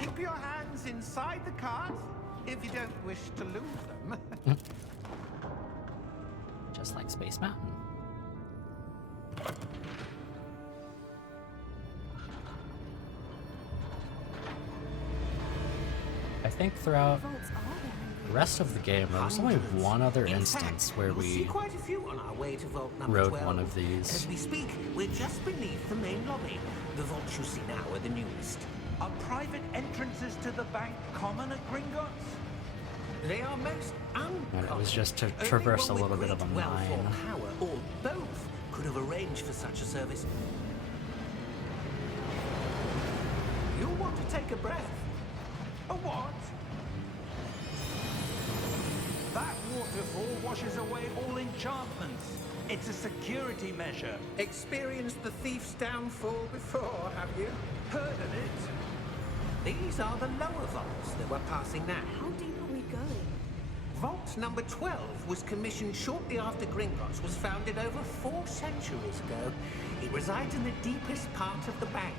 Keep your hands inside the cart if you don't wish to lose them. Just like Space Mountain. I think throughout the rest of the game, there was only one other instance where You'll see we quite a few on our way to vault number rode 12. one of these. As we speak, we're just beneath the main lobby. The vaults you see now are the newest. Are private entrances to the bank common at Gringotts? They are most uncommon. And it was just to Only traverse a one with little bit of a great wealth or mine. power, or both, could have arranged for such a service. You'll want to take a breath. A what? That waterfall washes away all enchantments. It's a security measure. Experienced the thief's downfall before, have you? Heard of it? These are the lower vaults that we're passing now. How deep are we going? Vault number 12 was commissioned shortly after Gringotts was founded over 4 centuries ago. It resides in the deepest part of the bank.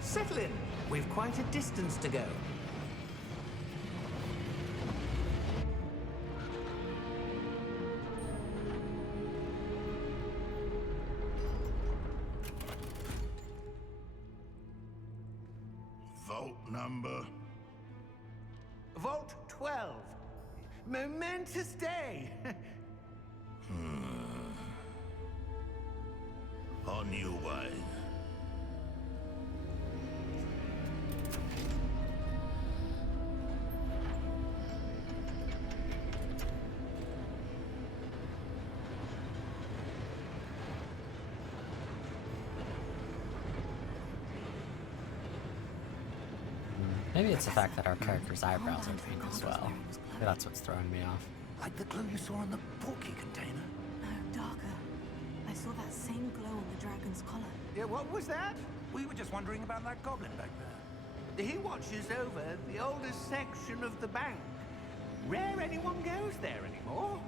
Settle in. We've quite a distance to go. Vault number. Vault 12. Momentous day. On your way. Maybe it's the fact that our character's eyebrows are pink as well. Maybe that's what's throwing me off. Like the glow you saw on the portkey container? No, darker. I saw that same glow on the dragon's collar. Yeah, what was that? We were just wondering about that goblin back there. He watches over the oldest section of the bank. Rare anyone goes there anymore.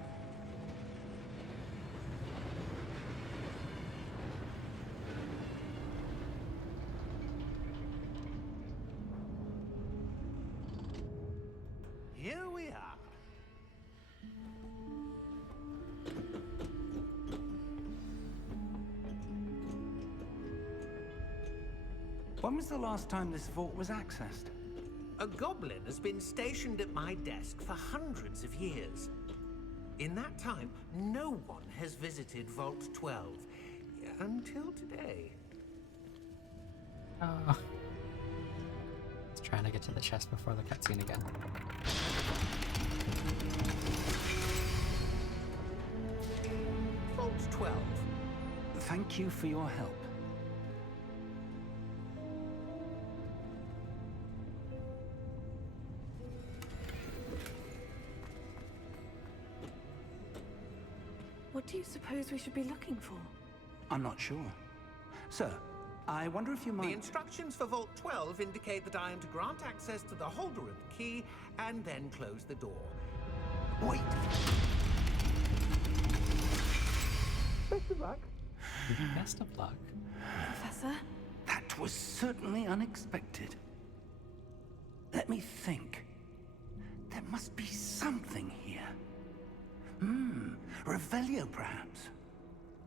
Here we are. When was the last time this vault was accessed? A goblin has been stationed at my desk for hundreds of years. In that time, no one has visited Vault 12 until today. It's trying to get to the chest before the cutscene again. Vault 12. Thank you for your help. What do you suppose we should be looking for? I'm not sure. Sir, I wonder if you might... The instructions for Vault 12 indicate that I am to grant access to the holder of the key and then close the door. Wait! Best of luck. Best of luck. Professor? That was certainly unexpected. Let me think. There must be something here. Revelio, perhaps?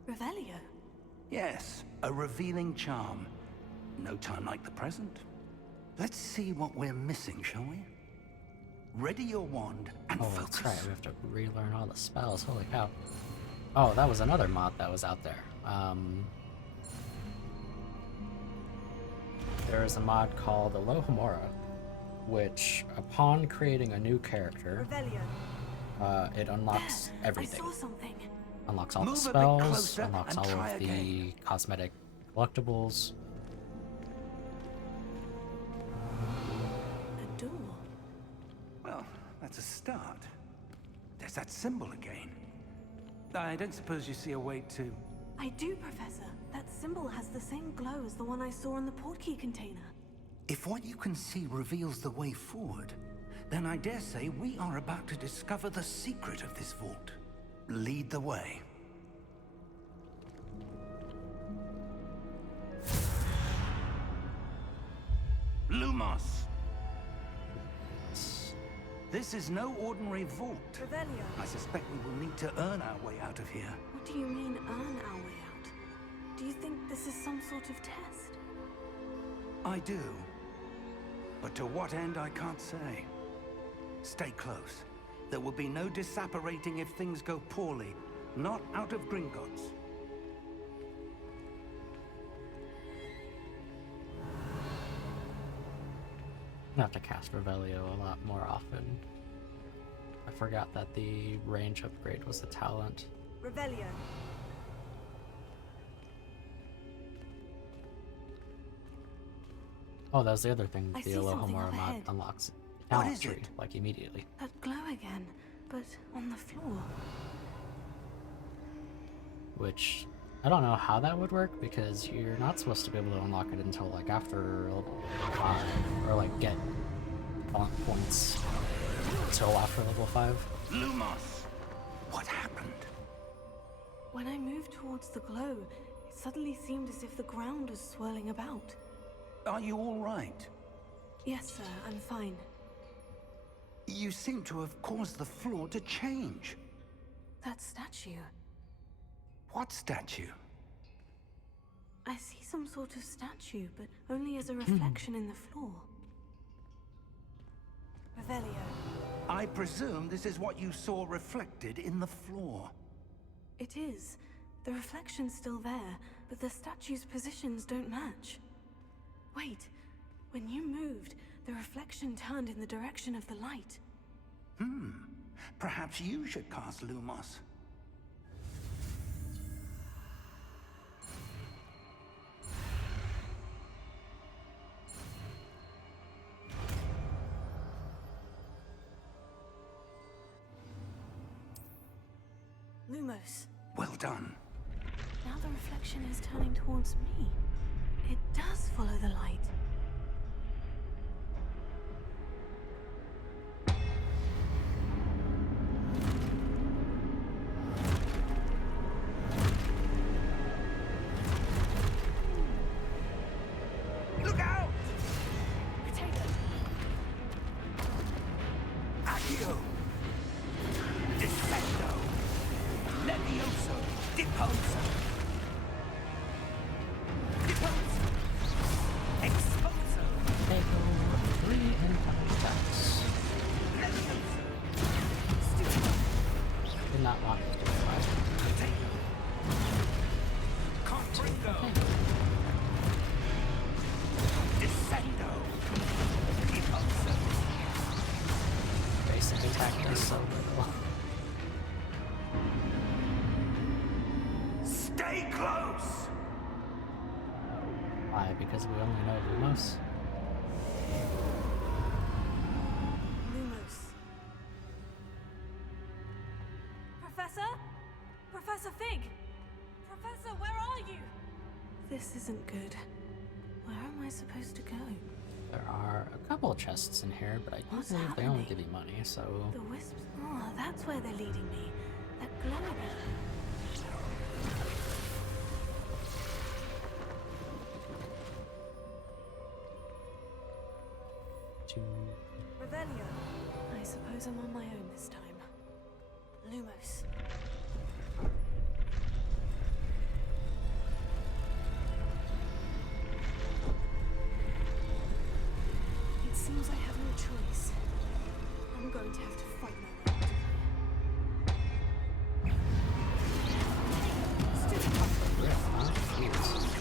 Revelio? Yes, a revealing charm. No time like the present. Let's see what we're missing, shall we? Ready your wand and focus. That's right, we have to relearn all the spells, holy cow. Oh, that was another mod that was out there. There is a mod called Alohomora, which, upon creating a new character, it unlocks everything. I saw something. Unlocks all the Move a bit spells, closer unlocks and all try of the again. cosmetic collectibles. A door. Well, that's a start. There's that symbol again. I don't suppose you see a way to... I do, Professor. That symbol has the same glow as the one I saw in the portkey container. If what you can see reveals the way forward, then I dare say we are about to discover the secret of this vault. Lead the way. Lumos! This is no ordinary vault. Revelio. I suspect we will need to earn our way out of here. What do you mean, earn our way out? Do you think this is some sort of test? I do. But to what end, I can't say. Stay close. There will be no disapparating if things go poorly. Not out of Gringotts. I have to cast Revelio a lot more often. I forgot that the range upgrade was a talent. Revelio. Oh, that was the other thing I the see something Alohomora up mod ahead. unlocks. What Talent is tree, it? like immediately. That glow again, but on the floor. Which I don't know how that would work because you're not supposed to be able to unlock it until like after level 5 or like get talent points until after level 5. Lumos! What happened? When I moved towards the glow, it suddenly seemed as if the ground was swirling about. Are you all right? Yes, sir, I'm fine. You seem to have caused the floor to change. That statue. What statue? I see some sort of statue, but only as a reflection in the floor. Revelio. I presume this is what you saw reflected in the floor. It is. The reflection's still there, but the statue's positions don't match. Wait, when you moved, the reflection turned in the direction of the light. Perhaps you should cast Lumos. Lumos. Well done. Now the reflection is turning towards me. It does follow the light. Look out! Potato. Accio! Defendo! Levioso! Deposo! Deposo! did not want to do it. Confringo! Descendo! Basic attack does so little. Stay close! Why? Because we only know Lumos? Lumos. Professor? Professor Fig! Professor, where are you? This isn't good. Where am I supposed to go? There are a couple of chests in here, but I don't What's believe they only happening? give you money, so... The wisps? Oh, that's where they're leading me. That glowing. Revelio. I suppose I'm on my own this time. Lumos. It seems I have no choice. I'm going to have to fight my way out of here. Stupid. Real, huh? Jeez.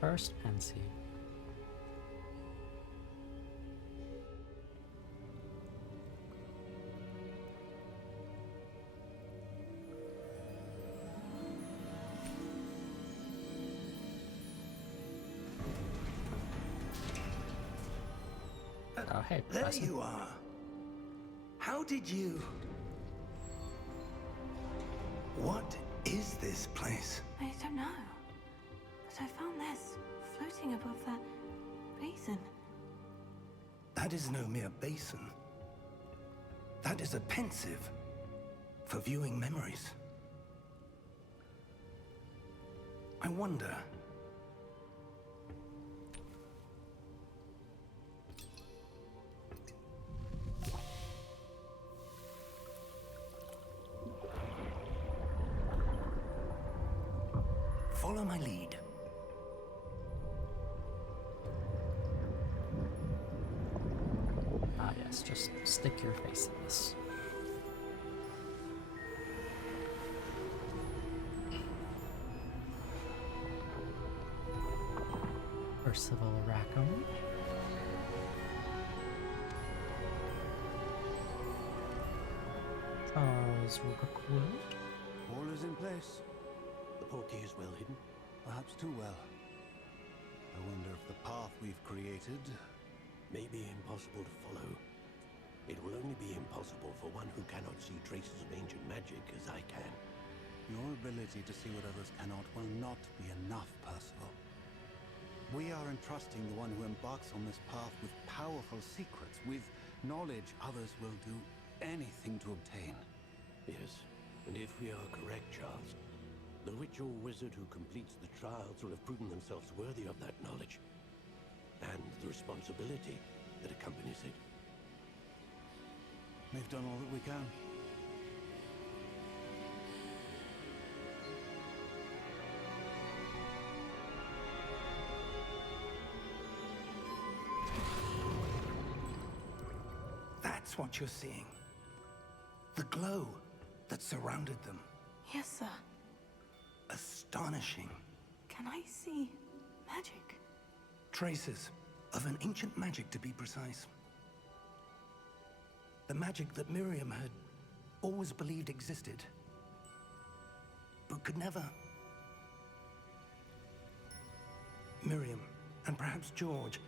First NC. Oh, hey, There Professor. you are. How did you... What is this place? I don't know. But I found this floating above that basin. That is no mere basin. That is a pensive for viewing memories. I wonder... Follow my lead. Ah, yes, just stick your face in this. Percival Rackham. Charles Rookwood. All is in place. The portkey is well hidden. Perhaps too well. I wonder if the path we've created may be impossible to follow. It will only be impossible for one who cannot see traces of ancient magic as I can. Your ability to see what others cannot will not be enough, Percival. We are entrusting the one who embarks on this path with powerful secrets, with knowledge others will do anything to obtain. Yes, and if we are correct, Charles, the witch or wizard who completes the trials will have proven themselves worthy of that knowledge. And responsibility that accompanies it. We've done all that we can. That's what you're seeing. The glow that surrounded them. Yes, sir. Astonishing. Can I see magic? Traces of an ancient magic, to be precise. The magic that Miriam had always believed existed, but could never. Miriam, and perhaps George,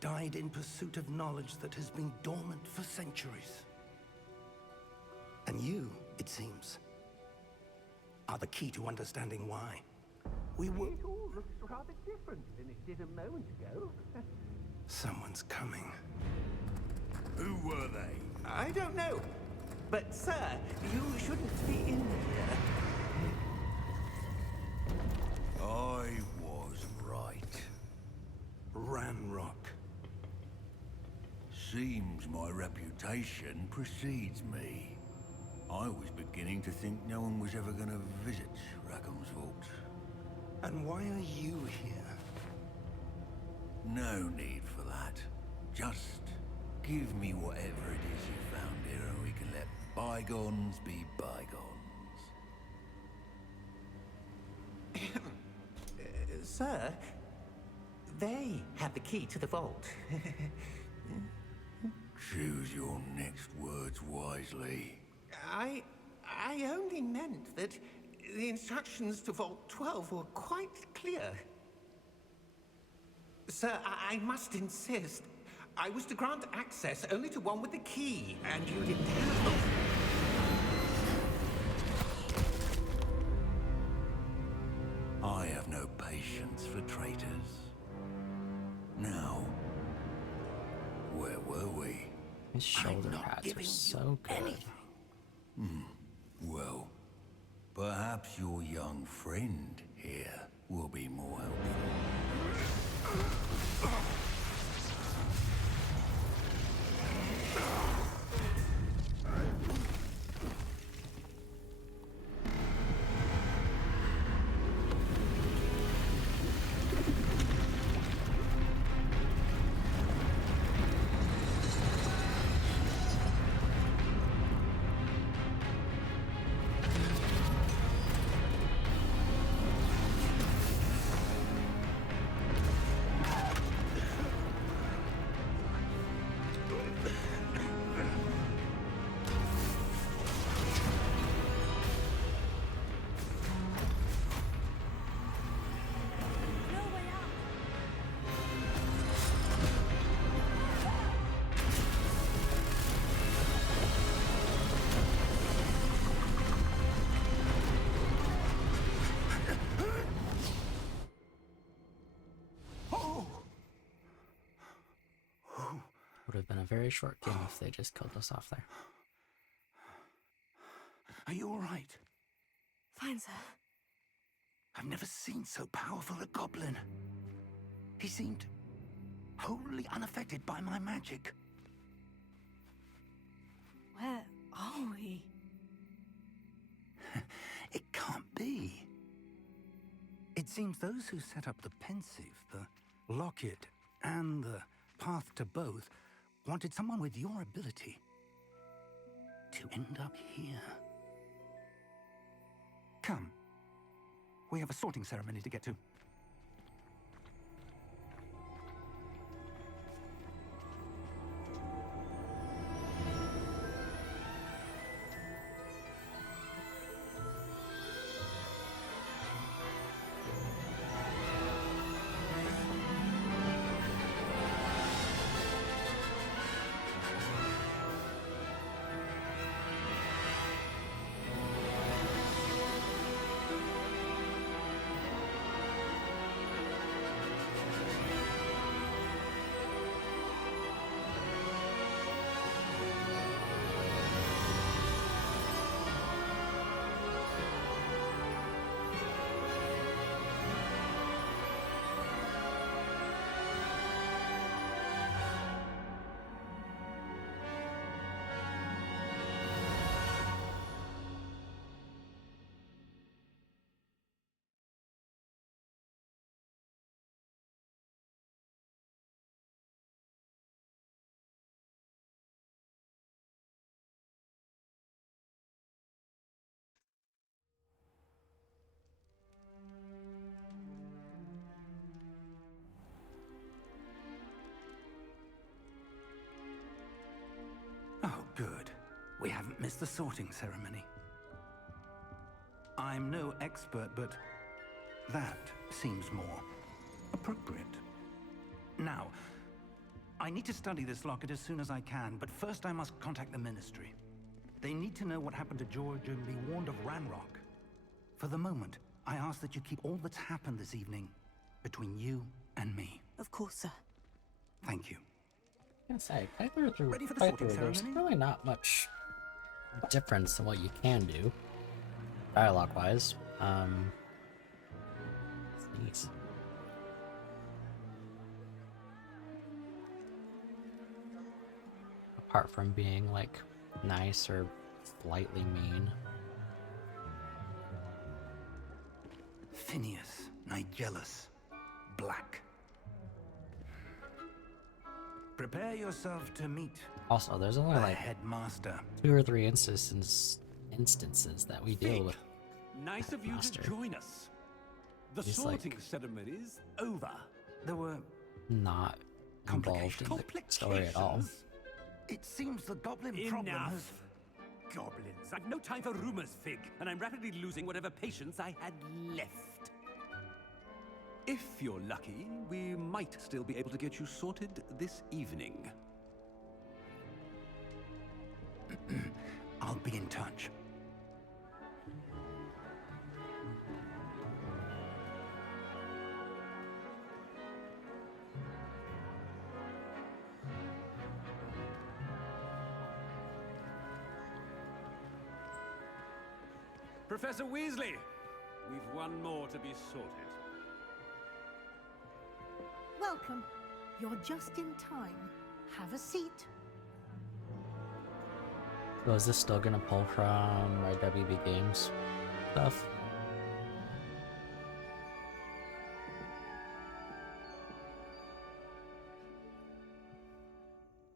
died in pursuit of knowledge that has been dormant for centuries. And you, it seems, are the key to understanding why. We were... It all looks rather different than it did a moment ago. Someone's coming. Who were they? I don't know. But, sir, you shouldn't be in here. I was right. Ranrock. Seems my reputation precedes me. I was beginning to think no one was ever going to visit Rackham's vault. And why are you here? No need for that. Just give me whatever it is you found here and we can let bygones be bygones. Sir, they have the key to the vault. Choose your next words wisely. I only meant that the instructions to Vault 12 were quite clear. Sir, I must insist. I was to grant access only to one with the key, and you didn't have... I have no patience for traitors. Now, where were we? His shoulder pads are so good. Well, perhaps your young friend here will be more helpful. Would have been a very short game if they just killed us off there. Are you all right? Fine, sir. I've never seen so powerful a goblin. He seemed wholly unaffected by my magic. Where are we? It can't be. It seems those who set up the pensive, the locket, and the path to both wanted someone with your ability to end up here. Come. We have a sorting ceremony to get to. We haven't missed the sorting ceremony. I'm no expert, but that seems more appropriate. Now, I need to study this locket as soon as I can, but first I must contact the Ministry. They need to know what happened to George and be warned of Ranrock. For the moment, I ask that you keep all that's happened this evening between you and me. Of course, sir. Thank you. I can say, Piper through Ready for the Piper, sorting there's ceremony? really not much difference in what you can do, dialogue-wise. Jeez. Apart from being, like, nice or slightly mean. Phineas, Nigellus, Black. Prepare yourself to meet Also, there's only the like headmaster. 2 or 3 instances that we deal with. Nice of you Master. to join us. The He's sorting like- ceremony's over. There were Not involved in the story at all. It seems the goblin problem has... Enough. Goblins. I've no time for rumors, Fig, and I'm rapidly losing whatever patience I had left. If you're lucky, we might still be able to get you sorted this evening. I'll be in touch. Professor Weasley, we've one more to be sorted. Welcome. You're just in time. Have a seat. So is this still gonna pull from my WB Games stuff?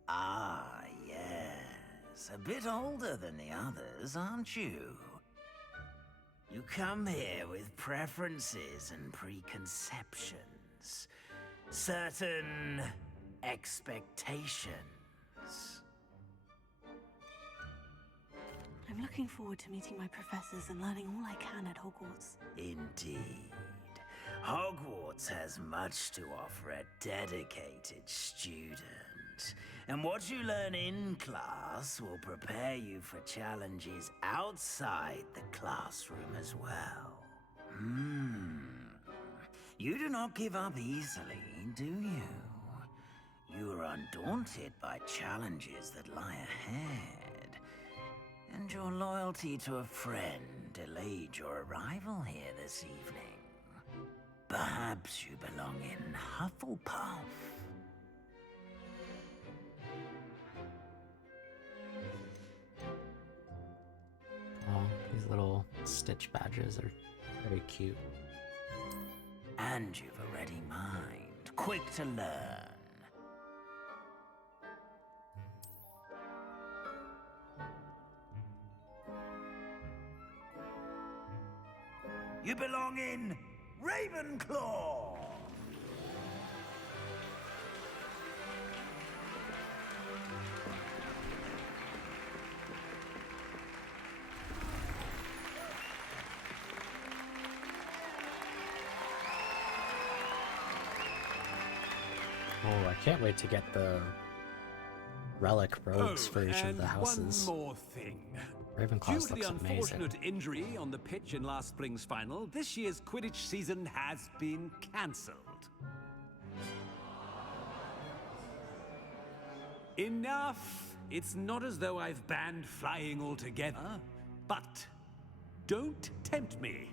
Ah, yes. A bit older than the others, aren't you? You come here with preferences and preconceptions. Certain expectations. I'm looking forward to meeting my professors and learning all I can at Hogwarts. Indeed. Hogwarts has much to offer a dedicated student. And what you learn in class will prepare you for challenges outside the classroom as well. You do not give up easily, do you? You are undaunted by challenges that lie ahead. And your loyalty to a friend delayed your arrival here this evening. Perhaps you belong in Hufflepuff. Oh, these little Stitch badges are very cute. And you've a ready mind, quick to learn. You belong in Ravenclaw! Oh, I can't wait to get the Relic Rogues version of the and houses. one more thing. Ravenclaw Due to the looks amazing. unfortunate injury on the pitch in last spring's final, this year's Quidditch season has been cancelled. Enough! It's not as though I've banned flying altogether, but don't tempt me.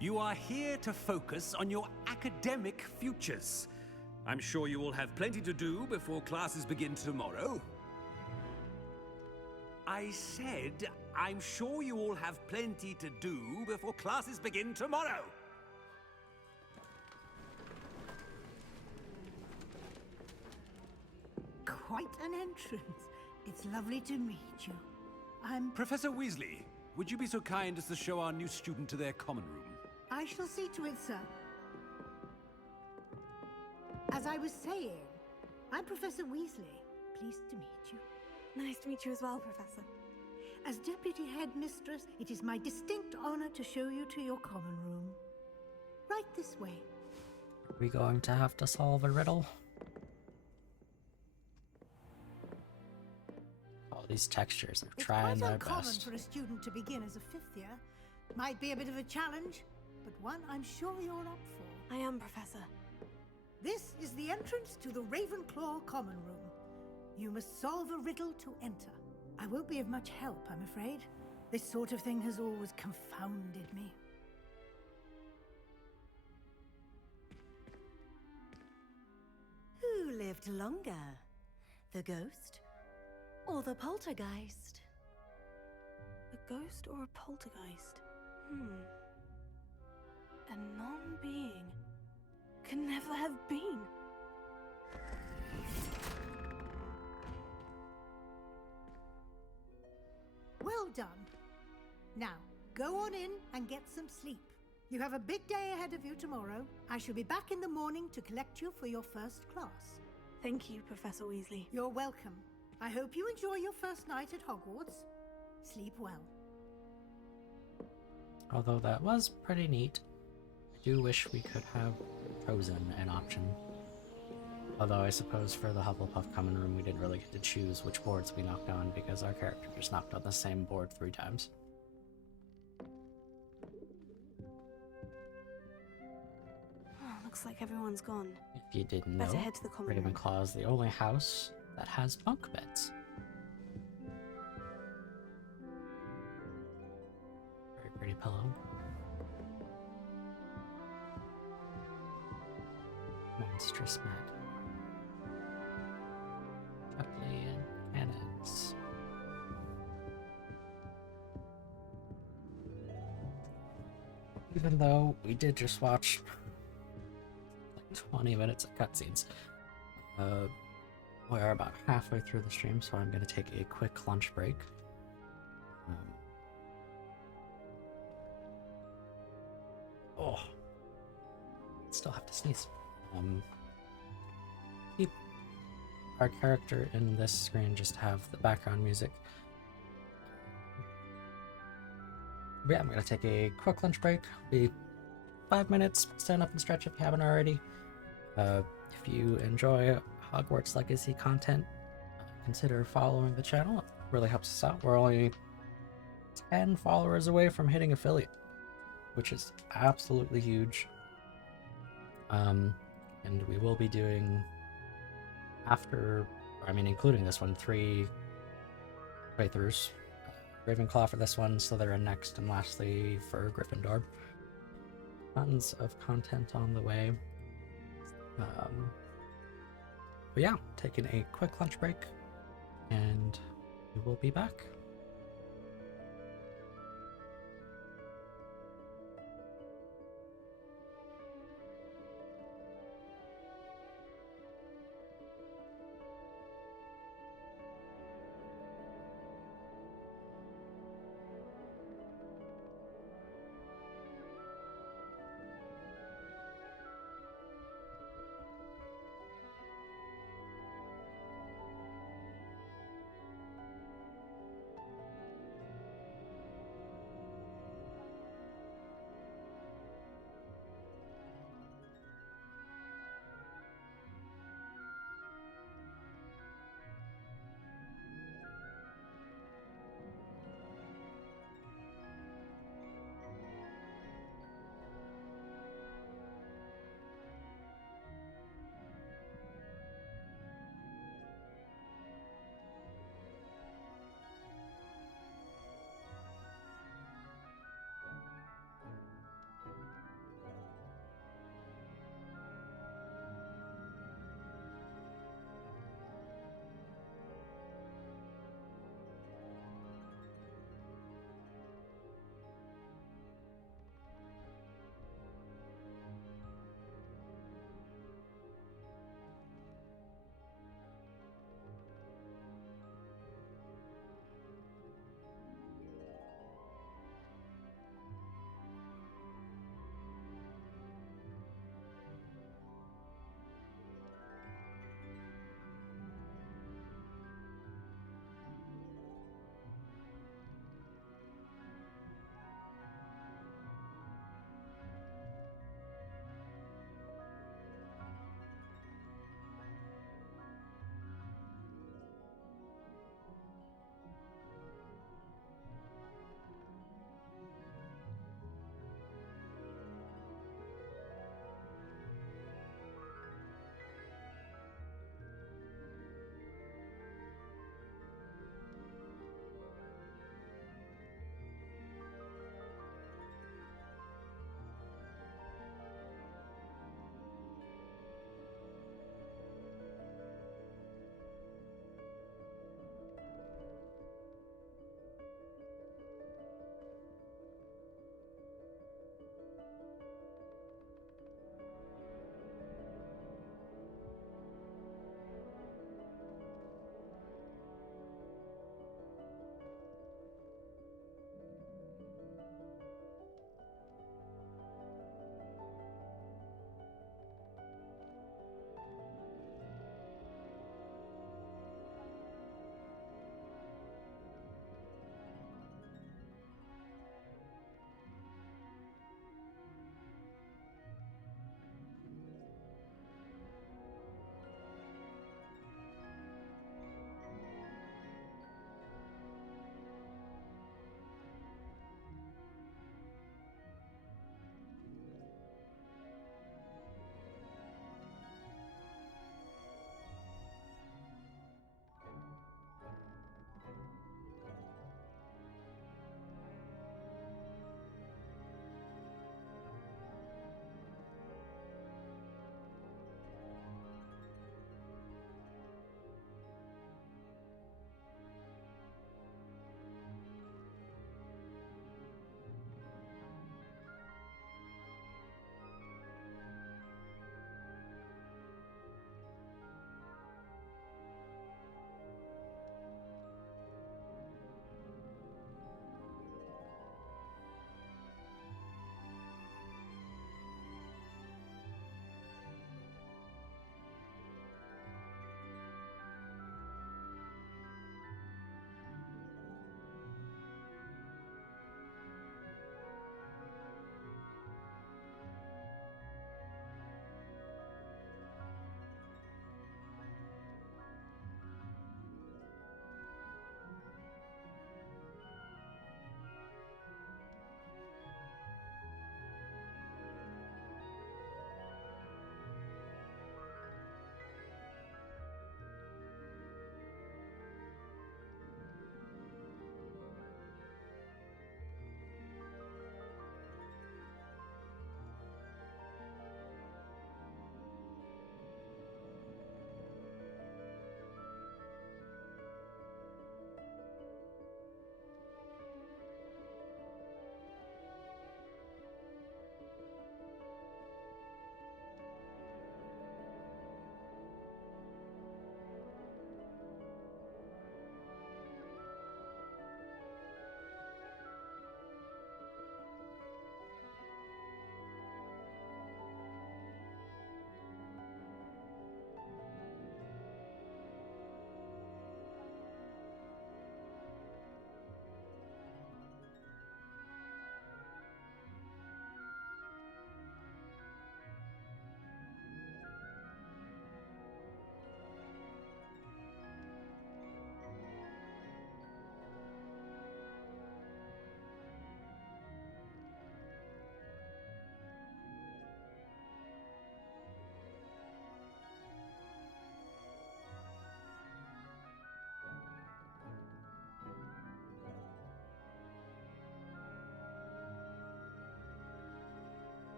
You are here to focus on your academic futures. I'm sure you will have plenty to do before classes begin tomorrow. I said, I'm sure you all have plenty to do before classes begin tomorrow. Quite an entrance. It's lovely to meet you. I'm... Professor Weasley, would you be so kind as to show our new student to their common room? I shall see to it, sir. As I was saying, I'm Professor Weasley. Pleased to meet you. Nice to meet you as well, Professor. As Deputy Headmistress, it is my distinct honor to show you to your common room. Right this way. Are we going to have to solve a riddle? All these textures are trying their It's quite uncommon best. for a student to begin as a 5th year. Might be a bit of a challenge, but one I'm sure you're up for. I am, Professor. This is the entrance to the Ravenclaw common room. You must solve a riddle to enter. I won't be of much help, I'm afraid. This sort of thing has always confounded me. Who lived longer? The ghost or the poltergeist? A ghost or a poltergeist? A non-being can never have been. Well done. Now, go on in and get some sleep. You have a big day ahead of you tomorrow. I shall be back in the morning to collect you for your first class. Thank you, Professor Weasley. You're welcome. I hope you enjoy your first night at Hogwarts. Sleep well. Although that was pretty neat. I do wish we could have chosen an option. Although I suppose for the Hufflepuff common room we didn't really get to choose which boards we knocked on because our character just knocked on the same board 3 times. Looks like everyone's gone. If you didn't know, Better head to the common room. Ravenclaw is the only house that has bunk beds. Very pretty pillow. Monstrous mat. Chuckley and cannons. Even though we did just watch 20 minutes of cutscenes. We are about halfway through the stream, so I'm going to take a quick lunch break. Still have to sneeze. Keep our character in this screen, just have the background music. But yeah, I'm going to take a quick lunch break. Be 5 minutes. Stand up and stretch if you haven't already. If you enjoy Hogwarts Legacy content, consider following the channel. It really helps us out. We're only 10 followers away from hitting affiliate, which is absolutely huge. And we will be doing including this one, 3 playthroughs. Ravenclaw for this one, Slytherin next, and lastly for Gryffindor. Tons of content on the way. But yeah, taking a quick lunch break, and we will be back.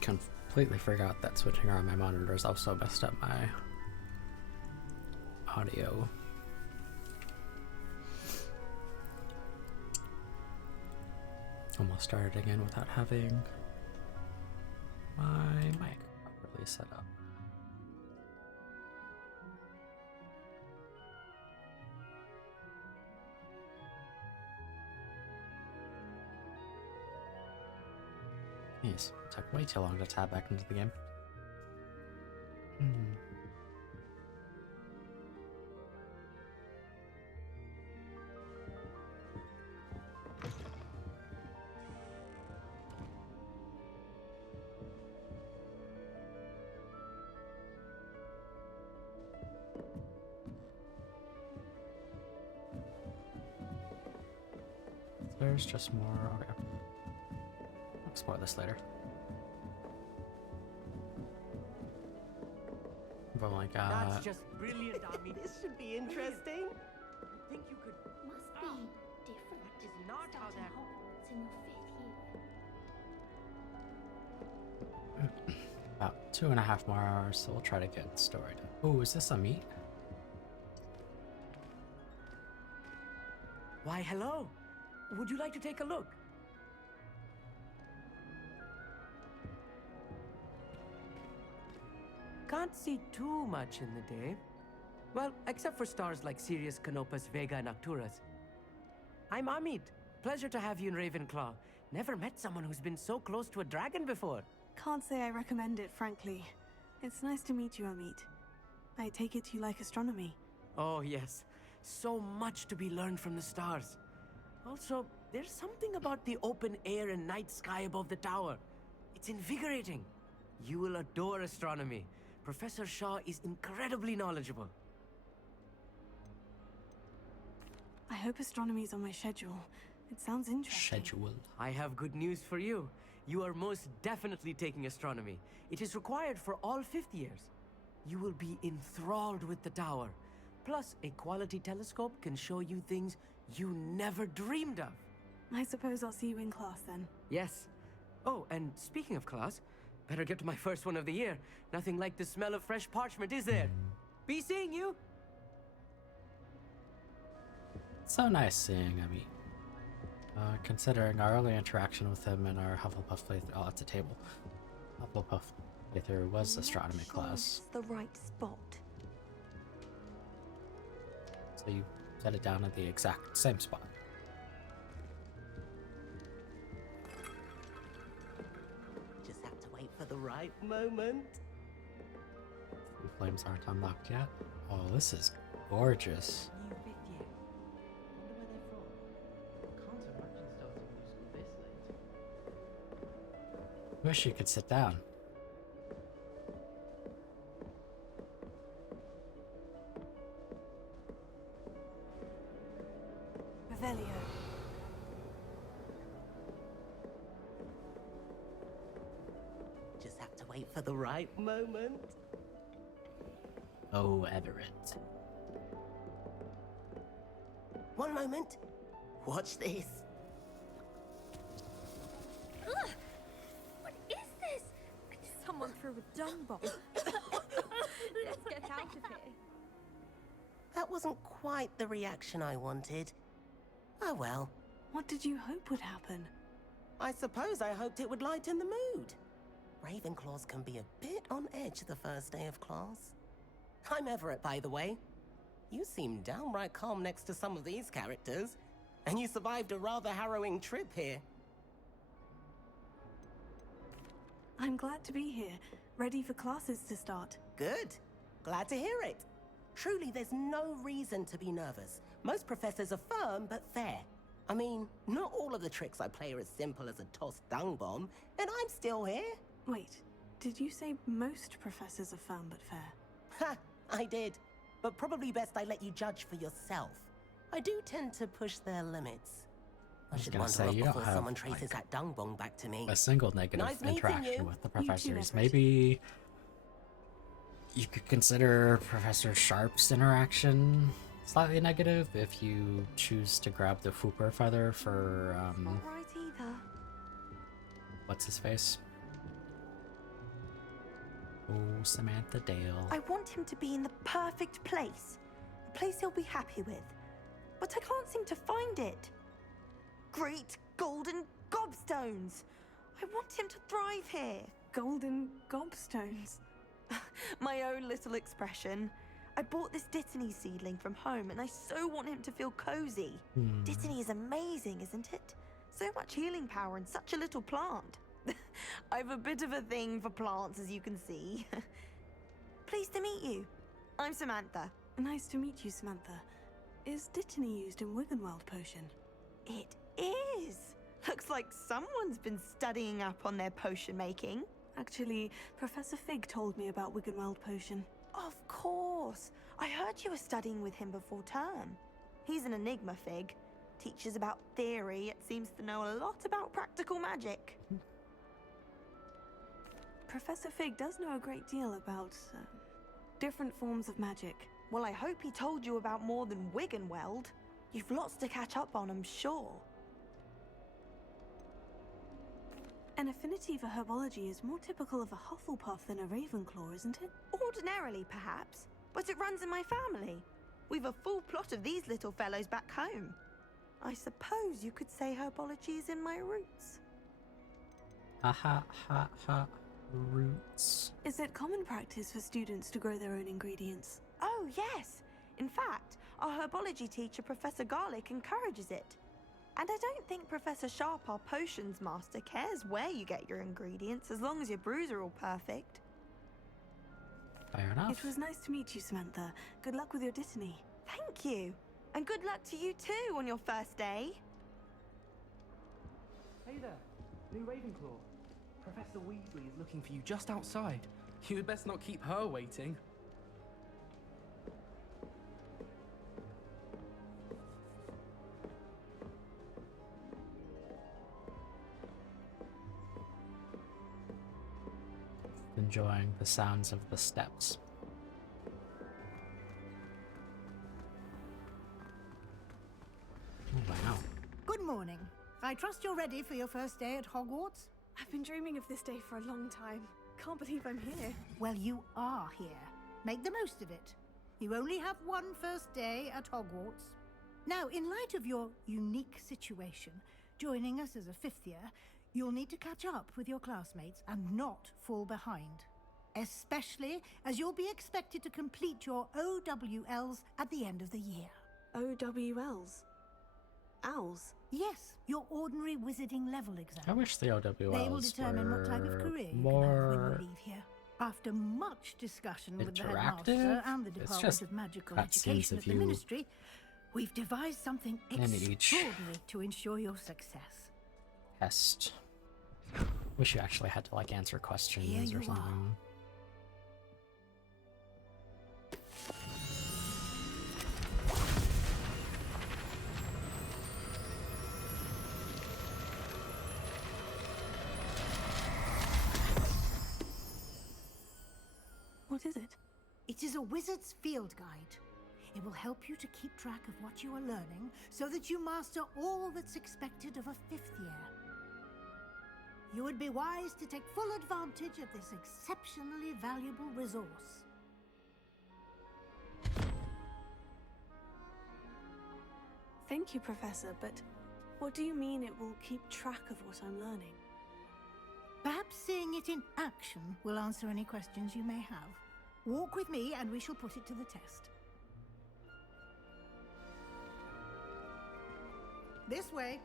Completely forgot that switching around my monitors also messed up my audio. Almost started again without having my mic properly set up. Jeez, took way too long to tab back into the game. There's just more. Okay. I'll explore this later. But like, That's just brilliant, Army. This should be interesting. Think you could? Must be different. That is not how that. Hogwarts in your 5th year. About 2.5 more hours, so we'll try to get the story done. Oh, is this a meat? Why, hello. Would you like to take a look? Can't see too much in the day. Well, except for stars like Sirius, Canopus, Vega, and Arcturus. I'm Amit. Pleasure to have you in Ravenclaw. Never met someone who's been so close to a dragon before. Can't say I recommend it, frankly. It's nice to meet you, Amit. I take it you like astronomy. Oh, yes. So much to be learned from the stars. Also, there's something about the open air and night sky above the tower. It's invigorating. You will adore astronomy. Professor Shaw is incredibly knowledgeable. I hope astronomy's on my schedule. It sounds interesting. I have good news for you. You are most definitely taking astronomy. It is required for all 5th years. You will be enthralled with the tower. Plus, a quality telescope can show you things you never dreamed of. I suppose I'll see you in class then. Yes. Oh, and speaking of class, better get to my first one of the year. Nothing like the smell of fresh parchment, is there? Be seeing you! So nice seeing Emmy. Considering our early interaction with him in our Hufflepuff playthrough, oh, that's a table. Hufflepuff playthrough was astronomy class. The right spot. So you set it down at the exact same spot. Just have to wait for the right moment. The flames aren't unlocked yet. Oh, this is gorgeous. New 5th year. Wonder where they're from. Can't imagine starting new school this late. Wish you could sit down. Revelio. Just have to wait for the right moment. Oh, Everett. One moment. Watch this. Ugh! What is this? Someone threw a dung bomb. Let's get out of here. That wasn't quite the reaction I wanted. Oh well. What did you hope would happen? I suppose I hoped it would lighten the mood. Ravenclaws can be a bit on edge the first day of class. I'm Everett, by the way. You seem downright calm next to some of these characters, and you survived a rather harrowing trip here. I'm glad to be here, ready for classes to start. Good. Glad to hear it. Truly, there's no reason to be nervous. Most professors are firm but fair. I mean, not all of the tricks I play are as simple as a tossed dung bomb, and I'm still here. Wait, did you say most professors are firm but fair? Ha! I did. But probably best I let you judge for yourself. I do tend to push their limits. I should wander off before someone traces that dung bomb back to me. A single negative Nice meeting interaction you. with the You too, professors. Everett. Maybe you could consider Professor Sharp's interaction slightly negative if you choose to grab the Fooper feather for Not right either. what's his face? Oh, Samantha Dale. I want him to be in the perfect place. A place he'll be happy with. But I can't seem to find it. Great golden gobstones! I want him to thrive here. Golden gobstones. My own little expression. I bought this Dittany seedling from home and I so want him to feel cozy. Dittany is amazing, isn't it? So much healing power in such a little plant. I've a bit of a thing for plants, as you can see. Pleased to meet you. I'm Samantha. Nice to meet you, Samantha. Is Dittany used in Wiggenweld potion? It is. Looks like someone's been studying up on their potion making. Actually, Professor Fig told me about Wiggenweld potion. Of course. I heard you were studying with him before term. He's an enigma, Fig. Teaches about theory, yet seems to know a lot about practical magic. Professor Fig does know a great deal about different forms of magic. Well, I hope he told you about more than Wiggenweld. You've lots to catch up on, I'm sure. An affinity for herbology is more typical of a Hufflepuff than a Ravenclaw, isn't it? Ordinarily, perhaps, but it runs in my family. We've a full plot of these little fellows back home. I suppose you could say herbology is in my roots. Ha ha ha ha. Roots. Is it common practice for students to grow their own ingredients? Oh, yes. In fact, our herbology teacher, Professor Garlic, encourages it. And I don't think Professor Sharp, our potions master, cares where you get your ingredients, as long as your brews are all perfect. Fair enough. It was nice to meet you, Samantha. Good luck with your Dittany. Thank you. And good luck to you too on your first day. Hey there, new Ravenclaw. Professor Weasley is looking for you just outside. You had best not keep her waiting. Enjoying the sounds of the steps. Oh, wow. Good morning. I trust you're ready for your first day at Hogwarts? I've been dreaming of this day for a long time. Can't believe I'm here. Well, you are here. Make the most of it. You only have one first day at Hogwarts. Now, in light of your unique situation, joining us as a fifth year, you'll need to catch up with your classmates and not fall behind. Especially as you'll be expected to complete your OWLs at the end of the year. OWLs? Owls? Yes, your ordinary wizarding level exam. I wish the OWLs They will determine what type of career you can have when you leave here. After much discussion with the headmaster and the Department of Magical Education at the Ministry, we've devised something extraordinary to ensure your success. Test. Wish you actually had to like answer questions or something. What is it? It is a wizard's field guide. It will help you to keep track of what you are learning so that you master all that's expected of a fifth year. You would be wise to take full advantage of this exceptionally valuable resource. Thank you, Professor, but what do you mean it will keep track of what I'm learning? Perhaps seeing it in action will answer any questions you may have. Walk with me and we shall put it to the test. This way.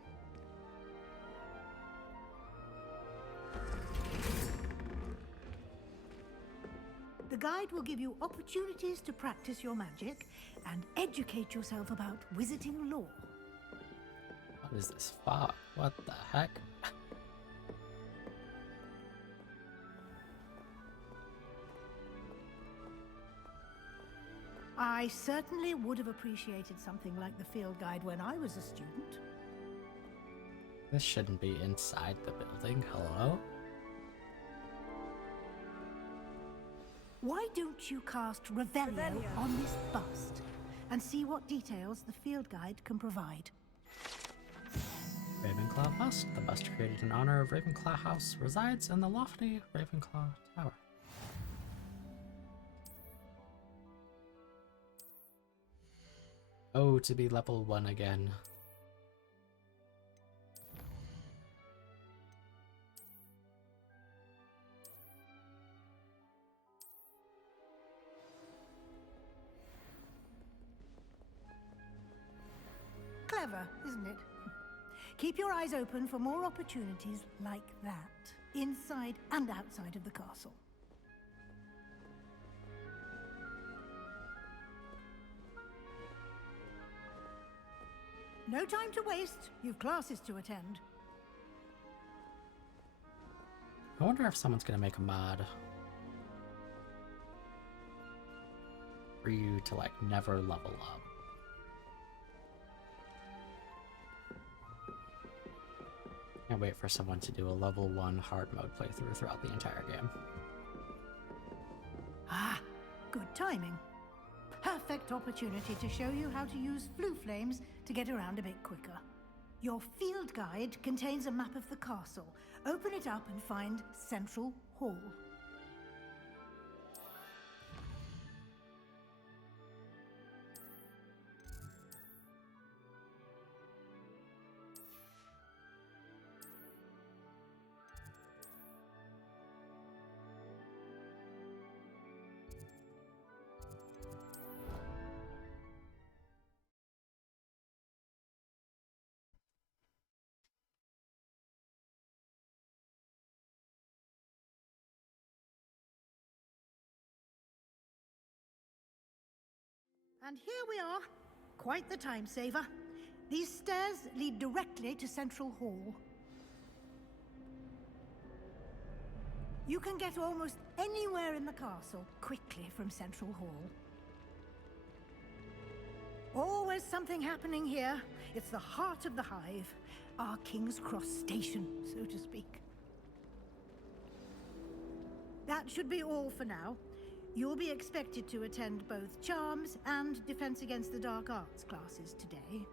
The guide will give you opportunities to practice your magic and educate yourself about wizarding lore. What is this fog? What the heck? I certainly would have appreciated something like the field guide when I was a student. This shouldn't be inside the building. Hello? Why don't you cast Revelio on this bust and see what details the field guide can provide? Ravenclaw bust. The bust created in honor of Ravenclaw House resides in the lofty Ravenclaw Tower. Oh, to be level 1 again. Clever, isn't it? Keep your eyes open for more opportunities like that, inside and outside of the castle. No time to waste. You've classes to attend. I wonder if someone's gonna make a mod for you to, like, never level up. Can't wait for someone to do a level 1 hard mode playthrough throughout the entire game. Ah, good timing. Perfect opportunity to show you how to use flue flames to get around a bit quicker. Your field guide contains a map of the castle. Open it up and find Central Hall. And here we are. Quite the time saver. These stairs lead directly to Central Hall. You can get almost anywhere in the castle quickly from Central Hall. Always something happening here. It's the heart of the Hive. Our King's Cross station, so to speak. That should be all for now. You'll be expected to attend both Charms and Defense Against the Dark Arts classes today.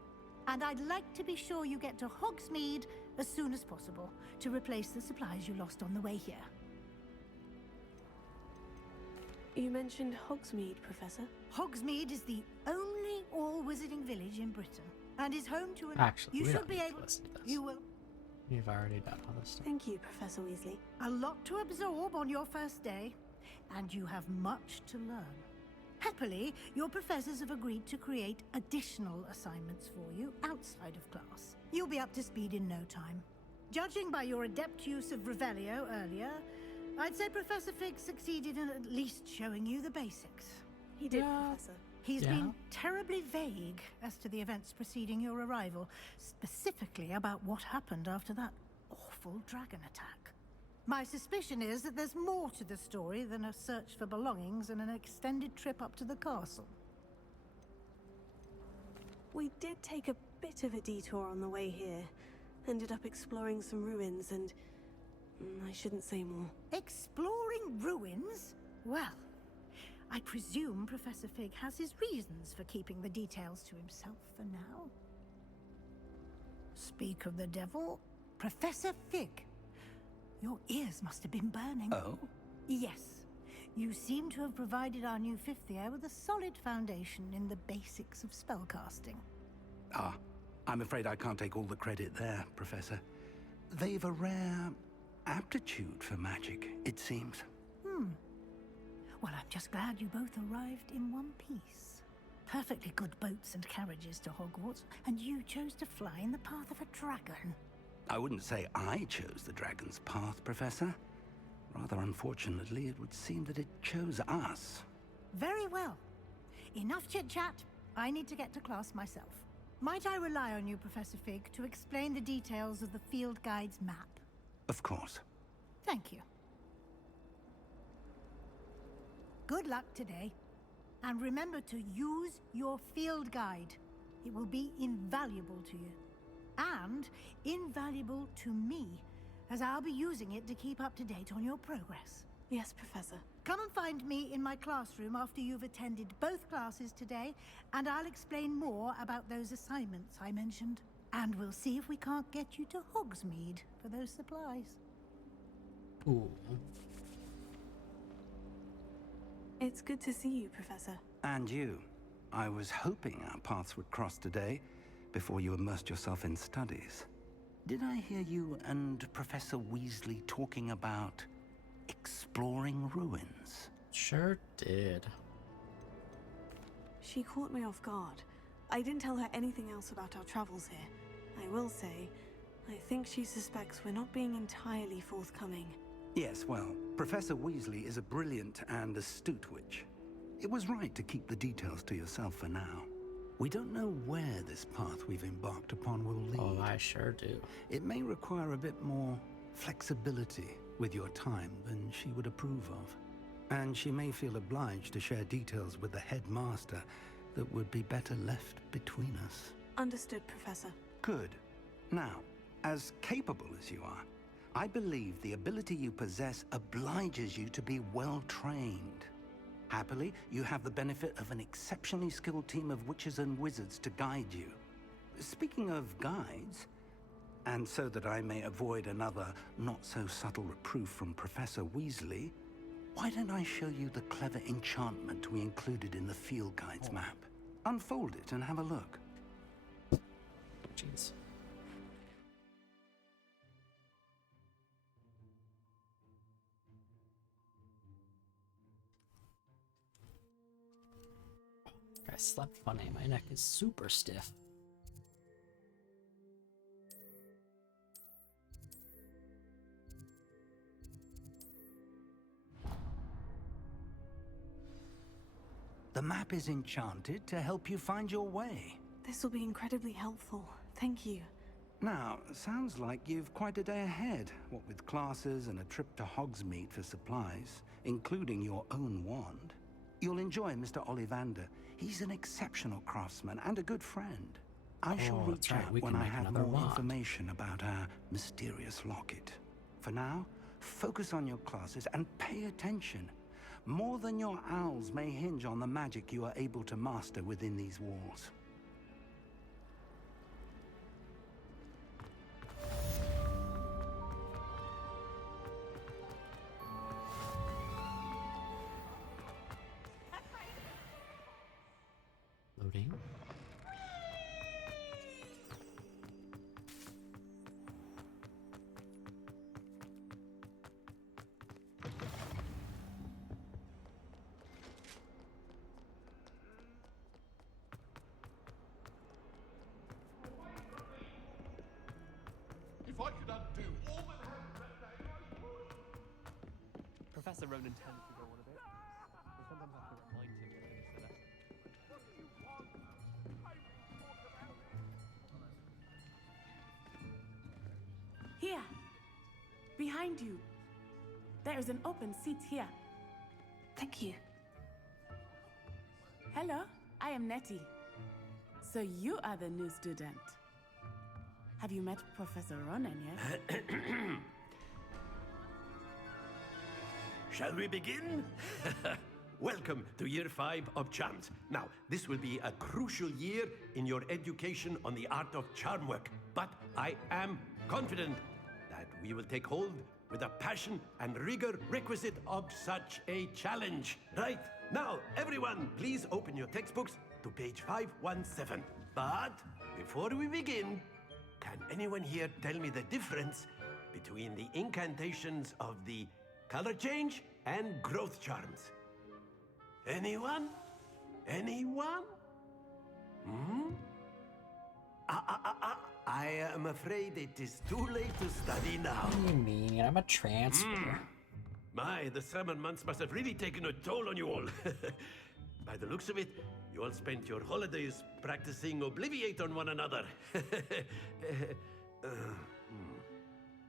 And I'd like to be sure you get to Hogsmeade as soon as possible to replace the supplies you lost on the way here. You mentioned Hogsmeade, Professor? Hogsmeade is the only all-wizarding village in Britain and is home to an... Actually, you we should don't be need to able... listen to this. You will... You've already done all this stuff. Thank you, Professor Weasley. A lot to absorb on your first day, and you have much to learn. Happily, your professors have agreed to create additional assignments for you outside of class. You'll be up to speed in no time. Judging by your adept use of Revelio earlier, I'd say Professor Fig succeeded in at least showing you the basics. He did, Professor. He's been terribly vague as to the events preceding your arrival, specifically about what happened after that awful dragon attack. My suspicion is that there's more to the story than a search for belongings and an extended trip up to the castle. We did take a bit of a detour on the way here. Ended up exploring some ruins and... I shouldn't say more. Exploring ruins? Well, I presume Professor Fig has his reasons for keeping the details to himself for now. Speak of the devil, Professor Fig. Your ears must have been burning. Oh? Yes. You seem to have provided our new fifth year with a solid foundation in the basics of spellcasting. Ah, I'm afraid I can't take all the credit there, Professor. They've a rare aptitude for magic, it seems. Well, I'm just glad you both arrived in one piece. Perfectly good boats and carriages to Hogwarts, and you chose to fly in the path of a dragon. I wouldn't say I chose the dragon's path, Professor. Rather unfortunately, it would seem that it chose us. Very well. Enough chit-chat. I need to get to class myself. Might I rely on you, Professor Fig, to explain the details of the field guide's map? Of course. Thank you. Good luck today. And remember to use your field guide. It will be invaluable to you. And invaluable to me, as I'll be using it to keep up to date on your progress. Yes, Professor. Come and find me in my classroom after you've attended both classes today, and I'll explain more about those assignments I mentioned. And we'll see if we can't get you to Hogsmeade for those supplies. Ooh. It's good to see you, Professor. And you. I was hoping our paths would cross today, before you immersed yourself in studies. Did I hear you and Professor Weasley talking about exploring ruins? Sure did. She caught me off guard. I didn't tell her anything else about our travels here. I will say, I think she suspects we're not being entirely forthcoming. Yes, well, Professor Weasley is a brilliant and astute witch. It was right to keep the details to yourself for now. We don't know where this path we've embarked upon will lead. Oh, I sure do. It may require a bit more flexibility with your time than she would approve of. And she may feel obliged to share details with the headmaster that would be better left between us. Understood, Professor. Good. Now, as capable as you are, I believe the ability you possess obliges you to be well-trained. Happily, you have the benefit of an exceptionally skilled team of witches and wizards to guide you. Speaking of guides, and so that I may avoid another not-so-subtle reproof from Professor Weasley, why don't I show you the clever enchantment we included in the field guide's map? Unfold it and have a look. Jeez. I slept funny. My neck is super stiff. The map is enchanted to help you find your way. This will be incredibly helpful. Thank you. Now, sounds like you've quite a day ahead, what with classes and a trip to Hogsmeade for supplies, including your own wand. You'll enjoy Mr. Ollivander. He's an exceptional craftsman and a good friend. I shall reach out when I have more information about our mysterious locket. For now, focus on your classes and pay attention. More than your owls may hinge on the magic you are able to master within these walls. Loading. If I could undo all that happened that day, I would. Professor Ronan tends to go on a bit. We sometimes have to remind him to finish the lesson. What do you want? I thought about it. Here! Behind you. There is an open seat here. Thank you. Hello, I am Nettie. So you are the new student. Have you met Professor Ronan yet? Shall we begin? Welcome to Year 5 of Charms. Now, this will be a crucial year in your education on the art of charm work. But I am confident that we will take hold with the passion and rigor requisite of such a challenge. Right, now, everyone, please open your textbooks to page 517. But before we begin, can anyone here tell me the difference between the incantations of the color change and growth charms? Anyone? Anyone? I am afraid it is too late to study now. What do you mean? I'm a transfer. My, the summer months must have really taken a toll on you all. By the looks of it, you all spent your holidays practicing Obliviate on one another.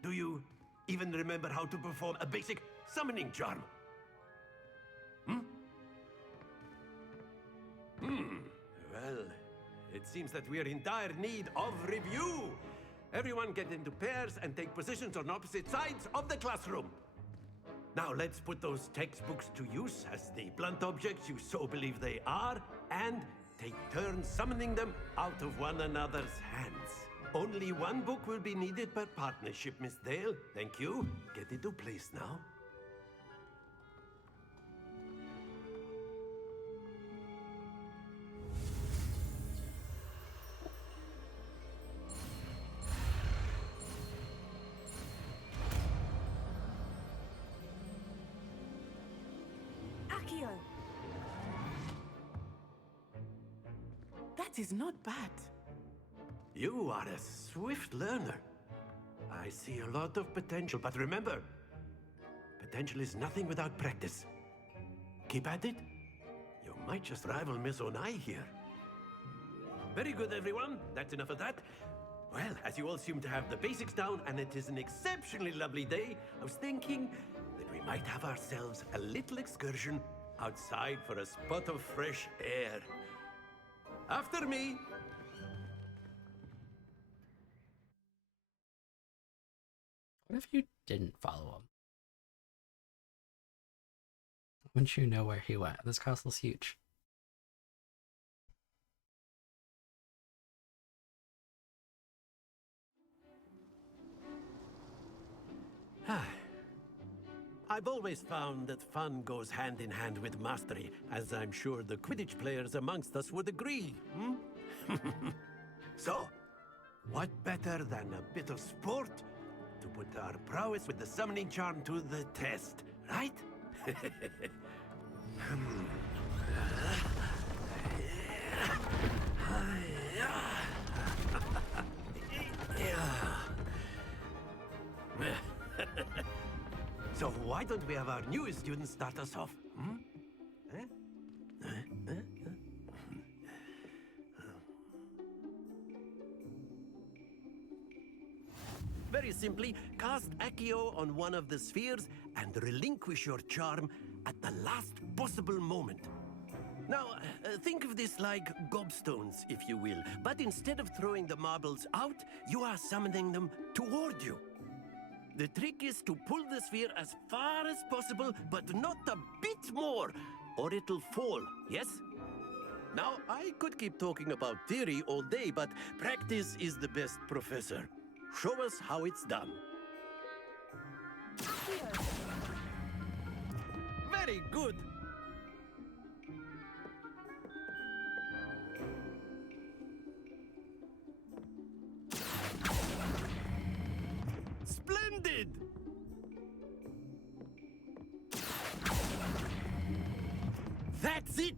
Do you even remember how to perform a basic summoning charm? Well, it seems that we are in dire need of review. Everyone get into pairs and take positions on opposite sides of the classroom. Now let's put those textbooks to use as the blunt objects you so believe they are, and take turns summoning them out of one another's hands. Only one book will be needed per partnership, Miss Dale. Thank you. Get into place now. Accio! That is not bad. You are a swift learner. I see a lot of potential, but remember, potential is nothing without practice. Keep at it. You might just rival Miss Onai here. Very good, everyone. That's enough of that. Well, as you all seem to have the basics down, and it is an exceptionally lovely day, I was thinking that we might have ourselves a little excursion outside for a spot of fresh air. After me! What if you didn't follow him? Wouldn't you know where he went? This castle's huge. I've always found that fun goes hand in hand with mastery, as I'm sure the Quidditch players amongst us would agree. So, what better than a bit of sport to put our prowess with the summoning charm to the test, right? So why don't we have our newest student start us off? Very simply, cast Accio on one of the spheres and relinquish your charm at the last possible moment. Now, think of this like gobstones, if you will, but instead of throwing the marbles out, you are summoning them toward you. The trick is to pull the sphere as far as possible, but not a bit more, or it'll fall, yes? Now, I could keep talking about theory all day, but practice is the best professor. Show us how it's done. Very good. Splendid! That's it!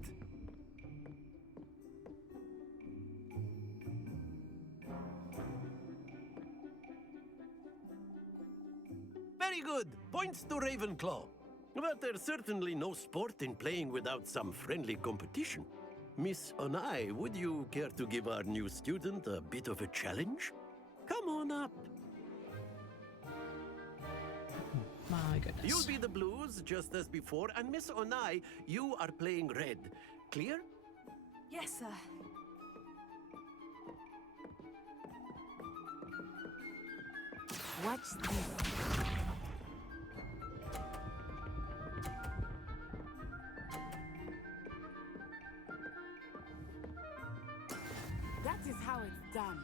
Very good. Points to Ravenclaw. But there's certainly no sport in playing without some friendly competition. Miss Onai, would you care to give our new student a bit of a challenge? Come on up. My goodness. You'll be the blues, just as before, and Miss Onai, you are playing red. Clear? Yes, sir. Watch this. That is how it's done.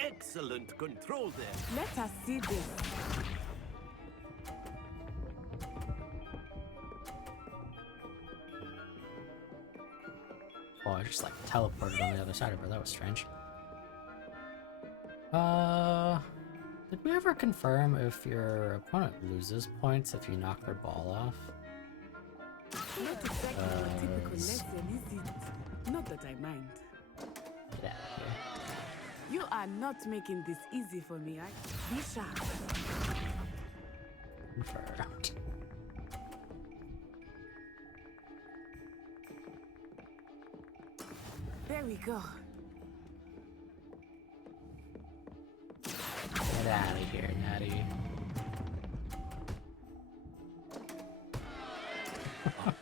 Excellent control there. Let us see this. Oh, I just like teleported on the other side of her. That was strange. Did we ever confirm if your opponent loses points if you knock their ball off? Not exactly a typical lesson, is it? Not that I mind. Get out of here. You are not making this easy for me. Be sharp. Confirmed. There we go. Get out of here, Natty.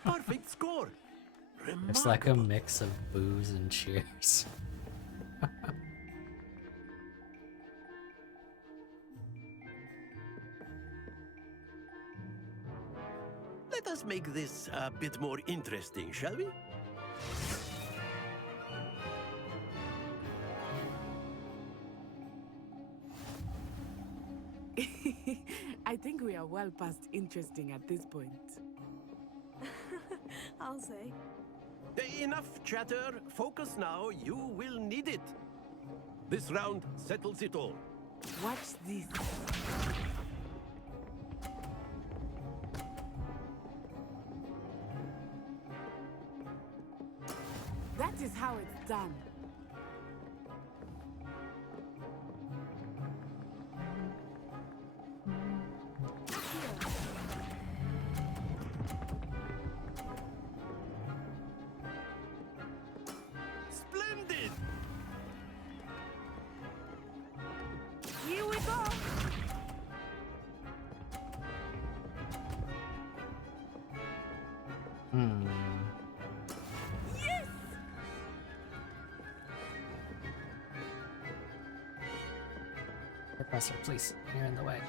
Perfect score. It's like a mix of boos and cheers. Let us make this a bit more interesting, shall we? I think we are well past interesting at this point. I'll say. Enough chatter. Focus now. You will need it. This round settles it all. Watch this. That is how it's done. Splendid! Here we go. Yes! Professor, please, you're in the way.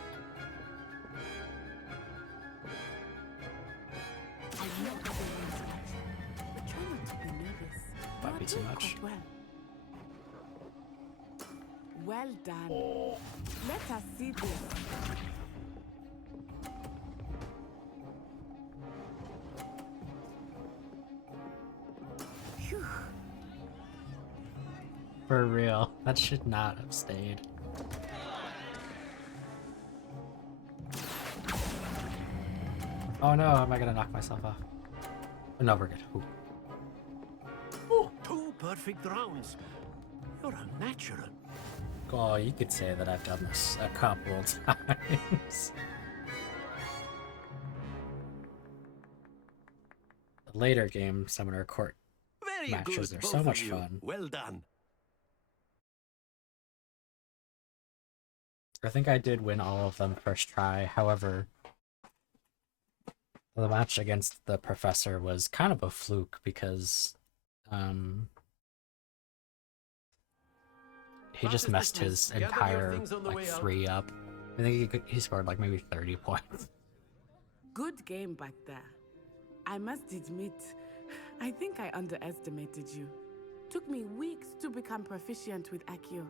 I know everyone's watching, but try not to be nervous. Might be too You're doing much. quite well. Well done. Let us see this. Phew. For real, that should not have stayed. Oh no, am I gonna knock myself off? Oh, no, we're good. Ooh. Oh, 2 perfect rounds. You're a natural. Oh, you could say that I've done this a couple times. The later game Summoner Court Very matches good, are both so of much you. fun. Well done. I think I did win all of them first try, however, the match against the professor was kind of a fluke because he just messed his entire like 3 up. I think he scored like maybe 30 points. Good game back there. I must admit, I think I underestimated you. Took me weeks to become proficient with Accio.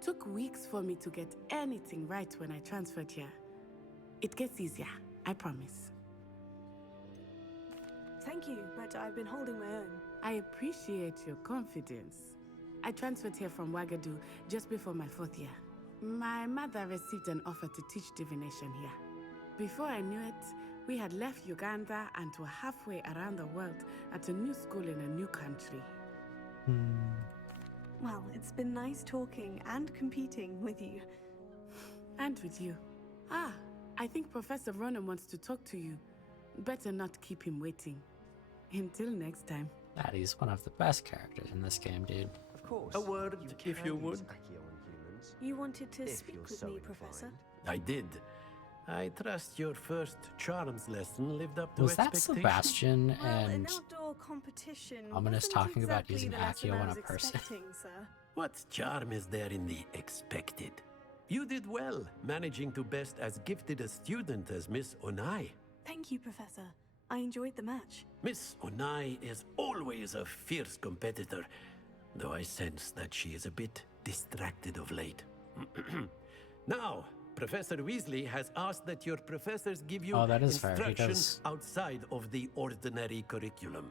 Took weeks for me to get anything right when I transferred here. It gets easier, I promise. Thank you, but I've been holding my own. I appreciate your confidence. I transferred here from Wagadu just before my 4th year. My mother received an offer to teach divination here. Before I knew it, we had left Uganda and were halfway around the world at a new school in a new country. Well, it's been nice talking and competing with you. And with you. Ah, I think Professor Ronan wants to talk to you. Better not keep him waiting. Until next time. Maddie's one of the best characters in this game, dude. Of course. A word, if you would. You wanted to speak with me, Professor? I did. I trust your first charms lesson lived up to Was that expectation. Sebastian Well, an and outdoor competition Ominous wasn't talking about exactly using the lesson Accio I on was a person? expecting, sir. What charm is there in the expected? You did well, managing to best as gifted a student as Miss Onai. Thank you, Professor. I enjoyed the match. Miss Onai is always a fierce competitor, though I sense that she is a bit distracted of late. Now, Professor Weasley has asked that your professors give you that is fair. He instruction does outside of the ordinary curriculum.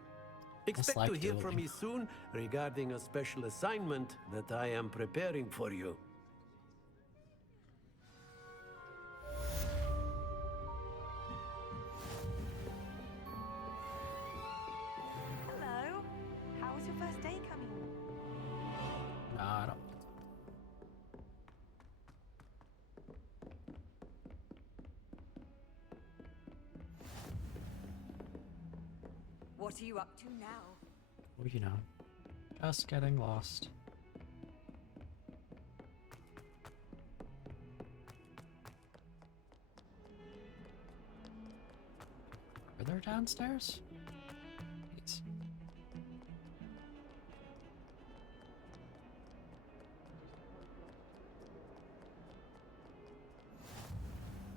Expect dislike to hear from dueling. me soon regarding a special assignment that I am preparing for you. Hello. How was your first day coming? I don't. What are you up to now? Well, you know, just getting lost. Are there downstairs? Please.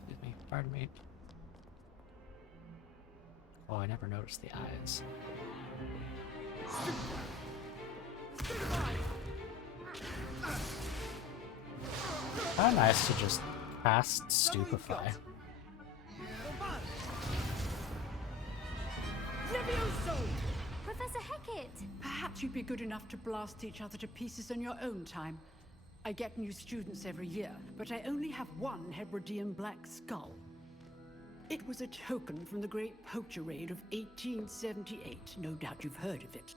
Excuse me, pardon me. Oh, I never noticed the eyes. How nice to just cast Stupefy. Professor Hecat! Perhaps you'd be good enough to blast each other to pieces in your own time. I get new students every year, but I only have one Hebridean black skull. It was a token from the Great Poacher Raid of 1878. No doubt you've heard of it.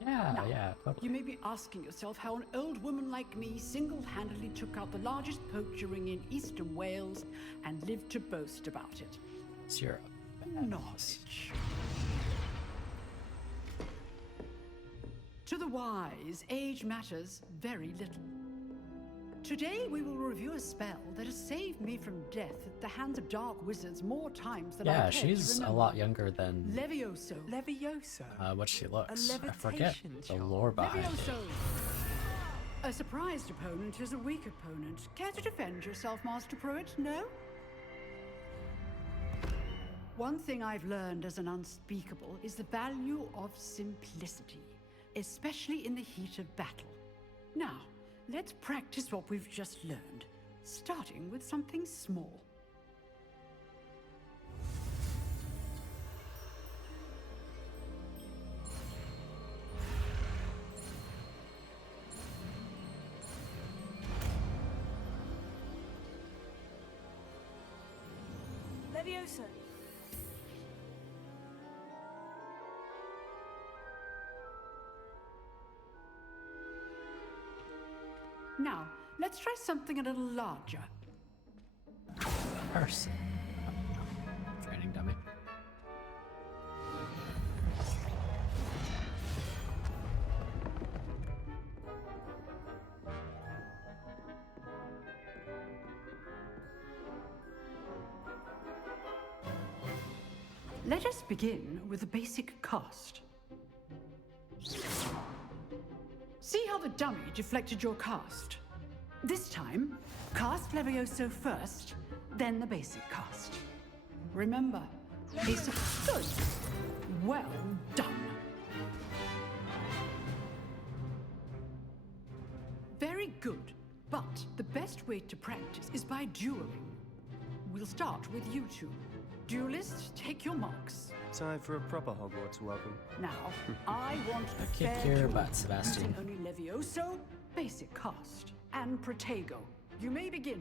Yeah, yeah. You may be asking yourself how an old woman like me single-handedly took out the largest poacher ring in eastern Wales and lived to boast about it. Zero. Knowledge. To the wise, age matters very little. Today we will review a spell that has saved me from death at the hands of dark wizards more times than I care to she's a lot younger than Levioso. what she looks. A I forget the lore behind it. Levioso. A surprised opponent is a weak opponent. Care to defend yourself, Master Pruitt? No? One thing I've learned as an unspeakable is the value of simplicity, especially in the heat of battle. Now, let's practice what we've just learned, starting with something small. Levioso. Now, let's try something a little larger. Person. Training dummy. Let us begin with the basic cast. See how the dummy deflected your cast? This time, cast Levioso first, then the basic cast. Remember, basic good. Well done. Very good, but the best way to practice is by dueling. We'll start with you two. Duelists, take your marks. Time for a proper Hogwarts welcome. Now, I want a Kick fair your duel, butt, Sebastian. using only Levioso, basic cast, and Protego. You may begin.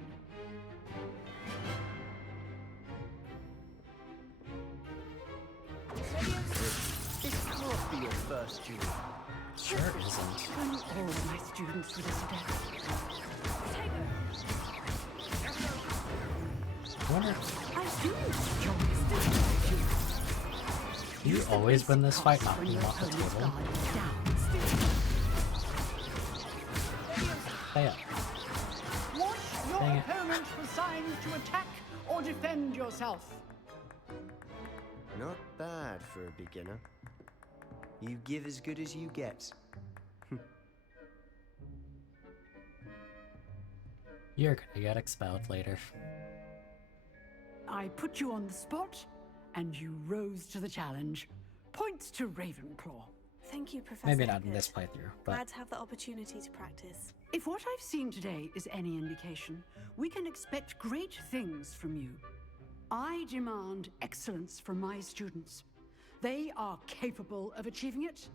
This can't be your first duel. Sure it isn't. Only all of my students with us today. I wonder, I do enjoy you always win this fight, not you want the table. Hey up. Watch your Dang it. opponent for signs to attack or defend yourself. Not bad for a beginner. You give as good as you get. You're gonna get expelled later. I put you on the spot, and you rose to the challenge. Points to Ravenclaw. Thank you, Professor. Maybe not in Eckert. this playthrough, but Glad to have the opportunity to practice. If what I've seen today is any indication, we can expect great things from you. I demand excellence from my students. They are capable of achieving it,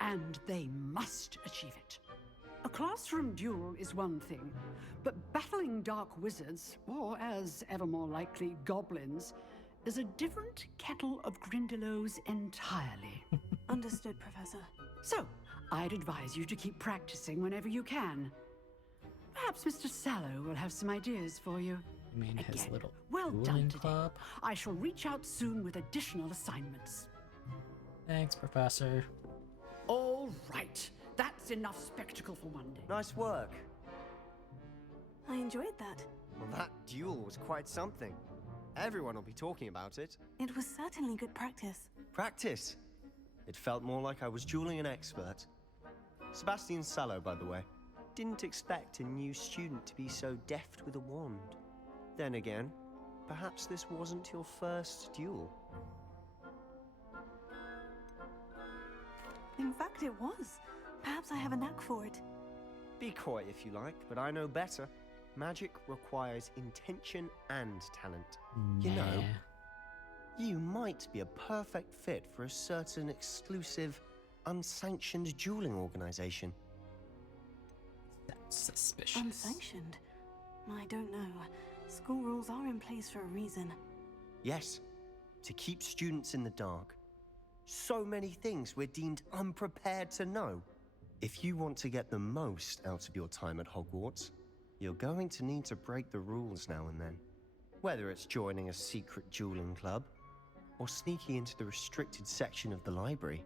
and they must achieve it. A classroom duel is one thing, but battling dark wizards, or as ever more likely, goblins, is a different kettle of Grindylows entirely. Understood, Professor. So, I'd advise you to keep practicing whenever you can. Perhaps Mr. Sallow will have some ideas for you. I mean his Again, little well done dueling today. club. I shall reach out soon with additional assignments. Thanks, Professor. All right. That's enough spectacle for one day. Nice work. I enjoyed that. Well, that duel was quite something. Everyone will be talking about it. It was certainly good practice. Practice? It felt more like I was dueling an expert. Sebastian Sallow, by the way. Didn't expect a new student to be so deft with a wand. Then again, perhaps this wasn't your first duel. In fact, it was. Perhaps I have a knack for it. Be coy if you like, but I know better. Magic requires intention and talent. You know, you might be a perfect fit for a certain exclusive, unsanctioned dueling organization. That's suspicious. Unsanctioned? I don't know. School rules are in place for a reason. Yes, to keep students in the dark. So many things we're deemed unprepared to know. If you want to get the most out of your time at Hogwarts, you're going to need to break the rules now and then. Whether it's joining a secret dueling club, or sneaking into the restricted section of the library,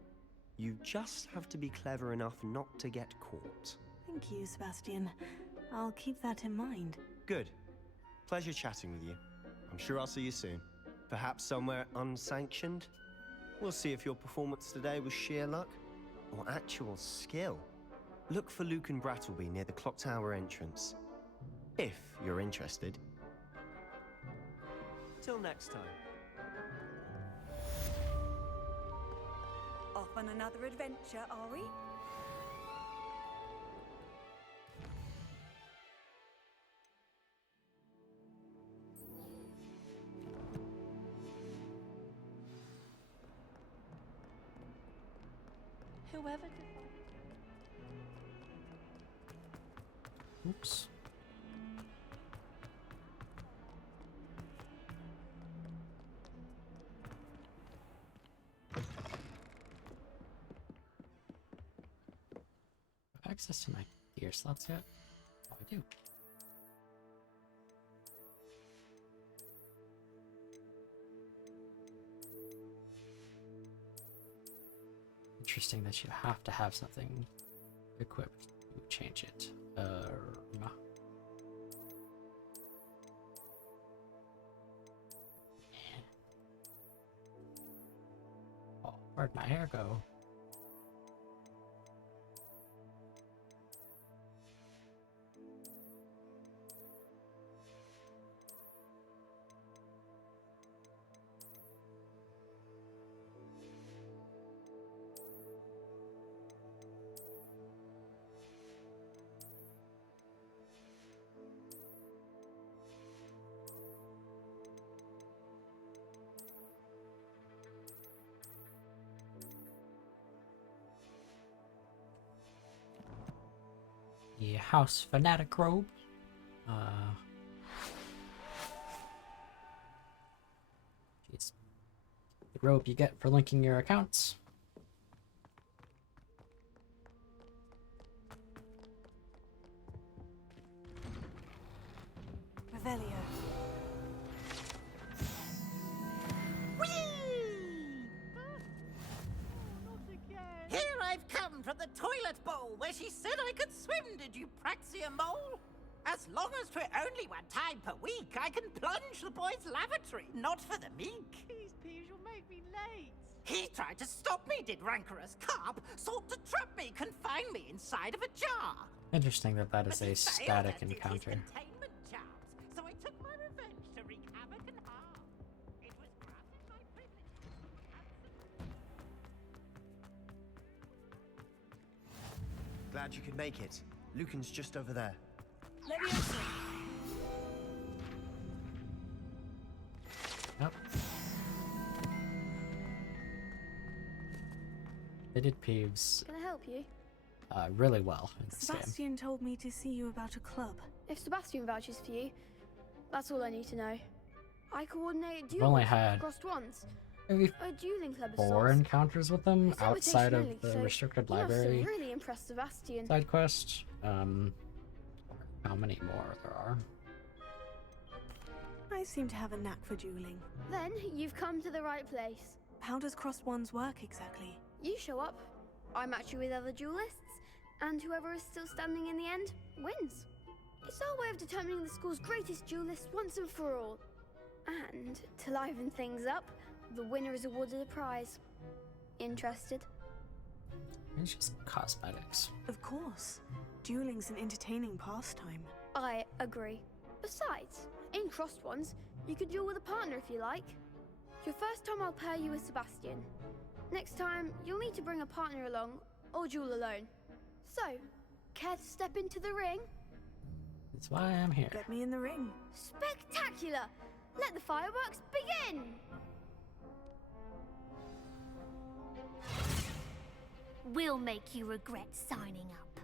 you just have to be clever enough not to get caught. Thank you, Sebastian. I'll keep that in mind. Good. Pleasure chatting with you. I'm sure I'll see you soon. Perhaps somewhere unsanctioned? We'll see if your performance today was sheer luck or actual skill. Look for Luke and Brattleby near the clock tower entrance. If you're interested. Till next time. Off on another adventure, are we? Whoever Oops. Have access to my gear slots yet? Oh, I do. Interesting that you have to have something equipped to change it. Oh, where'd my hair go? The House Fanatic robe. Jeez. The robe you get for linking your accounts. Revelio. Here I've come from the toilet bowl where she said I could swim, did you Praxia Mole? As long as for only one time per week, I can plunge the boy's lavatory, not for the meek. Please, Peeves, you'll make me late. He tried to stop me, did rancorous carp, sought to trap me, confine me inside of a jar. Interesting that that is But a he failed static and did his encounter. containment charms, so I took my revenge to wreak havoc and harm. It was granted my privilege. Glad you could make it. Lucan's just over there. Leviosa. Yep. They did Peeves Can I help you? really well in this game. Sebastian told me to see you about a club. If Sebastian vouches for you, that's all I need to know. I coordinate I've only duels had crossed once. maybe A dueling club of 4 sorts. encounters with them It's outside of invitation the only, so restricted you must have library really impressed Sebastian. side quest. How many more there are? I seem to have a knack for dueling. Then you've come to the right place. How does crossed ones work exactly? You show up, I match you with other duelists, and whoever is still standing in the end wins. It's our way of determining the school's greatest duelist once and for all. And to liven things up, the winner is awarded a prize. Interested? It's just cosmetics. Of course. Dueling's an entertaining pastime. I agree. Besides, in crossed ones, you could duel with a partner if you like. Your first time I'll pair you with Sebastian. Next time, you'll need to bring a partner along, or duel alone. So, care to step into the ring? That's why I'm here. Get me in the ring. Spectacular! Let the fireworks begin! We'll make you regret signing up.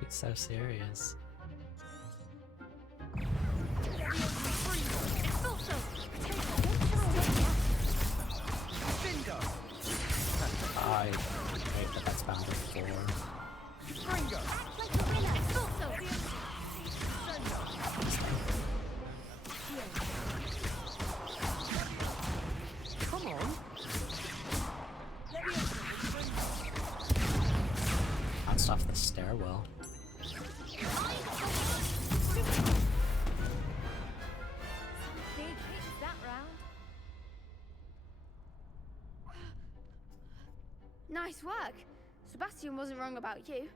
She's so serious. I hate that that's bound with 4. Come on. Bounced off the stairwell. Big hits that round. Nice work. Sebastian wasn't wrong about you.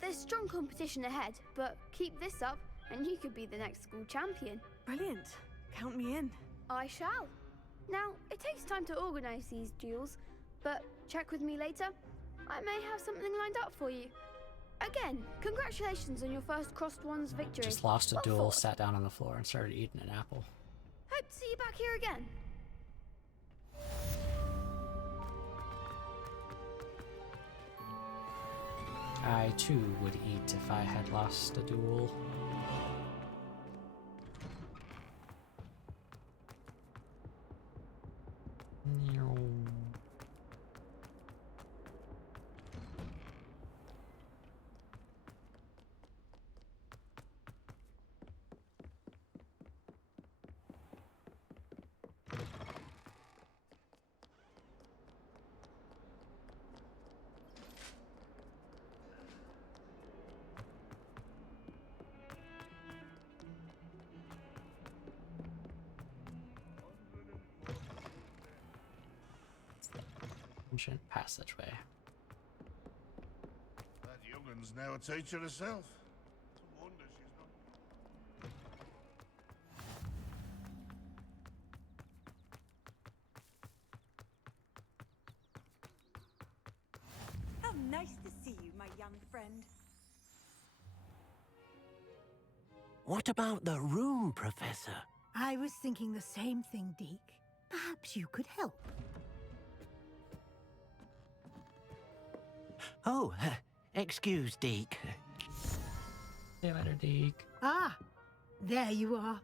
There's strong competition ahead, but keep this up and you could be the next school champion. Brilliant. Count me in. I shall. Now, it takes time to organize these duels, but check with me later. I may have something lined up for you. Again, congratulations on your first Crossed Ones victory. Just lost a Well duel, fought. sat down on the floor, and started eating an apple. Hope to see you back here again. I too would eat if I had lost a duel. Ancient passageway. That youngun's now a teacher herself. It's a wonder she's not. How nice to see you, my young friend. What about the room, Professor? I was thinking the same thing, Deke. Perhaps you could help. Oh, excuse, Deke. See you later, Deke. Ah, there you are.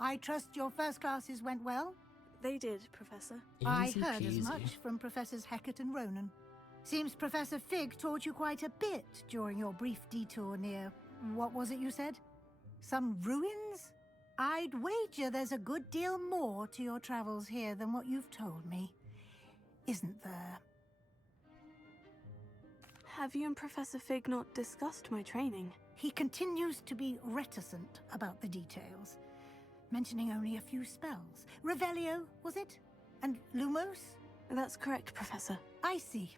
I trust your first classes went well? They did, Professor. I Easy heard as peasy. much from Professors Hecat and Ronan. Seems Professor Fig taught you quite a bit during your brief detour near... what was it you said? Some ruins? I'd wager there's a good deal more to your travels here than what you've told me. Isn't there? Have you and Professor Fig not discussed my training? He continues to be reticent about the details, mentioning only a few spells. Revelio, was it? And Lumos? That's correct, Professor. I see.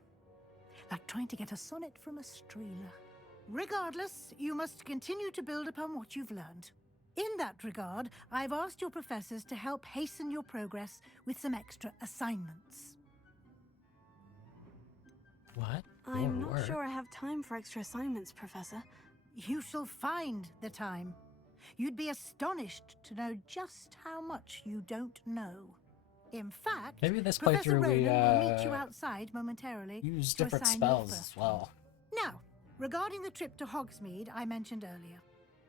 Like trying to get a sonnet from a streeler. Regardless, you must continue to build upon what you've learned. In that regard, I've asked your professors to help hasten your progress with some extra assignments. What? I'm More not work? sure I have time for extra assignments, Professor. You shall find the time. You'd be astonished to know just how much you don't know. In fact, Maybe this Professor playthrough we Ronan will meet you outside momentarily use to different assign your spells first as well. Now, regarding the trip to Hogsmeade I mentioned earlier,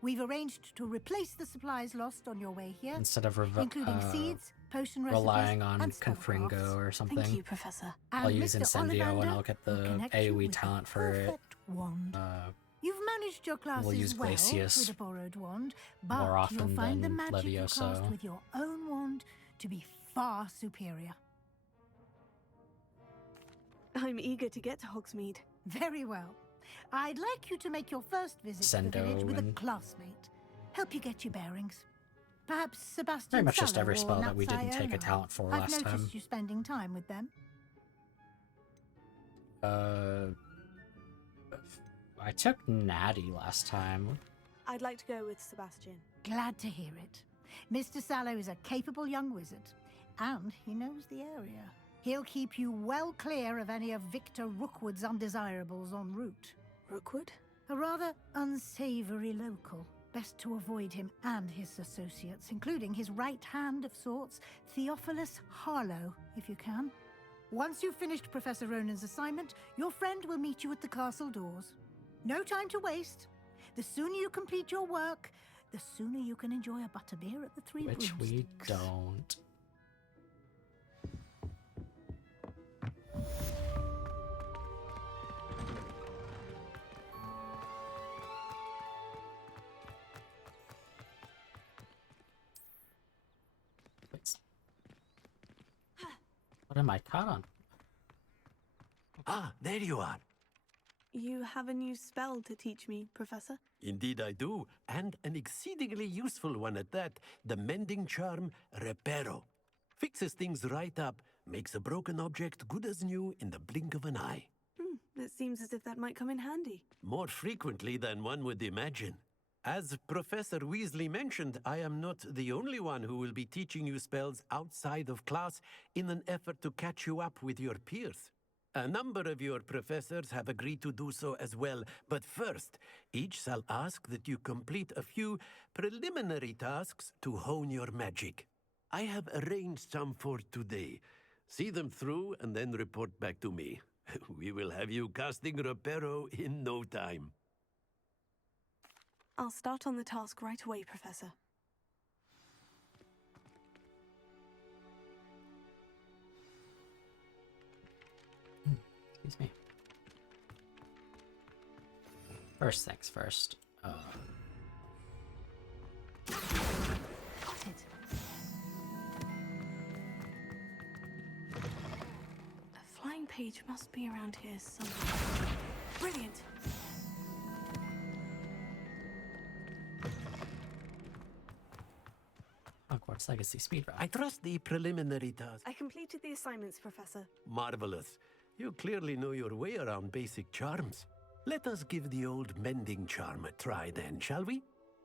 we've arranged to replace the supplies lost on your way here, Instead of including seeds, potion recipes, relying on and Confringo or something. Thank you, Professor. I'll And use Mr. Incendio and Ollivander I'll get will the connect you AoE with the talent for it. perfect wand. You've managed your classes use well Glacius with a borrowed wand, but more often you'll find the than magic you cast Levioso. with your own wand to be far superior. I'm eager to get to Hogsmeade. Very well. I'd like you to make your first visit to the Sendo village with a and- classmate. Help you get your bearings. Perhaps Sebastian Pretty much just Sallow every or spell that we Natsai didn't take a Ono. talent for I've last noticed time. you spending time with them. I took Natty last time. I'd like to go with Sebastian. Glad to hear it. Mr. Sallow is a capable young wizard, and he knows the area. He'll keep you well clear of any of Victor Rookwood's undesirables en route. Rookwood? A rather unsavory local. Best to avoid him and his associates, including his right hand of sorts, Theophilus Harlow, if you can. Once you've finished Professor Ronan's assignment, your friend will meet you at the castle doors. No time to waste. The sooner you complete your work, the sooner you can enjoy a butterbeer at the Three Which we Broomsticks. don't. What am I caught on? Ah, there you are. You have a new spell to teach me, Professor? Indeed I do, and an exceedingly useful one at that. The mending charm, Reparo. Fixes things right up, makes a broken object good as new in the blink of an eye. It seems as if that might come in handy. More frequently than one would imagine. As Professor Weasley mentioned, I am not the only one who will be teaching you spells outside of class in an effort to catch you up with your peers. A number of your professors have agreed to do so as well, but first, each shall ask that you complete a few preliminary tasks to hone your magic. I have arranged some for today. See them through and then report back to me. We will have you casting Reparo in no time. I'll start on the task right away, Professor. Excuse me. First things first. Got it. A flying page must be around here somewhere. Brilliant! Hogwarts Legacy speedrun. I trust the preliminary task. I completed the assignments, Professor. Marvelous. You clearly know your way around basic charms. Let us give the old mending charm a try then, shall we?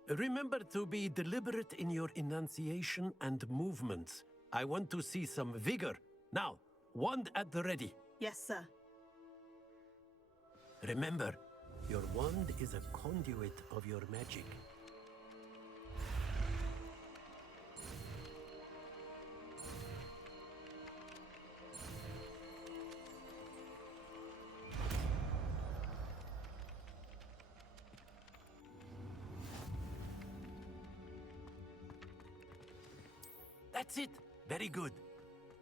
Remember to be deliberate in your enunciation and movements. I want to see some vigor. Now, wand at the ready. Yes, sir. Remember, your wand is a conduit of your magic. That's it. Very good.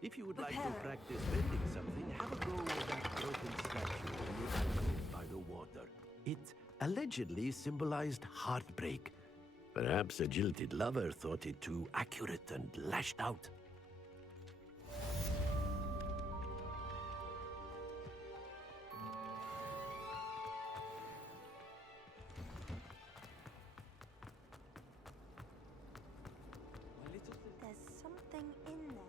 If you would like to practice bending something, have a go with that broken statue in the alcove by the water. It allegedly symbolized heartbreak. Perhaps a jilted lover thought it too accurate and lashed out. There's something in there.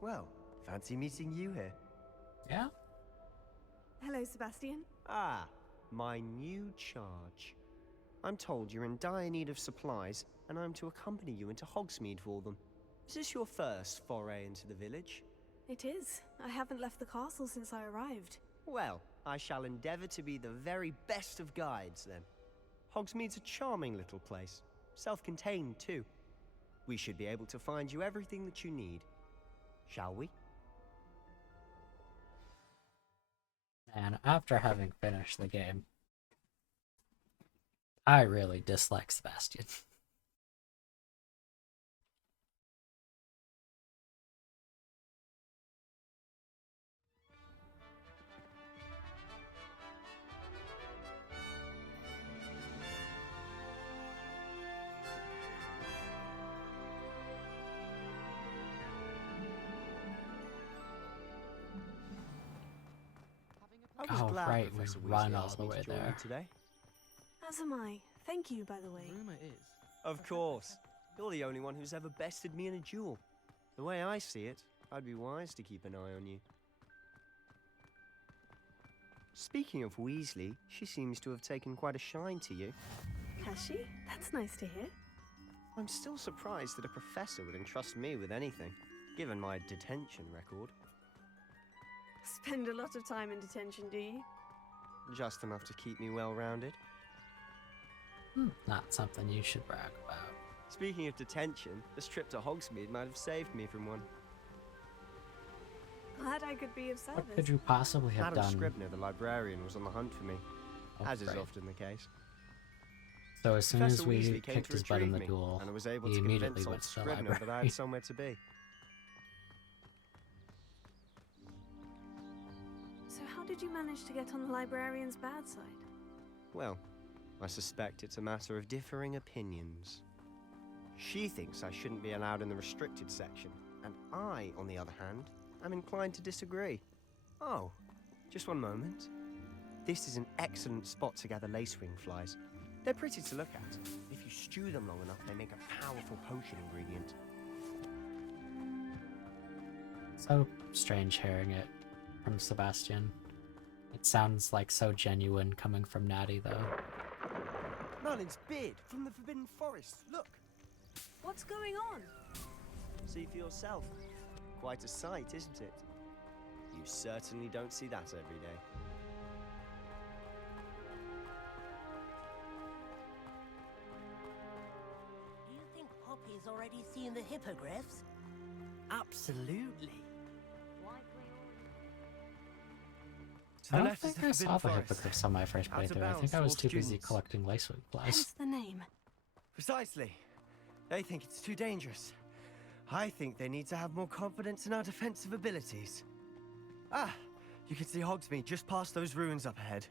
Well, fancy meeting you here. Yeah? Hello, Sebastian. Ah, my new charge. I'm told you're in dire need of supplies, and I'm to accompany you into Hogsmeade for them. Is this your first foray into the village? It is. I haven't left the castle since I arrived. Well, I shall endeavor to be the very best of guides, then. Hogsmeade's a charming little place. Self-contained, too. We should be able to find you everything that you need. Shall we? And after having finished the game, I really dislike Sebastian. I was Oh, glad right, we Professor run Weasley all asked the me to way join you there. today. As am I. Thank you, by the way. Rumor is. Of course. You're the only one who's ever bested me in a duel. The way I see it, I'd be wise to keep an eye on you. Speaking of Weasley, she seems to have taken quite a shine to you. Has she? That's nice to hear. I'm still surprised that a professor would entrust me with anything, given my detention record. Spend a lot of time in detention, do you? Just enough to keep me well-rounded. Not something you should brag about. Speaking of detention, this trip to Hogsmeade might have saved me from one. Glad I could be of service. What could you possibly have Madam done? Scribner, the librarian, was on the hunt for me, as is right. often the case. So as soon as Professor we Weasley came kicked to his butt in the retrieve me, duel, and I was able he to immediately convince went old to the Scribner that I library. had somewhere to be. So how did you manage to get on the librarian's bad side? Well, I suspect it's a matter of differing opinions. She thinks I shouldn't be allowed in the restricted section, and I, on the other hand, am inclined to disagree. Oh, just one moment. This is an excellent spot to gather lacewing flies. They're pretty to look at. If you stew them long enough, they make a powerful potion ingredient. So strange hearing it from Sebastian. It sounds like so genuine coming from Natty, though. Merlin's beard from the Forbidden Forest. Look. What's going on? See for yourself. Quite a sight, isn't it? You certainly don't see that every day. Do you think Poppy's already seen the hippogriffs? Absolutely. I don't think I saw the hippogriffs on my first playthrough. I think I was too busy collecting lacewing flies. Hence the name. Precisely. They think it's too dangerous. I think they need to have more confidence in our defensive abilities. Ah, you can see Hogsmeade just past those ruins up ahead.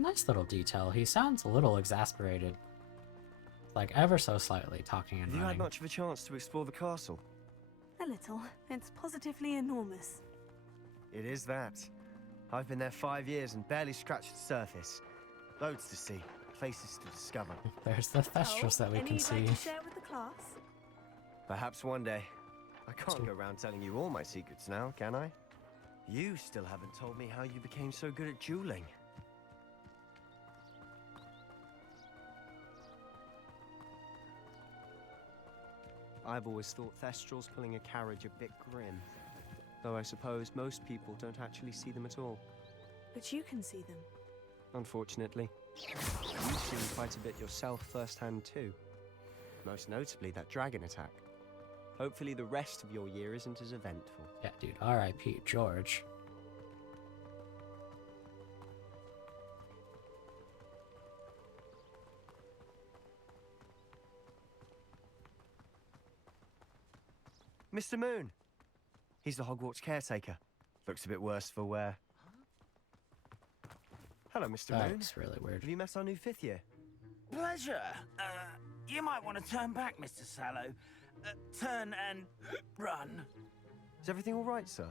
Nice little detail. He sounds a little exasperated. Like ever so slightly, talking and Have you had running. much of a chance to explore the castle? A little. It's positively enormous. It is that. I've been there 5 years and barely scratched the surface. Loads to see, places to discover. There's the Thestrals that we Any can you'd like see. to share with the class? Perhaps one day. I can't go around telling you all my secrets now, can I? You still haven't told me how you became so good at dueling. I've always thought Thestrals pulling a carriage a bit grim. Though I suppose most people don't actually see them at all. But you can see them. Unfortunately. You've seen quite a bit yourself firsthand too. Most notably that dragon attack. Hopefully the rest of your year isn't as eventful. Yeah, dude. R.I.P. George. Mr. Moon! He's the Hogwarts caretaker. Looks a bit worse for wear. Hello, Mr. Moon. That's really weird. Have you met our new 5th year? Pleasure. You might want to turn back, Mr. Sallow. Turn and run. Is everything all right, sir?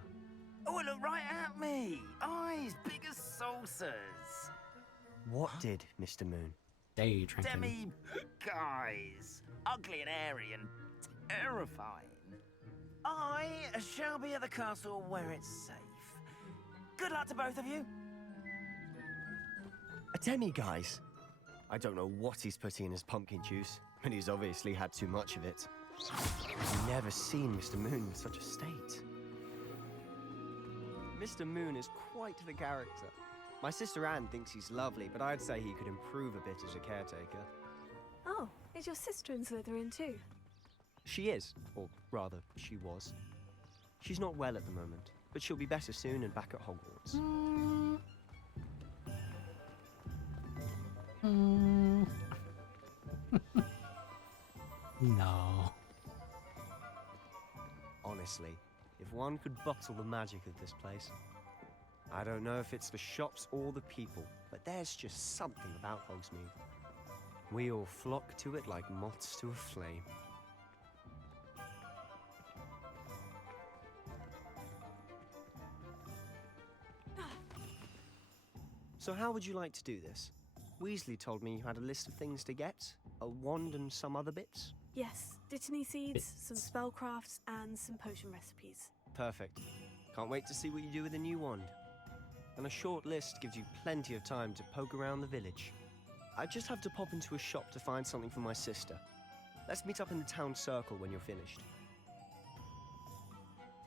Oh, look right at me. Eyes big as saucers. What did, Mr. Moon? Day drinking. Demi guys. Ugly and airy and terrifying. I shall be at the castle where it's safe. Good luck to both of you. A demi-guise? I don't know what he's putting in his pumpkin juice, but he's obviously had too much of it. I've never seen Mr. Moon in such a state. Mr. Moon is quite the character. My sister Anne thinks he's lovely, but I'd say he could improve a bit as a caretaker. Oh, is your sister in Slytherin too? She is, or rather, she was. She's not well at the moment, but she'll be better soon and back at Hogwarts. No. Honestly, if one could bottle the magic of this place. I don't know if it's the shops or the people, but there's just something about Hogsmeade. We all flock to it like moths to a flame. So how would you like to do this? Weasley told me you had a list of things to get, a wand and some other bits. Yes, Dittany seeds, some spellcrafts, and some potion recipes. Perfect. Can't wait to see what you do with the new wand. And a short list gives you plenty of time to poke around the village. I just have to pop into a shop to find something for my sister. Let's meet up in the town circle when you're finished.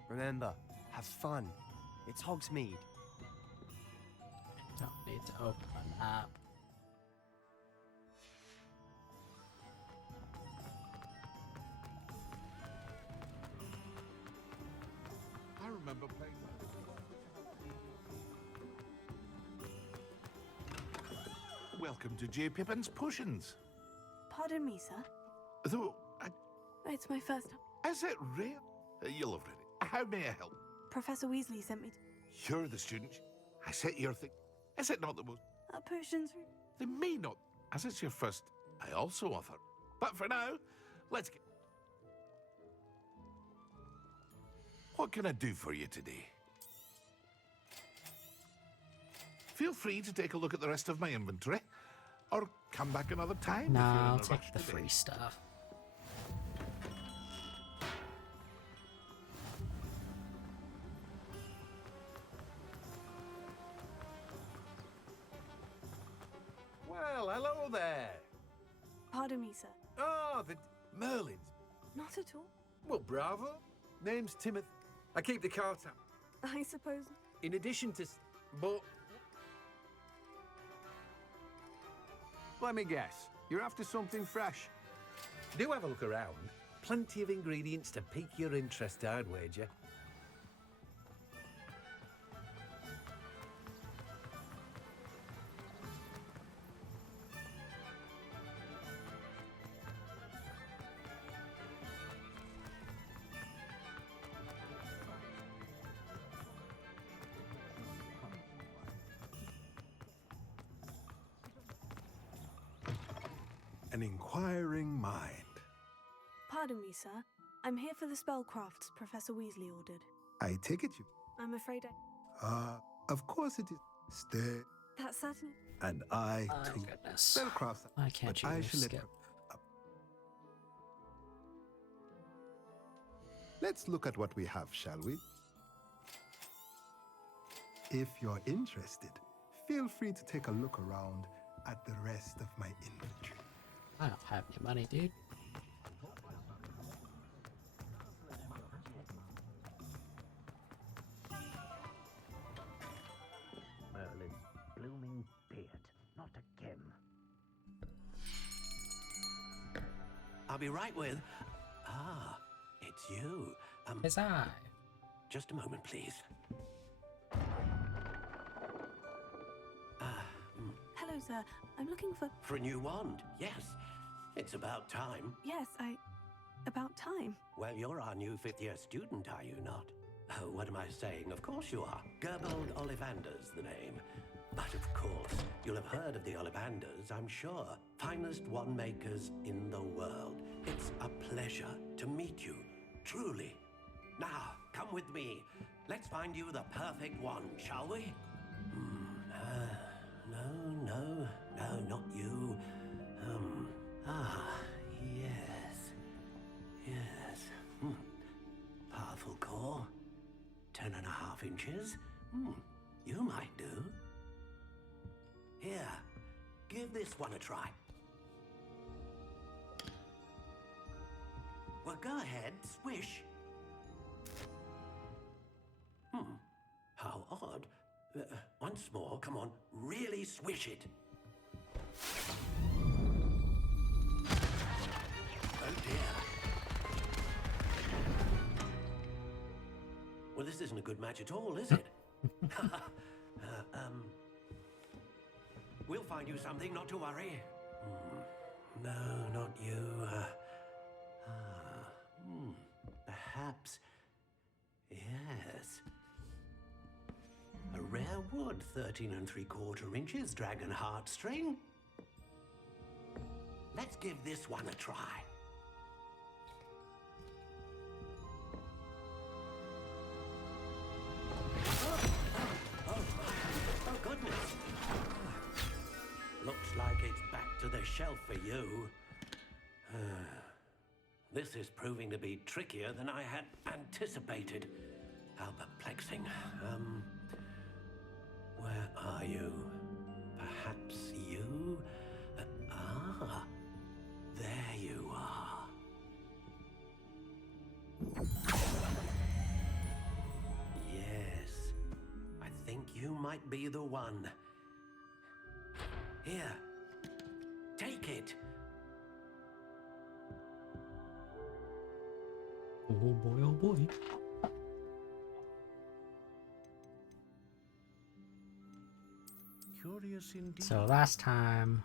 Remember, have fun. It's Hogsmeade. Don't need to open an app. I remember playing. Welcome to J. Pippin's Potions. Pardon me, sir. Though, It's my first time. is it real? You'll have read it. How may I help? Professor Weasley sent me You're the student. I set your thing. Is it not the most? potions. They may not, as it's your first. I also offer. But for now, let's get. What can I do for you today? Feel free to take a look at the rest of my inventory, or come back another time if you're Nah, in I'll a take rush the today. free stuff. Well, hello there. Pardon me, sir. Ah, the Merlins. Not at all. Well, bravo. Name's Timothy. I keep the cart up. I suppose. In addition to... But... Let me guess. You're after something fresh. Do have a look around. Plenty of ingredients to pique your interest, I'd wager. An inquiring mind. Pardon me, sir. I'm here for the spellcrafts Professor Weasley ordered. I take it you... I'm afraid I... Of course it is. Stay. That's certainly... And I, My too. goodness. Spellcraft. I can't but I use shall let... skip. Let's look at what we have, shall we? If you're interested, feel free to take a look around at the rest of my inventory. I don't have any money, dude. Merlin's blooming beard, not a Kim. I'll be right with... Ah, it's you. It's I. Just a moment, please. Hello, sir. I'm looking for... For a new wand, yes. It's about time. Yes, About time. Well, you're our new fifth-year student, are you not? Oh, what am I saying? Of course you are. Gerbold Ollivander's the name. But of course, you'll have heard of the Ollivanders, I'm sure. Finest wand makers in the world. It's a pleasure to meet you, truly. Now, come with me. Let's find you the perfect wand, shall we? No, not you. Yes. Powerful core. 10.5 inches. You might do. Here, give this one a try. Well, go ahead, swish. How odd. Once more, come on, really swish it. Oh dear. Well, this isn't a good match at all, is it? We'll find you something, not to worry. No, not you. Perhaps. Yes. A rare wood, 13 3/4 inches, dragon heartstring. Let's give this one a try. Oh, goodness. Looks like it's back to the shelf for you. This is proving to be trickier than I had anticipated. How perplexing. Where are you? Perhaps you? There you are. might be the one. Here, take it. Oh boy, oh boy. Curious indeed. So last time,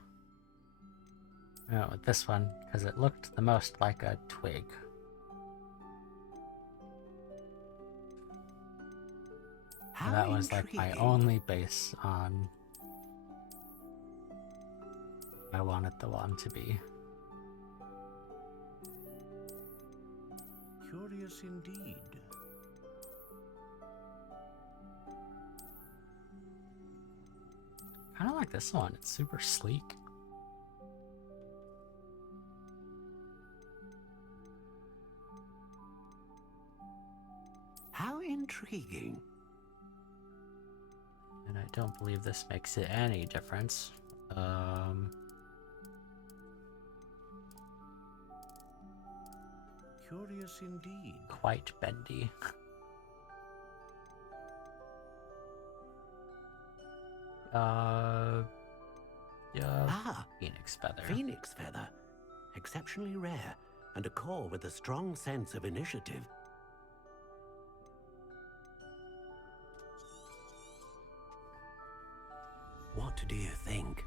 I went with this one because it looked the most like a twig. And that was like my only base on I wanted the wand to be. Curious indeed. Kind of like this one. It's super sleek. How intriguing. And I don't believe this makes it any difference. Curious indeed. Quite bendy. Phoenix feather. Phoenix feather. Exceptionally rare, and a core with a strong sense of initiative. What do you think?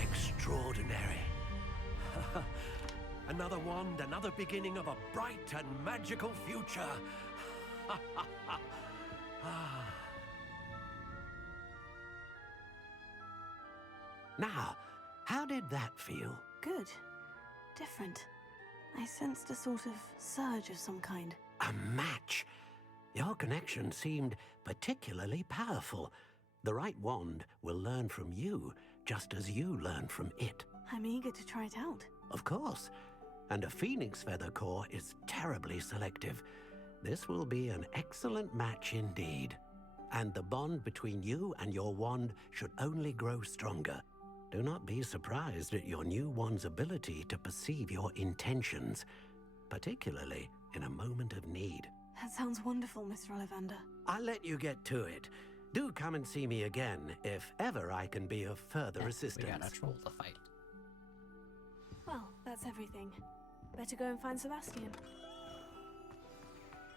Extraordinary. Another wand, another beginning of a bright and magical future. Now, how did that feel? Good. Different. I sensed a sort of surge of some kind. A match. Your connection seemed particularly powerful. The right wand will learn from you, just as you learn from it. I'm eager to try it out. Of course. And a phoenix feather core is terribly selective. This will be an excellent match indeed. And the bond between you and your wand should only grow stronger. Do not be surprised at your new wand's ability to perceive your intentions, particularly in a moment of need. That sounds wonderful, Mr. Ollivander. I'll let you get to it. Do come and see me again if ever I can be of further assistance. We got a troll to fight. Well, that's everything. Better go and find Sebastian.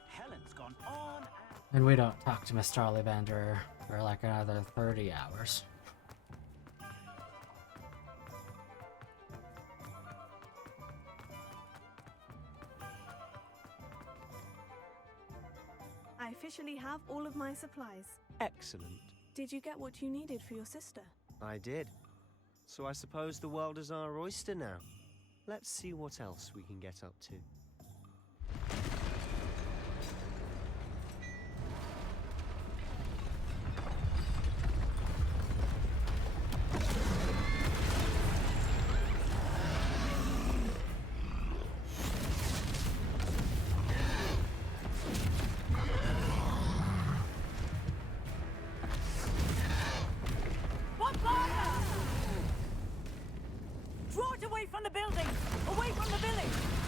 Helen's gone on. And we don't talk to Mr. Ollivander for like another 30 hours. I officially have all of my supplies. Excellent. Did you get what you needed for your sister? I did. So I suppose the world is our oyster now. Let's see what else we can get up to.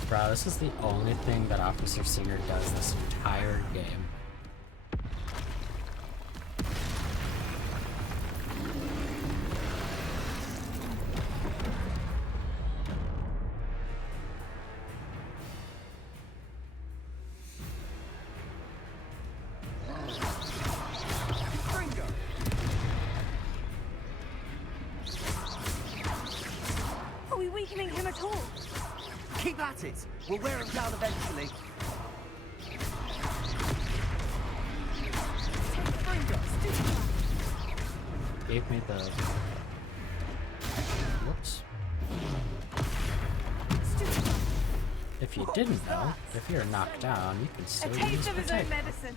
Bro, this is the only thing that Officer Singer does this entire game. Are we weakening him at all? Keep at it. We'll wear him down eventually. Gave me the... Whoops. If you didn't know, if you're knocked down, you can still use protect. medicine.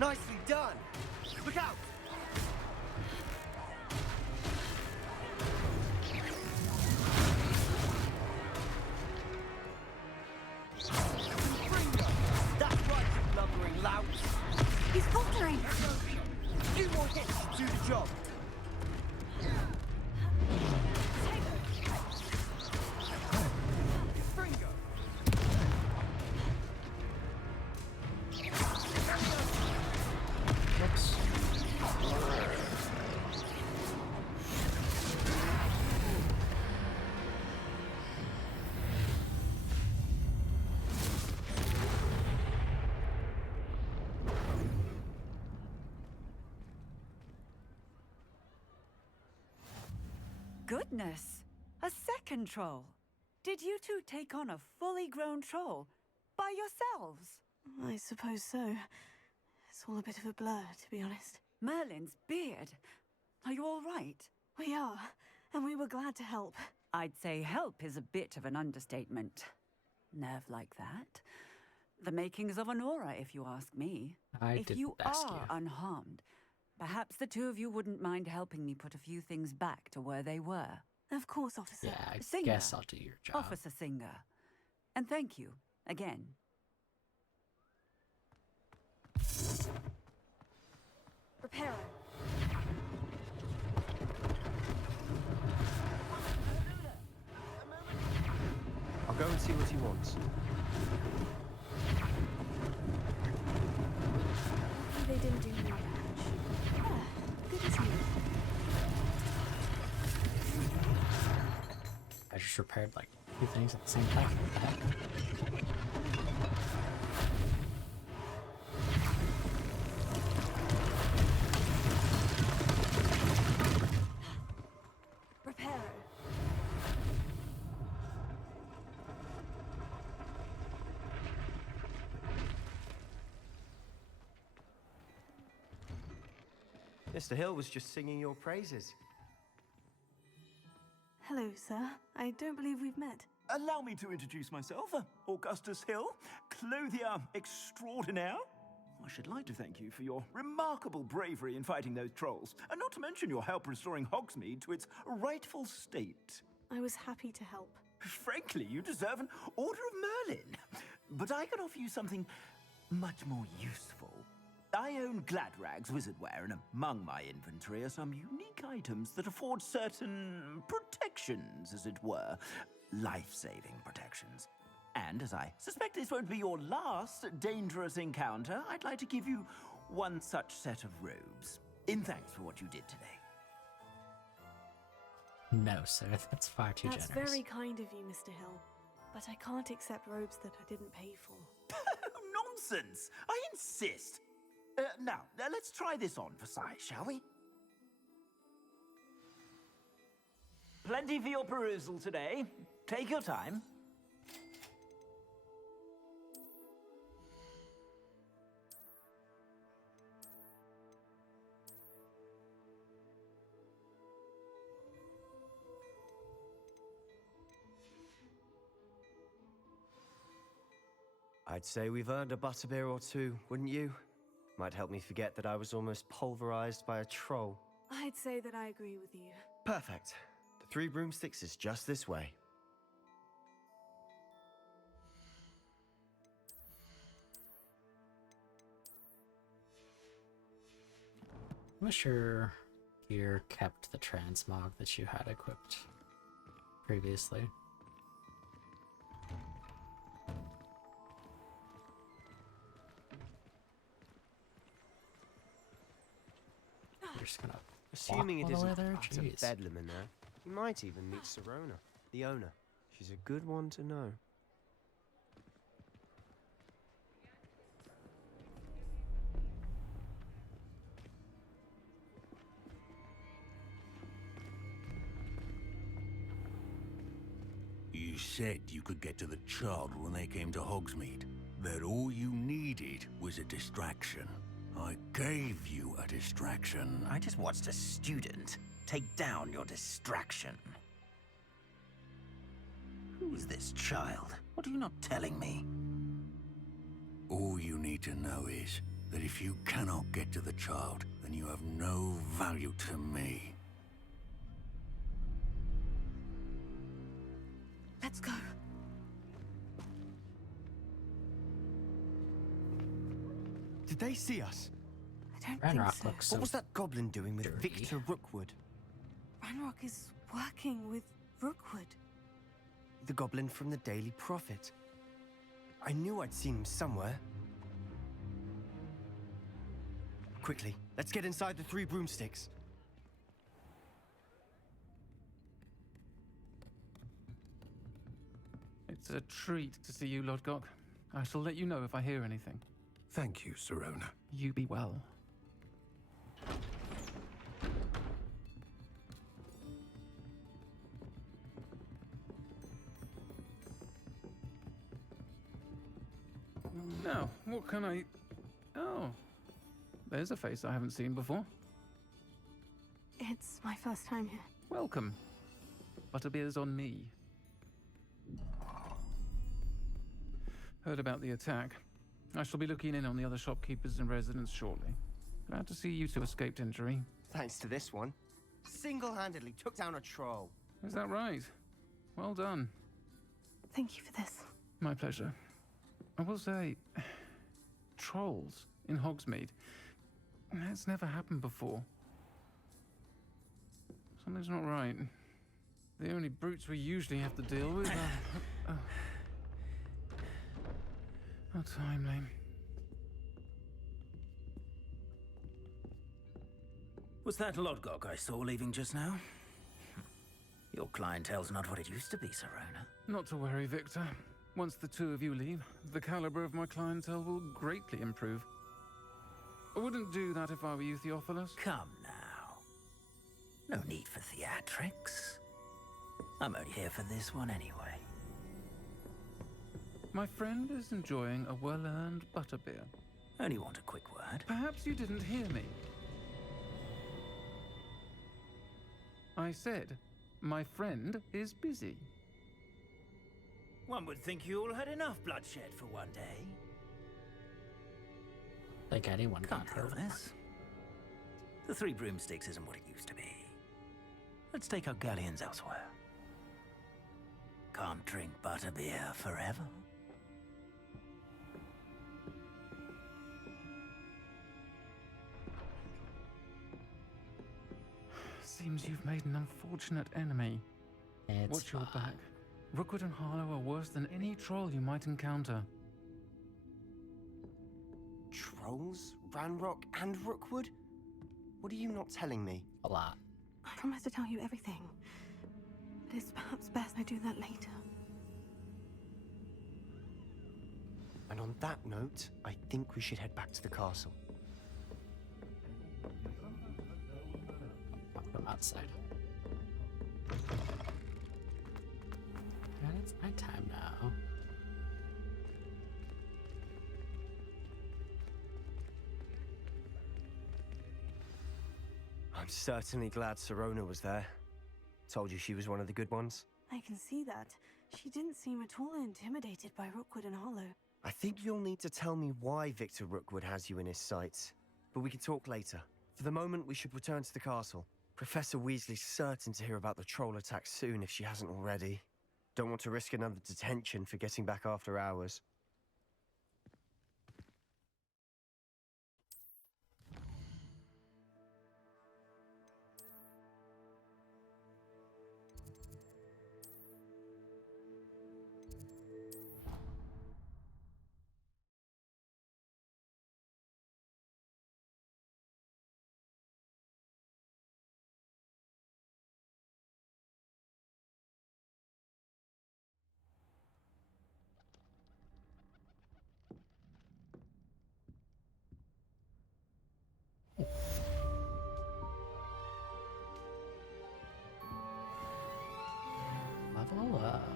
Nicely done. Look out. That's right, you blundering lout. He's faltering. Few more hits to do the job. goodness! A second troll! Did you two take on a fully grown troll by yourselves? I suppose so. It's all a bit of a blur, to be honest. Merlin's beard. Are you all right? We are, and we were glad to help. I'd say help is a bit of an understatement. Nerve like that. The makings of an aura, if you ask me. If you are unharmed, perhaps the two of you wouldn't mind helping me put a few things back to where they were. Of course, Officer. Yeah, I Singer. guess I'll do your job. Officer Singer. And thank you, again. Reparo. I'll go and see what he wants. They didn't do more damage. Ah, good as new. I just repaired like 2 things at the same time. What the heck? Reparo. Mr. Hill was just singing your praises. Hello, sir. I don't believe we've met. Allow me to introduce myself, Augustus Hill, clothier extraordinaire. I should like to thank you for your remarkable bravery in fighting those trolls, and not to mention your help restoring Hogsmeade to its rightful state. I was happy to help. Frankly, you deserve an Order of Merlin. But I can offer you something much more useful. I own Gladrag's wizardware, and among my inventory are some unique items that afford certain protections, as it were. Life-saving protections. And as I suspect this won't be your last dangerous encounter, I'd like to give you one such set of robes, in thanks for what you did today. No, sir, that's far too generous. That's very kind of you, Mr. Hill. But I can't accept robes that I didn't pay for. Nonsense! I insist! Now, let's try this on for size, shall we? Plenty for your perusal today. Take your time. I'd say we've earned a butterbeer or two, wouldn't you? Might help me forget that I was almost pulverized by a troll. I'd say that I agree with you. Perfect. The 3 broomsticks is just this way. I'm not sure gear kept the transmog that you had equipped previously. You're just gonna Assuming it walk all the way isn't there? utter Jeez. bedlam in there, you might even meet Serona, the owner. She's a good one to know. You said you could get to the child when they came to Hogsmeade. That all you needed was a distraction. I gave you a distraction. I just watched a student take down your distraction. Who is this child? What are you not telling me? All you need to know is that if you cannot get to the child, then you have no value to me. Let's go. Did they see us? I don't think so. What was that goblin doing with Victor Rookwood? Ranrock is working with Rookwood. The goblin from the Daily Prophet. I knew I'd seen him somewhere. Quickly, let's get inside the 3 broomsticks. It's a treat to see you, Lodgok. I shall let you know if I hear anything. Thank you, Serona. You be well. Now, what can I... Oh, there's a face I haven't seen before. It's my first time here. Welcome. Butterbeer's on me. Heard about the attack. I shall be looking in on the other shopkeepers and residents shortly. Glad to see you two escaped injury. Thanks to this one. Single-handedly took down a troll. Is that right? Well done. Thank you for this. My pleasure. I will say, trolls in Hogsmeade. That's never happened before. Something's not right. The only brutes we usually have to deal with are... How timely. Was that Lodgok I saw leaving just now? Your clientele's not what it used to be, Serona. Not to worry, Victor. Once the two of you leave, the caliber of my clientele will greatly improve. I wouldn't do that if I were you, Theophilus. Come now. No need for theatrics. I'm only here for this one anyway. My friend is enjoying a well-earned butterbeer. Only want a quick word. Perhaps you didn't hear me. I said, my friend is busy. One would think you all had enough bloodshed for one day. Like anyone got hurt. This. The Three Broomsticks isn't what it used to be. Let's take our galleons elsewhere. Can't drink butterbeer forever. Seems you've made an unfortunate enemy. Watch your back. Rookwood and Harlow are worse than any troll you might encounter. Trolls? Ranrock and Rookwood? What are you not telling me? A lot. I promise to tell you everything. But it's perhaps best I do that later. And on that note, I think we should head back to the castle. From outside. And it's nighttime now. I'm certainly glad Serona was there. Told you she was one of the good ones. I can see that. She didn't seem at all intimidated by Rookwood and Hollow. I think you'll need to tell me why Victor Rookwood has you in his sights. But we can talk later. For the moment, we should return to the castle. Professor Weasley's certain to hear about the troll attack soon if she hasn't already. Don't want to risk another detention for getting back after hours. Level up.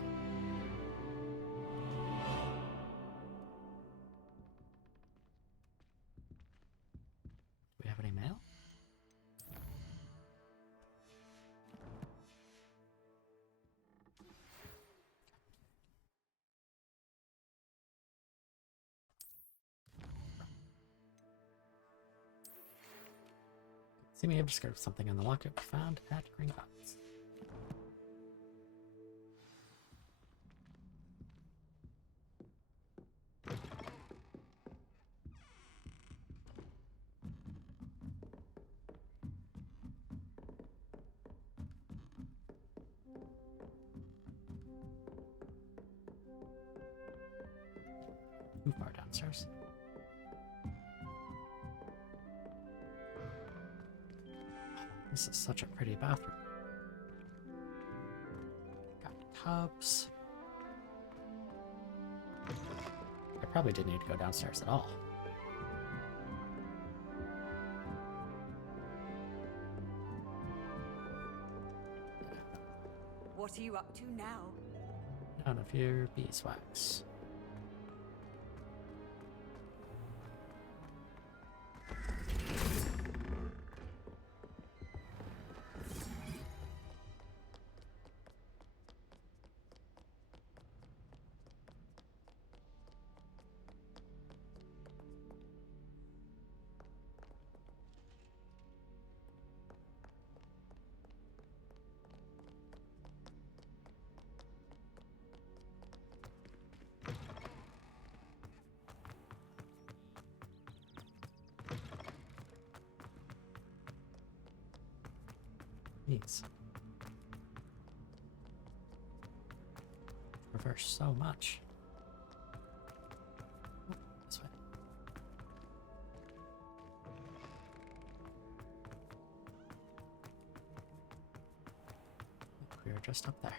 Do we have any mail? See me obscure something in the locket we found at Gringotts. Too far downstairs. This is such a pretty bathroom. Got tubs. I probably didn't need to go downstairs at all. What are you up to now? None of your beeswax. Jeez. Reverse so much. Oh, this way. We're just up there.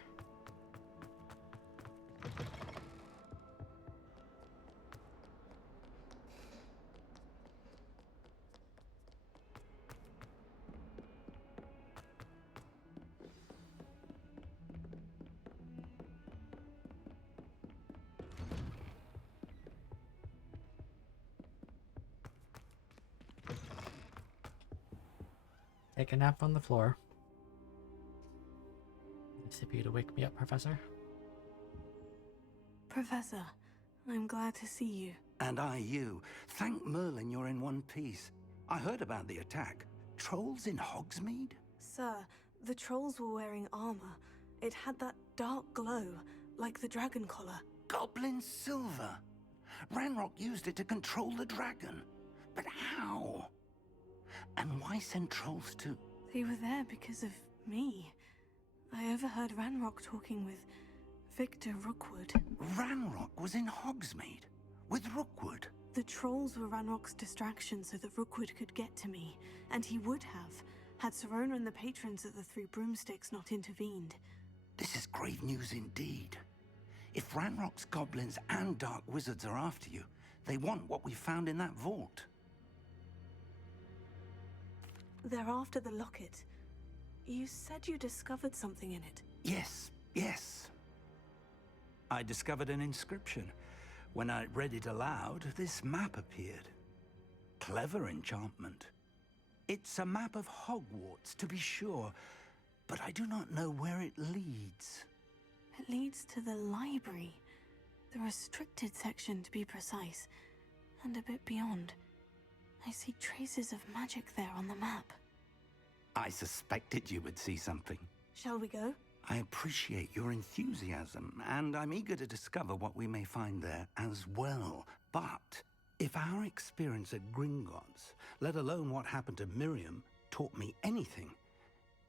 Take a nap on the floor. Nice of you to wake me up, Professor. Professor, I'm glad to see you. And I you. Thank Merlin you're in one piece. I heard about the attack. Trolls in Hogsmeade? Sir, the trolls were wearing armor. It had that dark glow, like the dragon collar. Goblin silver. Ranrock used it to control the dragon. But how? And why send trolls to... They were there because of me. I overheard Ranrock talking with Victor Rookwood. Ranrock was in Hogsmeade? With Rookwood? The trolls were Ranrock's distraction so that Rookwood could get to me. And he would have, had Serona and the patrons of the Three Broomsticks not intervened. This is grave news indeed. If Ranrock's goblins and dark wizards are after you, they want what we found in that vault. They're after the locket. You said you discovered something in it. Yes. I discovered an inscription. When I read it aloud, this map appeared. Clever enchantment. It's a map of Hogwarts, to be sure, but I do not know where it leads. It leads to the library. The restricted section, to be precise. And a bit beyond. I see traces of magic there on the map. I suspected you would see something. Shall we go? I appreciate your enthusiasm, and I'm eager to discover what we may find there as well. But if our experience at Gringotts, let alone what happened to Miriam, taught me anything,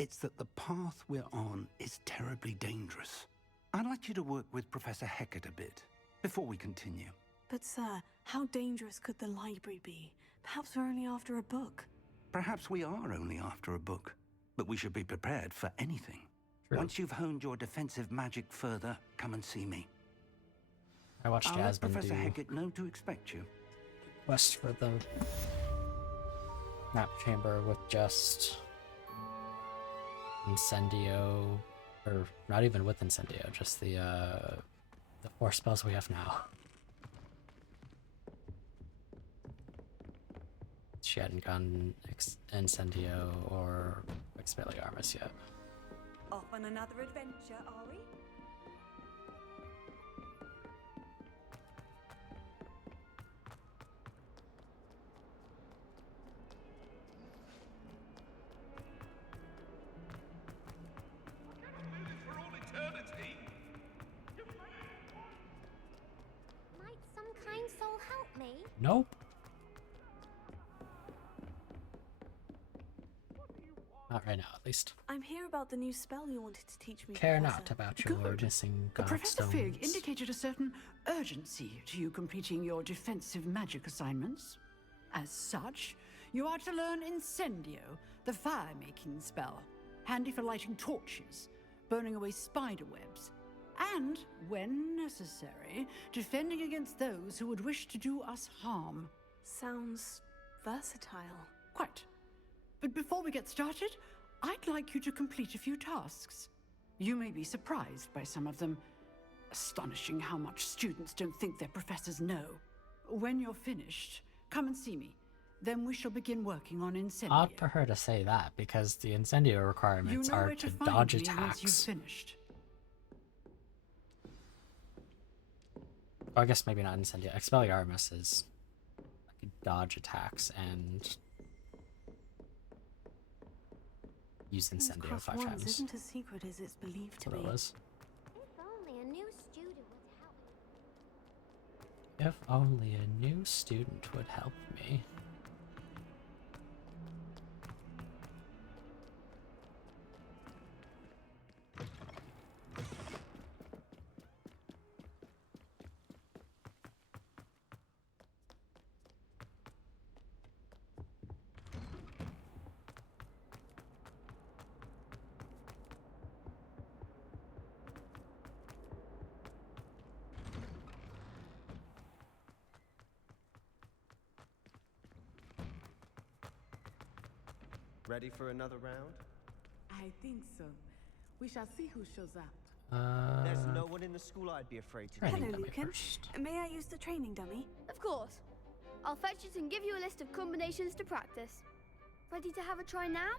it's that the path we're on is terribly dangerous. I'd like you to work with Professor Hecat a bit, before we continue. But sir, how dangerous could the library be? Perhaps we're only after a book. Perhaps we are only after a book, but we should be prepared for anything. True. Once you've honed your defensive magic further, come and see me. I watched I'll let Jasmine Professor do Hecat know to expect you. quest for the map chamber with just Incendio, or not even with Incendio, just the 4 spells we have now. She hadn't gotten Incendio or Expelliarmus yet. Off on another adventure, are we? Might some kind soul help me? Nope. Not right now, at least. I'm here about the new spell you wanted to teach me. Care Professor. not about your missing Professor Fig gobstones. indicated a certain urgency to you completing your defensive magic assignments. As such, you are to learn Incendio, the fire-making spell, handy for lighting torches, burning away spider webs, and, when necessary, defending against those who would wish to do us harm. Sounds versatile. Quite. But before we get started, I'd like you to complete a few tasks. You may be surprised by some of them. Astonishing how much students don't think their professors know. When you're finished, come and see me. Then we shall begin working on Incendio. Odd for her to say that, because the Incendio requirements are to dodge Once you've attacks. finished. Or I guess maybe not Incendio. Expelliarmus is like dodge attacks and use Incendio Cross 5 wands times. isn't as secret as it's believed to That's be. what it was. If only a new student would help. If only a new student would help me. Ready for another round? I think so. We shall see who shows up. There's no one in the school I'd be afraid to. Hello, Lucan. May I use the training dummy? Of course. I'll fetch it and give you a list of combinations to practice. Ready to have a try now?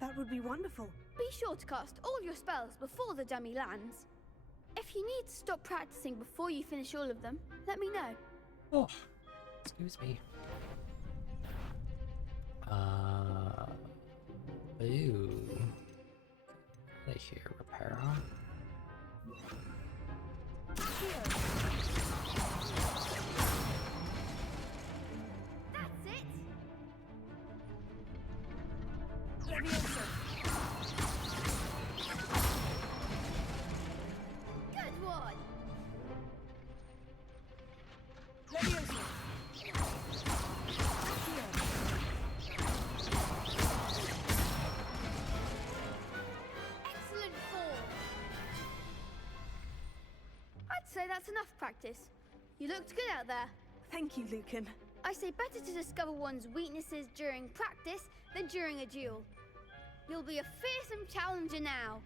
That would be wonderful. Be sure to cast all your spells before the dummy lands. If you need to stop practicing before you finish all of them, let me know. Oh, excuse me. Ooh. Right here, repair on. That's it. Good one. Excellent form. I'd say that's enough practice. You looked good out there. Thank you, Lucan. I say better to discover one's weaknesses during practice than during a duel. You'll be a fearsome challenger now.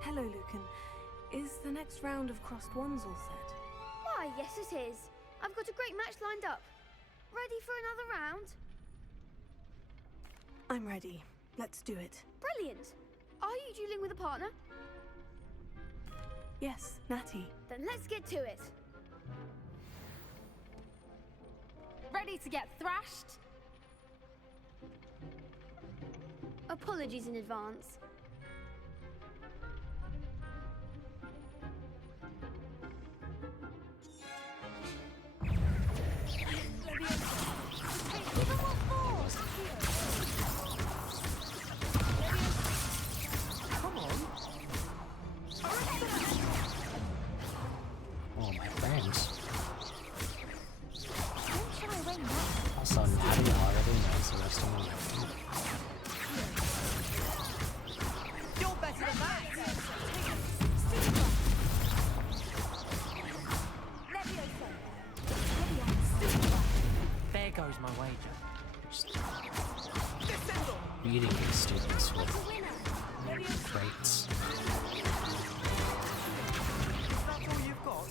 Hello, Lucan. Is the next round of crossed wands all set? Why, yes it is. I've got a great match lined up. Ready for another round? I'm ready. Let's do it. Brilliant. Are you dueling with a partner? Yes, Natty. Then let's get to it. Ready to get thrashed? Apologies in advance. Oh, my friends. Also, Natty already knows the rest of my life. You're better than that! There goes my wager. Just beating these students with crates. That's all you've got?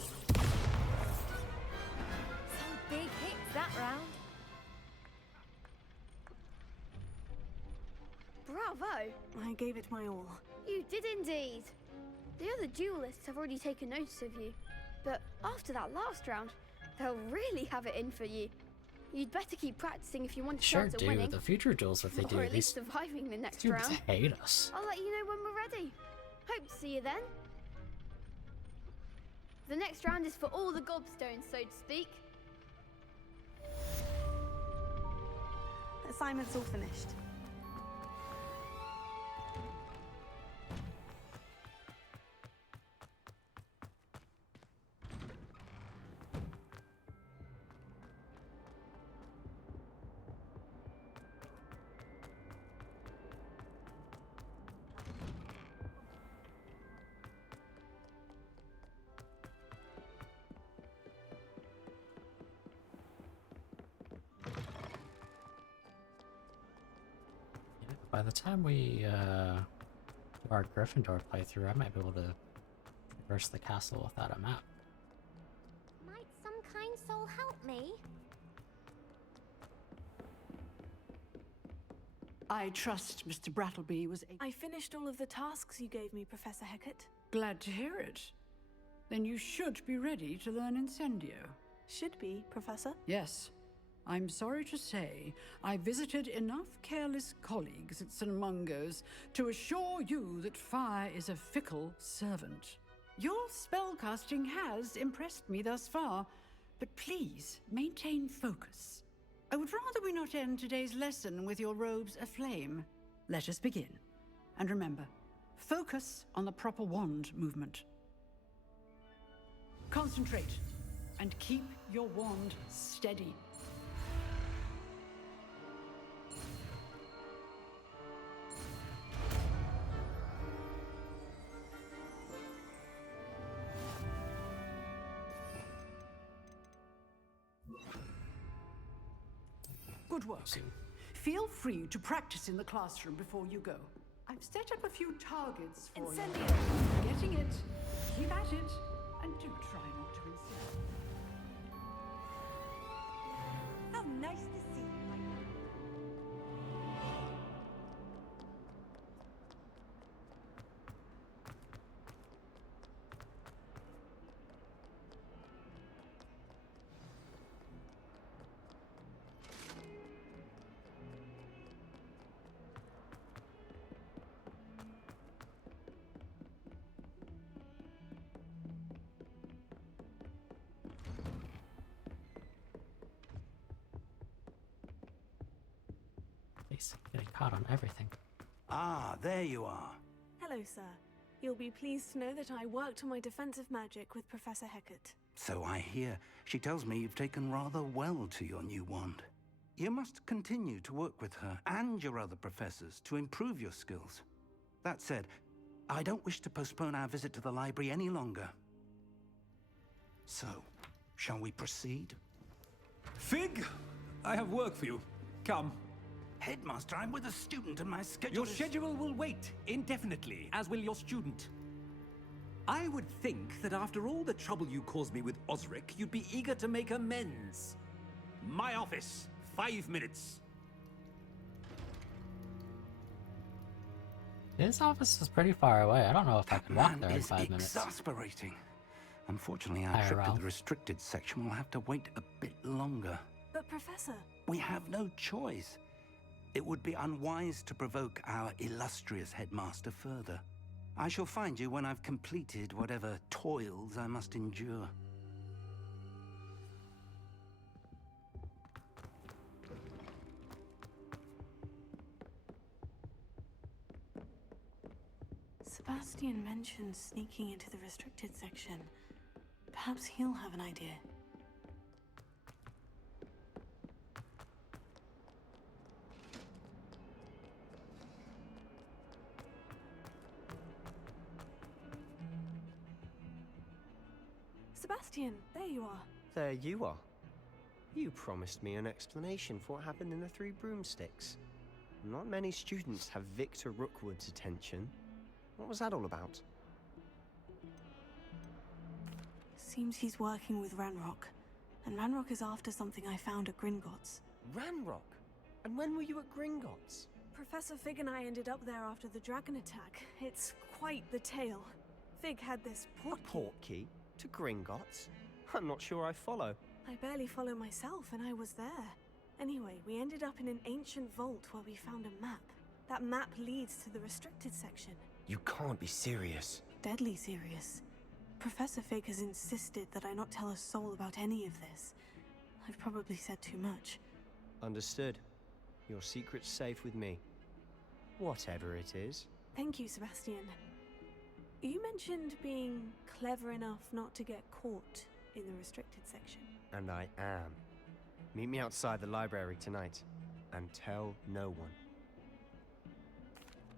Some big hits that round. Bravo! I gave it my all. You did indeed. The other duelists have already taken notice of you, but after that last round, they'll really have it in for you. You'd better keep practicing if you want a Sure chance at do. winning. The future duels, what they do, or at these least surviving the next students round. hate us. I'll let you know when we're ready. Hope to see you then. The next round is for all the gobstones, so to speak. Assignment's all finished. By the time we do our Gryffindor playthrough, I might be able to traverse the castle without a map. Might some kind soul help me? I trust Mr. Brattleby was I finished all of the tasks you gave me, Professor Hecat. glad to hear it. Then you should be ready to learn Incendio. Should be, Professor. Yes. I'm sorry to say, I visited enough careless colleagues at St. Mungo's to assure you that fire is a fickle servant. Your spellcasting has impressed me thus far, but please maintain focus. I would rather we not end today's lesson with your robes aflame. Let us begin. And remember, focus on the proper wand movement. Concentrate, and keep your wand steady. Good work. Feel free to practice in the classroom before you go. I've set up a few targets for Incendio. you. Getting it. Keep at it. And do try not to insist. How nice to see you. He's getting caught on everything. Ah, there you are. Hello, sir. You'll be pleased to know that I worked on my defensive magic with Professor Hecat. So I hear. She tells me you've taken rather well to your new wand. You must continue to work with her and your other professors to improve your skills. That said, I don't wish to postpone our visit to the library any longer. So, shall we proceed? Fig, I have work for you. Come. Headmaster, I'm with a student and my schedule Your schedule will wait indefinitely, as will your student. I would think that after all the trouble you caused me with Osric, you'd be eager to make amends. My office, 5 minutes. His office is pretty far away. I don't know if I can walk there in 5 minutes. Exasperating. Unfortunately, our trip to the restricted section will have to wait a bit longer. But Professor... We have no choice. It would be unwise to provoke our illustrious headmaster further. I shall find you when I've completed whatever toils I must endure. Sebastian mentioned sneaking into the restricted section. Perhaps he'll have an idea. Sebastian, there you are. There you are. You promised me an explanation for what happened in the Three Broomsticks. Not many students have Victor Rookwood's attention. What was that all about? Seems he's working with Ranrock. And Ranrock is after something I found at Gringotts. Ranrock? And when were you at Gringotts? Professor Fig and I ended up there after the dragon attack. It's quite the tale. Fig had this portkey to Gringotts? I'm not sure I follow. I barely follow myself, and I was there. Anyway, we ended up in an ancient vault where we found a map. That map leads to the restricted section. You can't be serious. Deadly serious. Professor Fig has insisted that I not tell a soul about any of this. I've probably said too much. Understood. Your secret's safe with me. Whatever it is. Thank you, Sebastian. You mentioned being clever enough not to get caught in the restricted section. And I am. Meet me outside the library tonight, and tell no one.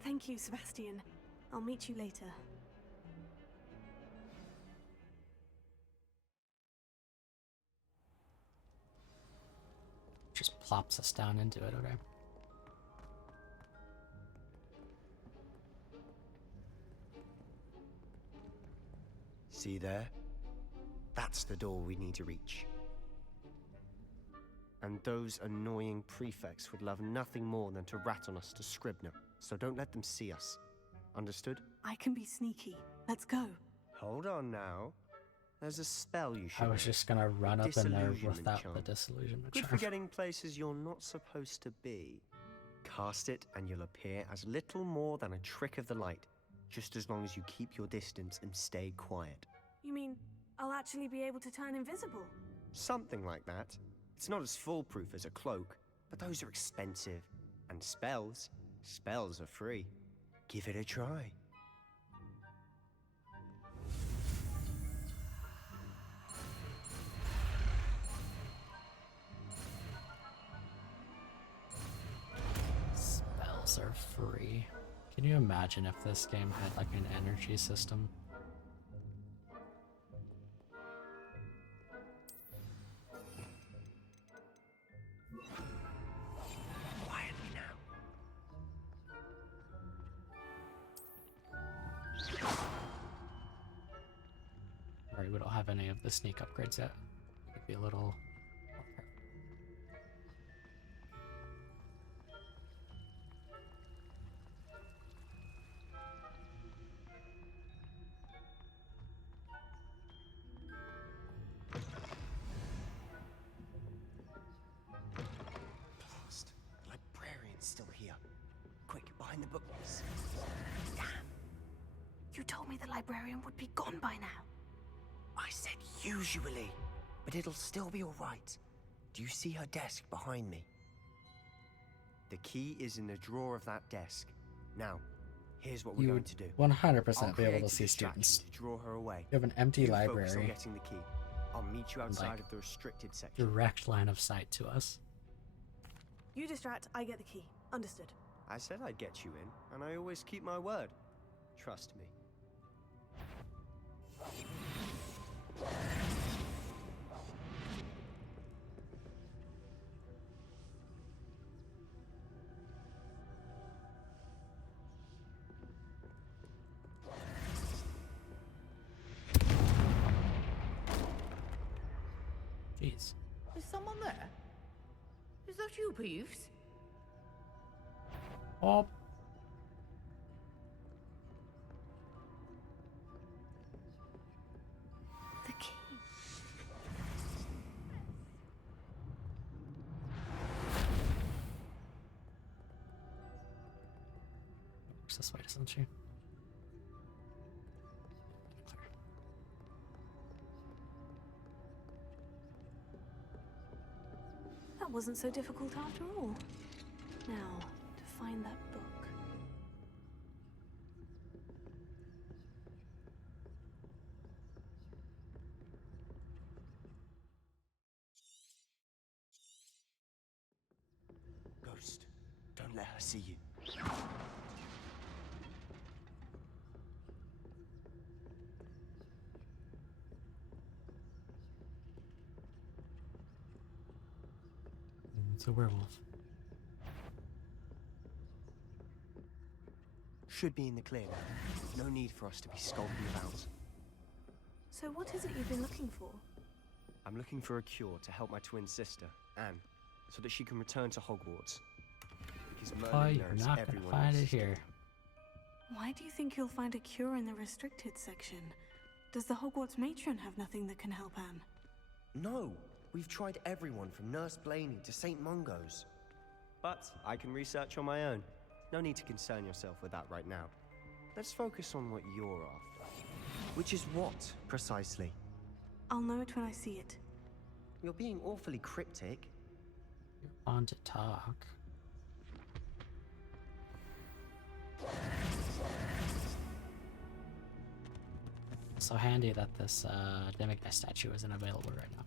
Thank you, Sebastian. I'll meet you later. Just plops us down into it, okay? See there? That's the door we need to reach. And those annoying prefects would love nothing more than to rat on us to Scribner, so don't let them see us. Understood? I can be sneaky. Let's go. Hold on now. There's a spell you should I was just gonna run up in there without the disillusionment Good charm. for getting places you're not supposed to be. Cast it and you'll appear as little more than a trick of the light, just as long as you keep your distance and stay quiet. You mean I'll actually be able to turn invisible? Something like that. It's not as foolproof as a cloak, but those are expensive. And spells are free. Give it a try. Spells are free. Can you imagine if this game had like an energy system? Alright, we don't have any of the sneak upgrades yet. Could be a little... Blast. The librarian's still here. Quick, behind the books. Damn. You told me the librarian would be gone by now. I said usually, but it'll still be all right. Do you see her desk behind me? The key is in the drawer of that desk. Now, here's what we're going to do. 100% be able to see students. To draw her away. You have an empty You focus library. on getting the key. I'll meet you outside of the restricted section. Direct line of sight to us. You distract, I get the key. Understood. I said I'd get you in, and I always keep my word. Trust me. Jeez. Is someone there? Is that you, Peeves? Oh. The key. Works this way, doesn't she? That wasn't so difficult after all. Now, to find that book. Ghost, don't let her see you. It's a werewolf. Should be in the clear now. No need for us to be skulking about. So what is it you've been looking for? I'm looking for a cure to help my twin sister, Anne, so that she can return to Hogwarts. Because Oh, Merlin you're knows not gonna everyone find else it is here. Why do you think you'll find a cure in the restricted section? Does the Hogwarts matron have nothing that can help Anne? No! We've tried everyone from Nurse Blaney to St. Mungo's. But I can research on my own. No need to concern yourself with that right now. Let's focus on what you're after. Which is what, precisely? I'll know it when I see it. You're being awfully cryptic. You're on to talk. So handy that this Demigod statue isn't available right now.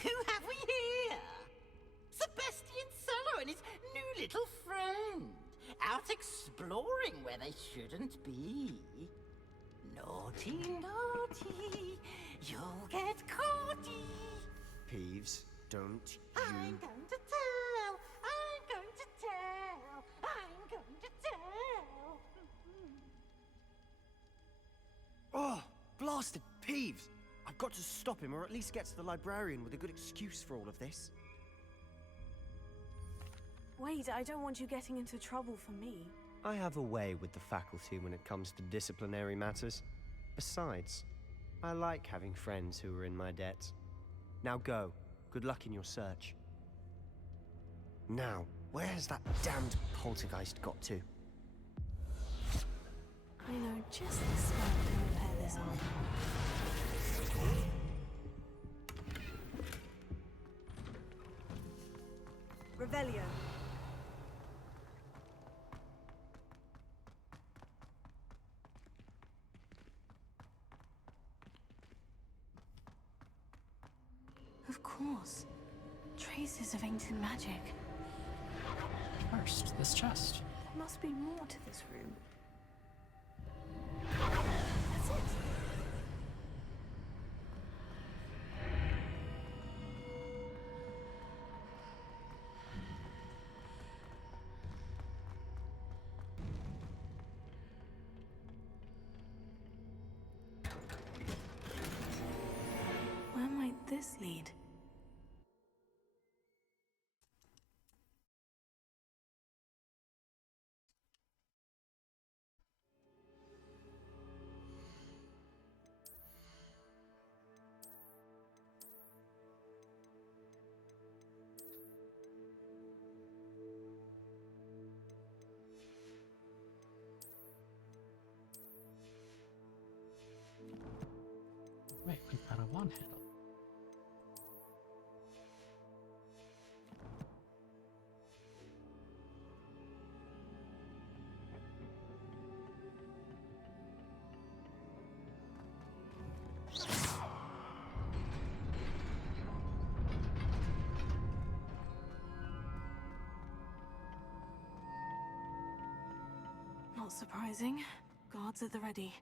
Who have we here? Sebastian Sallow and his new little friend. Out exploring where they shouldn't be. Naughty, naughty, you'll get caughty. Peeves, don't you... I'm going to tell, I'm going to tell, I'm going to tell. Oh, blasted Peeves! I've got to stop him, or at least get to the librarian with a good excuse for all of this. Wait, I don't want you getting into trouble for me. I have a way with the faculty when it comes to disciplinary matters. Besides, I like having friends who are in my debt. Now go. Good luck in your search. Now, where has that damned poltergeist got to? I know just the spell to repair this armor. Revelio. course. Traces of ancient magic. First, this chest. There must be more to this room. That's it. Where might this lead? Wait, we've got a wand handle. Not surprising. Guards at the ready.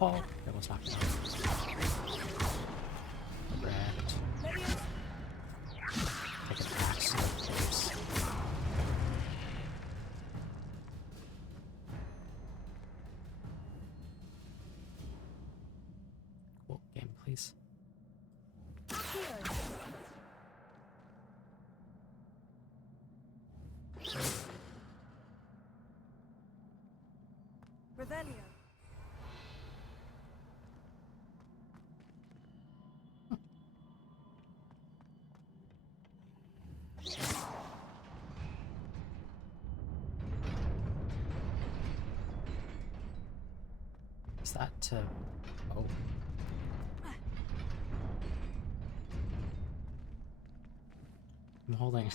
Oh, that was not good. Correct. Take an axe to the face. Cool. Game, please. Revelio. Is that oh. I'm holding. I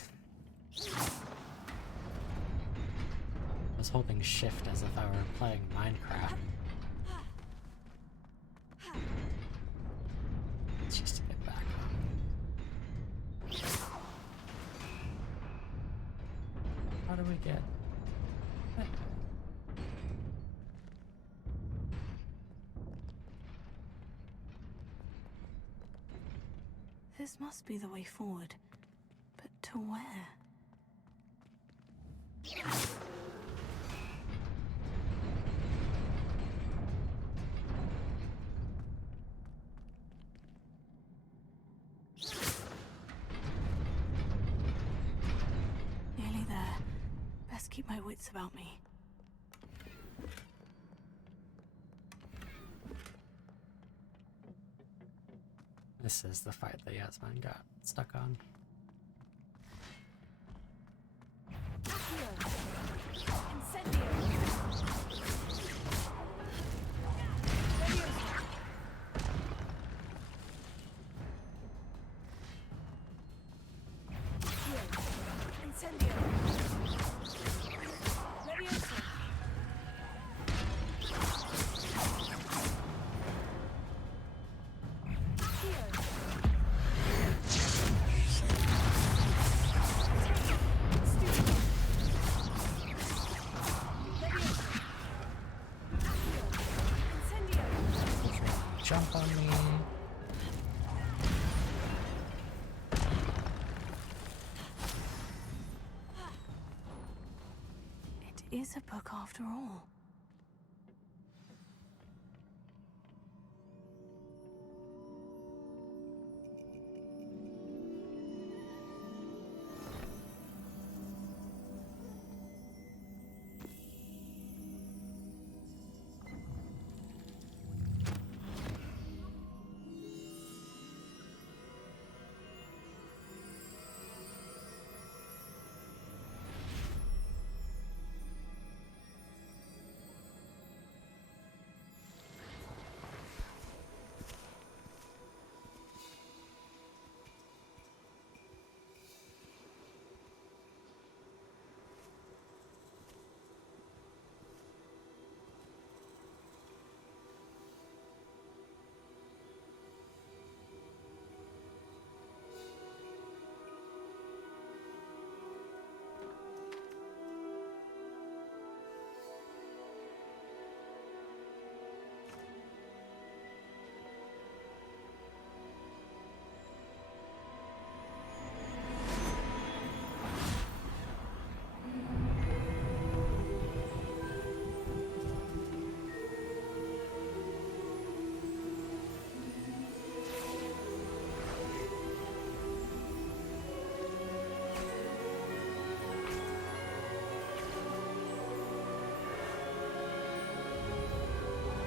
was holding shift as if I were playing Minecraft. It's just to get back up. How do we get? This must be the way forward. But to where? Nearly there. Best keep my wits about me. This is the fight that Yasmin got stuck on. Jump on me. It is a book after all.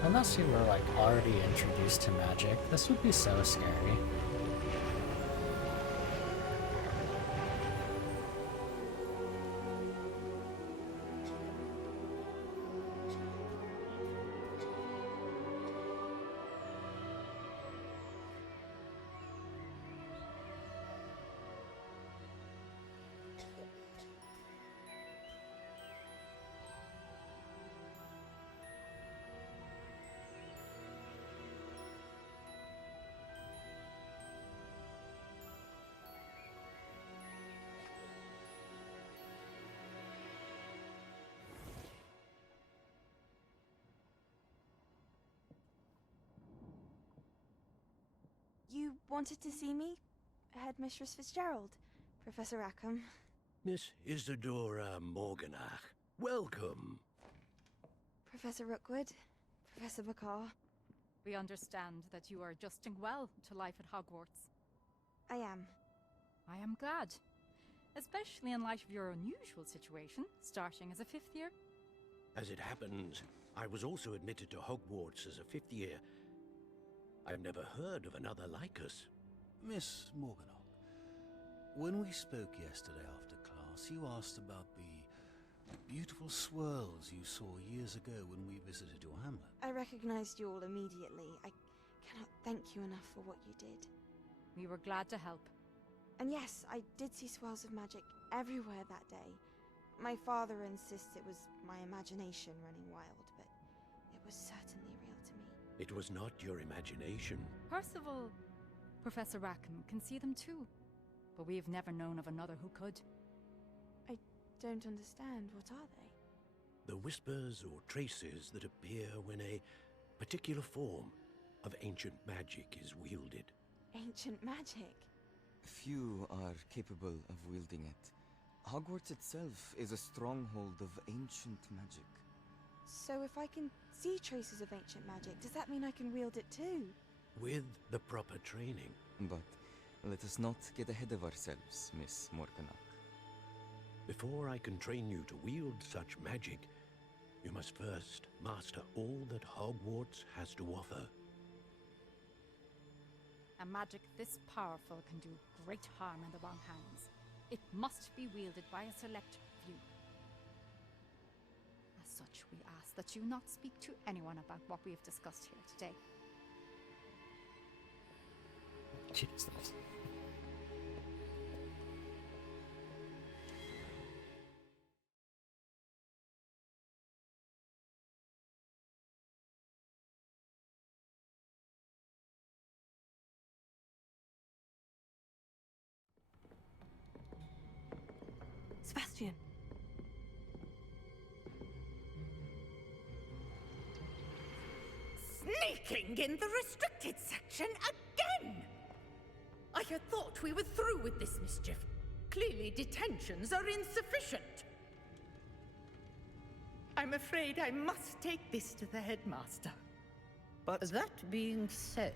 Unless you were like already introduced to magic, this would be so scary. You wanted to see me? Headmistress Fitzgerald, Professor Rackham. Miss Isadora Morganach, welcome. Professor Rookwood, Professor Bakar. We understand that you are adjusting well to life at Hogwarts. I am. I am glad. Especially in light of your unusual situation, starting as a 5th year. As it happens, I was also admitted to Hogwarts as a 5th year. I've never heard of another like us. Miss Morganach, when we spoke yesterday after class, you asked about the beautiful swirls you saw years ago when we visited your hamlet. I recognized you all immediately. I cannot thank you enough for what you did. We were glad to help. And yes, I did see swirls of magic everywhere that day. My father insists it was my imagination running wild, but it was certainly real to me. It was not your imagination. Percival, Professor Rackham can see them too, but we have never known of another who could. I don't understand. What are they? The whispers or traces that appear when a particular form of ancient magic is wielded. Ancient magic? Few are capable of wielding it. Hogwarts itself is a stronghold of ancient magic. So if I can see traces of ancient magic, does that mean I can wield it too? With the proper training. But let us not get ahead of ourselves, Miss Morganach. Before I can train you to wield such magic, you must first master all that Hogwarts has to offer. A magic this powerful can do great harm in the wrong hands. It must be wielded by a select few. As such, we ask that you not speak to anyone about what we have discussed here today. Jesus. Sebastian. Sneaking in the restricted section again! I had thought we were through with this mischief. Clearly detentions are insufficient. I'm afraid I must take this to the headmaster. But that being said,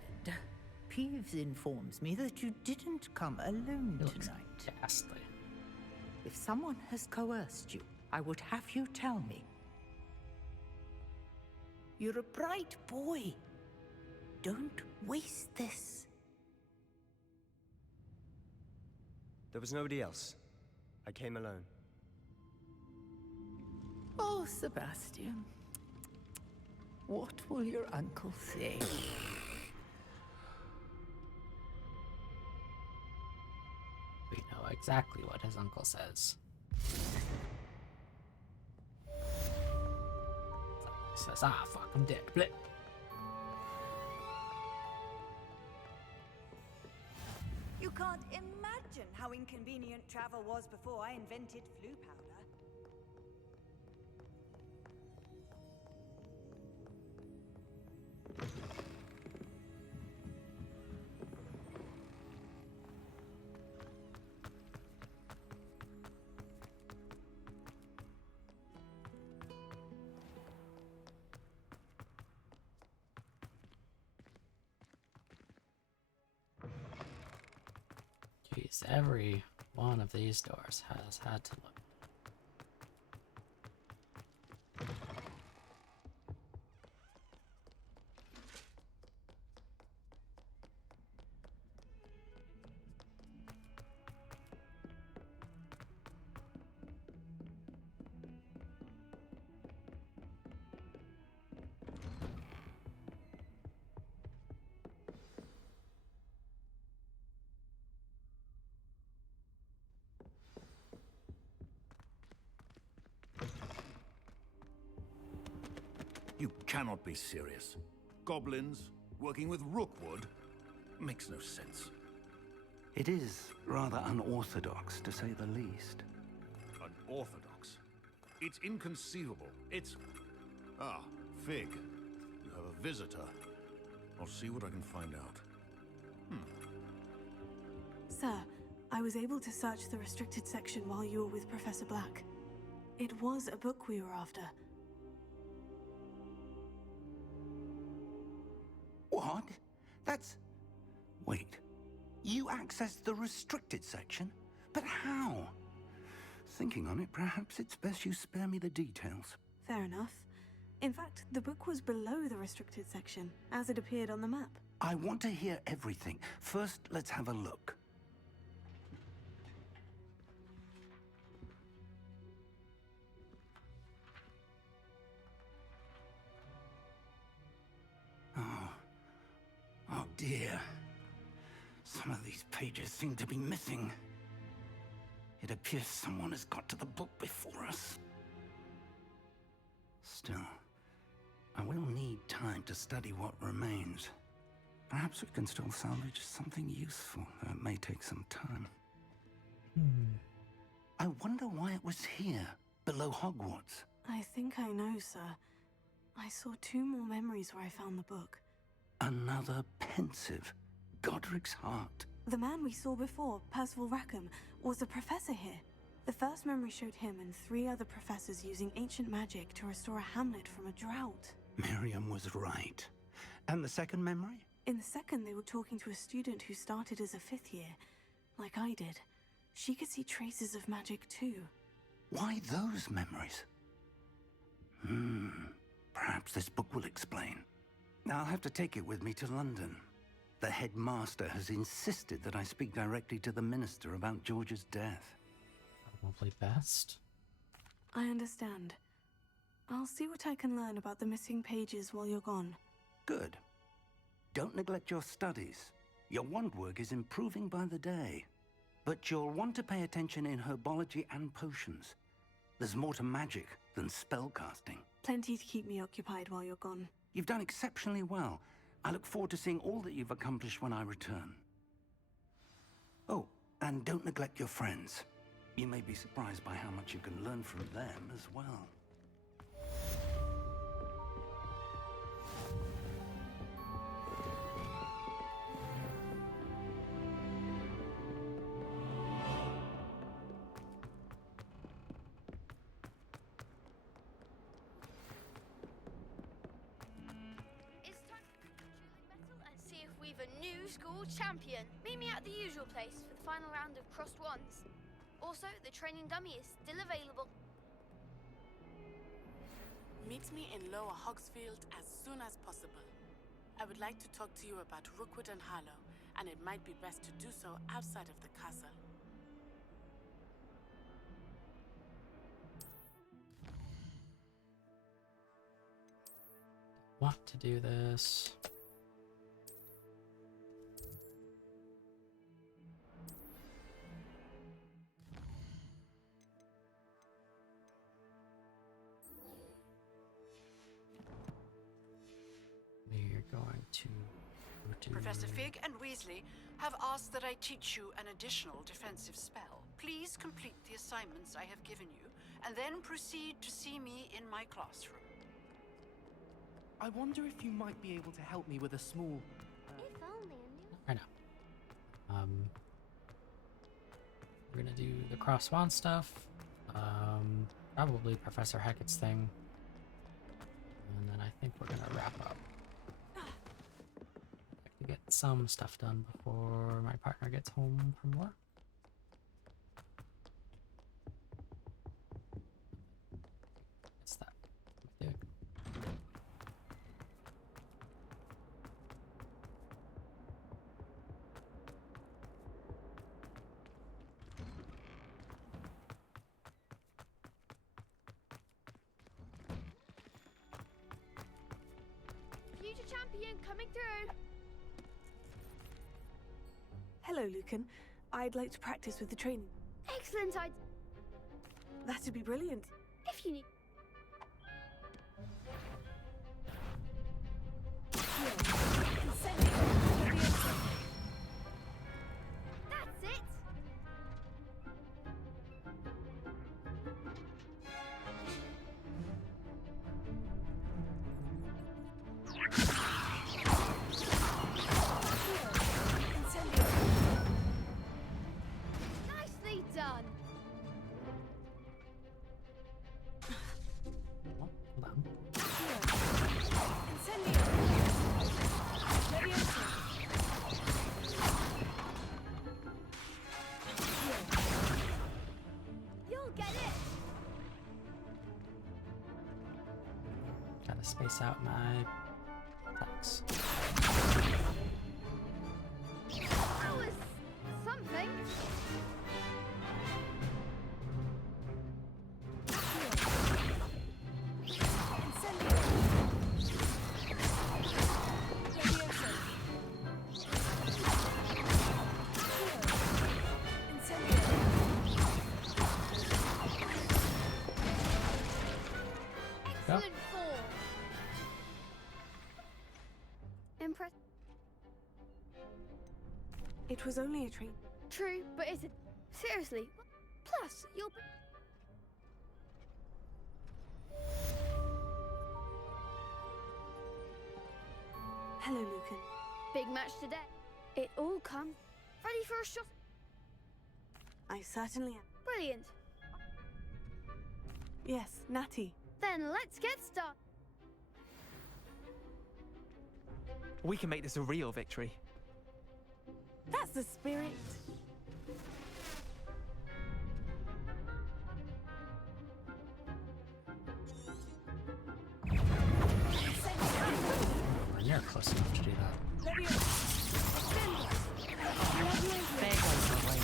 Peeves informs me that you didn't come alone tonight. Ghastly. If someone has coerced you, I would have you tell me. You're a bright boy. Don't waste this. There was nobody else. I came alone. Oh, Sebastian. What will your uncle say? We know exactly what his uncle says. He says, ah, fuck, I'm dead. Blip. You can't imagine how inconvenient travel was before I invented flu powder. Jeez, every one of these doors has had to look. You cannot be serious. Goblins working with Rookwood makes no sense. It is rather unorthodox, to say the least. Unorthodox? It's inconceivable. It's... Ah, Fig. You have a visitor. I'll see what I can find out. Sir, I was able to search the restricted section while you were with Professor Black. It was a book we were after. What? That's... Wait. You accessed the restricted section? But how? Thinking on it, perhaps it's best you spare me the details. Fair enough. In fact, the book was below the restricted section, as it appeared on the map. I want to hear everything. First, let's have a look. Oh dear. Some of these pages seem to be missing. It appears someone has got to the book before us. Still, I will need time to study what remains. Perhaps we can still salvage something useful, though it may take some time. I wonder why it was here, below Hogwarts. I think I know, sir. I saw 2 more memories where I found the book. Another pensive. Godric's heart. The man we saw before, Percival Rackham, was a professor here. The first memory showed him and 3 other professors using ancient magic to restore a hamlet from a drought. Miriam was right. And the second memory? In the second, they were talking to a student who started as a 5th year, like I did. She could see traces of magic too. Why those memories? Perhaps this book will explain. I'll have to take it with me to London. The headmaster has insisted that I speak directly to the minister about George's death. Probably best. I understand. I'll see what I can learn about the missing pages while you're gone. Good. Don't neglect your studies. Your wand work is improving by the day. But you'll want to pay attention in herbology and potions. There's more to magic than spellcasting. Plenty to keep me occupied while you're gone. You've done exceptionally well. I look forward to seeing all that you've accomplished when I return. Oh, and don't neglect your friends. You may be surprised by how much you can learn from them as well. Champion. Meet me at the usual place for the final round of crossed wands. Also, the training dummy is still available. Meet me in Lower Hogsfield as soon as possible. I would like to talk to you about Rookwood and Harlow, and it might be best to do so outside of the castle. Want to do this? Professor Fig and Weasley have asked that I teach you an additional defensive spell. Please complete the assignments I have given you, and then proceed to see me in my classroom. I wonder if you might be able to help me with a small... If only I know. We're gonna do the cross wand stuff. Probably Professor Hackett's thing. And then I think we're gonna wrap up. To get some stuff done before my partner gets home from work. What's that? Do it. Future champion coming through. Hello, Lucan. I'd like to practice with the training. Excellent idea. That'd be brilliant. If you need... Gotta space out my attacks. That was something. Yep. Excellent form. Impress. It was only a treat. True, but is it? Seriously. Plus, you'll. Hello, Lucan. Big match today. It all comes. Ready for a shot? I certainly am. Brilliant. Yes, Natty. Then let's get started. We can make this a real victory. That's the spirit. We're near close enough to do that. There goes my way.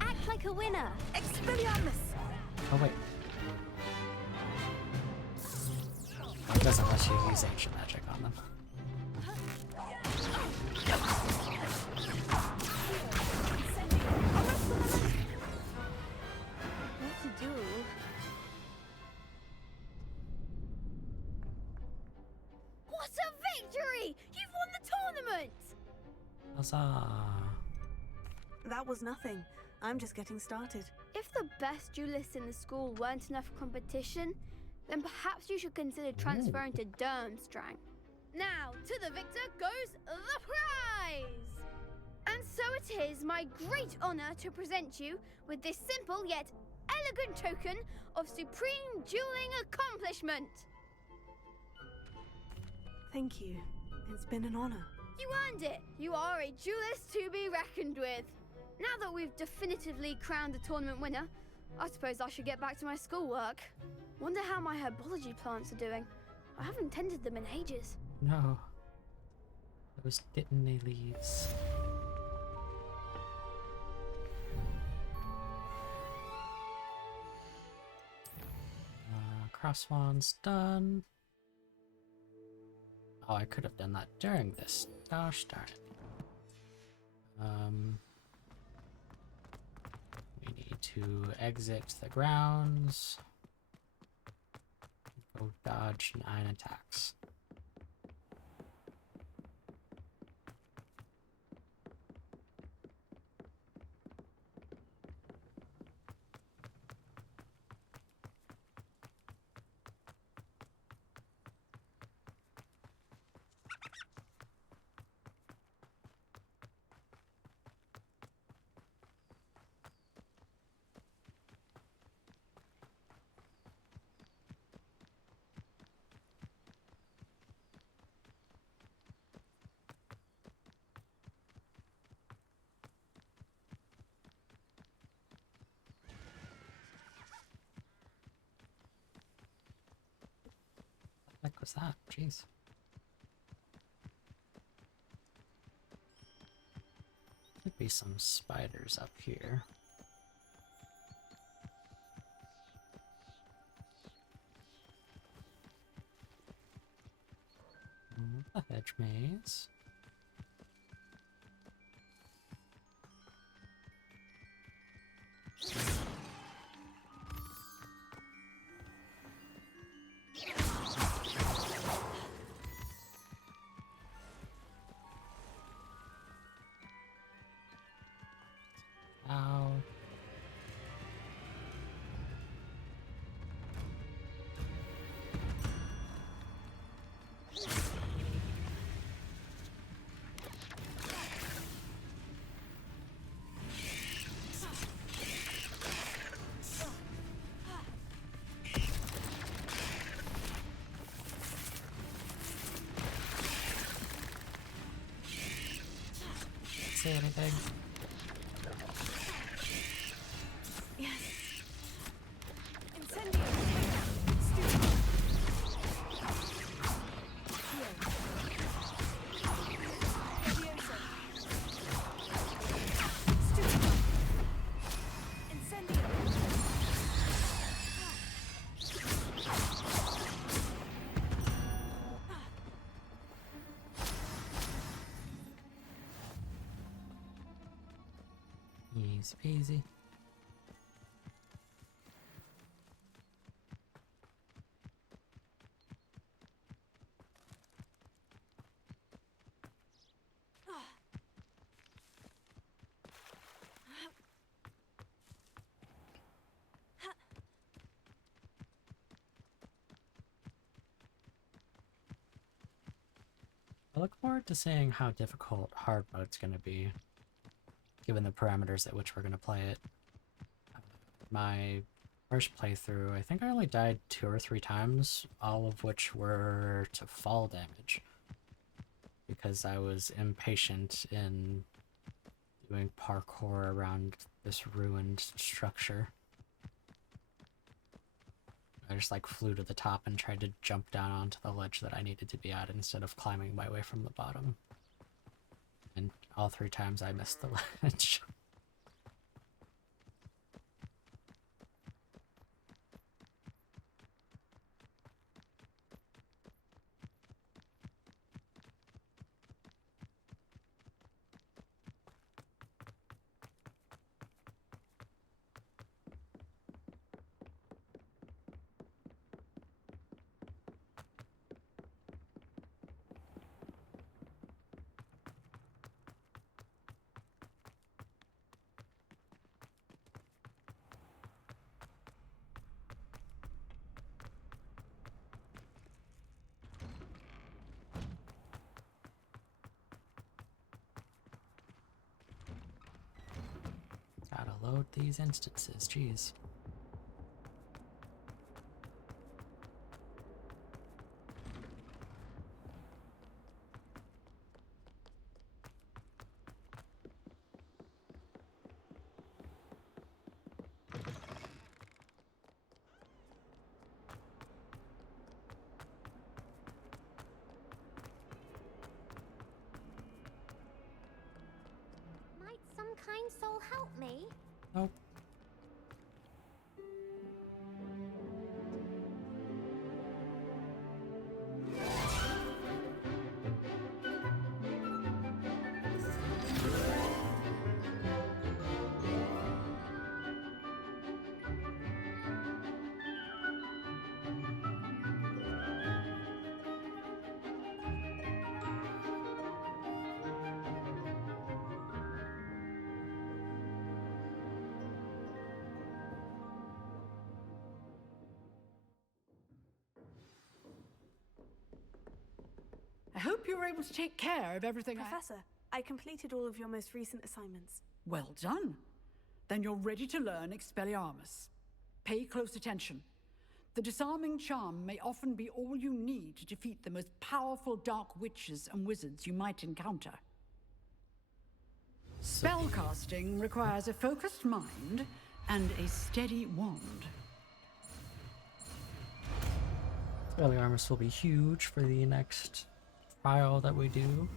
Act like a winner. Expelliarmus! Oh wait. It doesn't let you use ancient magic on them. What to do? What a victory! You've won the tournament! Huzzah! That was nothing. I'm just getting started. If the best duelists in the school weren't enough for competition, then perhaps you should consider transferring to Durmstrang. Now, to the victor goes the prize! And so it is my great honor to present you with this simple yet elegant token of supreme dueling accomplishment. Thank you. It's been an honor. You earned it! You are a duelist to be reckoned with. Now that we've definitively crowned the tournament winner, I suppose I should get back to my schoolwork. Wonder how my herbology plants are doing. I haven't tended them in ages. No. Those dittany leaves. Cross one's done. Oh, I could have done that during this. Gosh darn it. We need to exit the grounds. Go dodge 9 attacks. What the heck was that? Jeez. Could be some spiders up here. A hedge maze. Ow. say anything? Yes. Incendio. Easy peasy. I look forward to seeing how difficult hard mode's gonna be, given the parameters at which we're gonna play it. My first playthrough, I think I only died 2 or 3 times, all of which were to fall damage, because I was impatient in doing parkour around this ruined structure. I just like flew to the top and tried to jump down onto the ledge that I needed to be at instead of climbing my way from the bottom. And all 3 times I missed the ledge. Gotta load these instances, jeez. Might some kind soul help me? Nope. I hope you were able to take care of everything. Professor, I completed all of your most recent assignments. Well done. Then you're ready to learn Expelliarmus. Pay close attention. The disarming charm may often be all you need to defeat the most powerful dark witches and wizards you might encounter. Spellcasting requires a focused mind and a steady wand. Expelliarmus will be huge for the next trial that we do,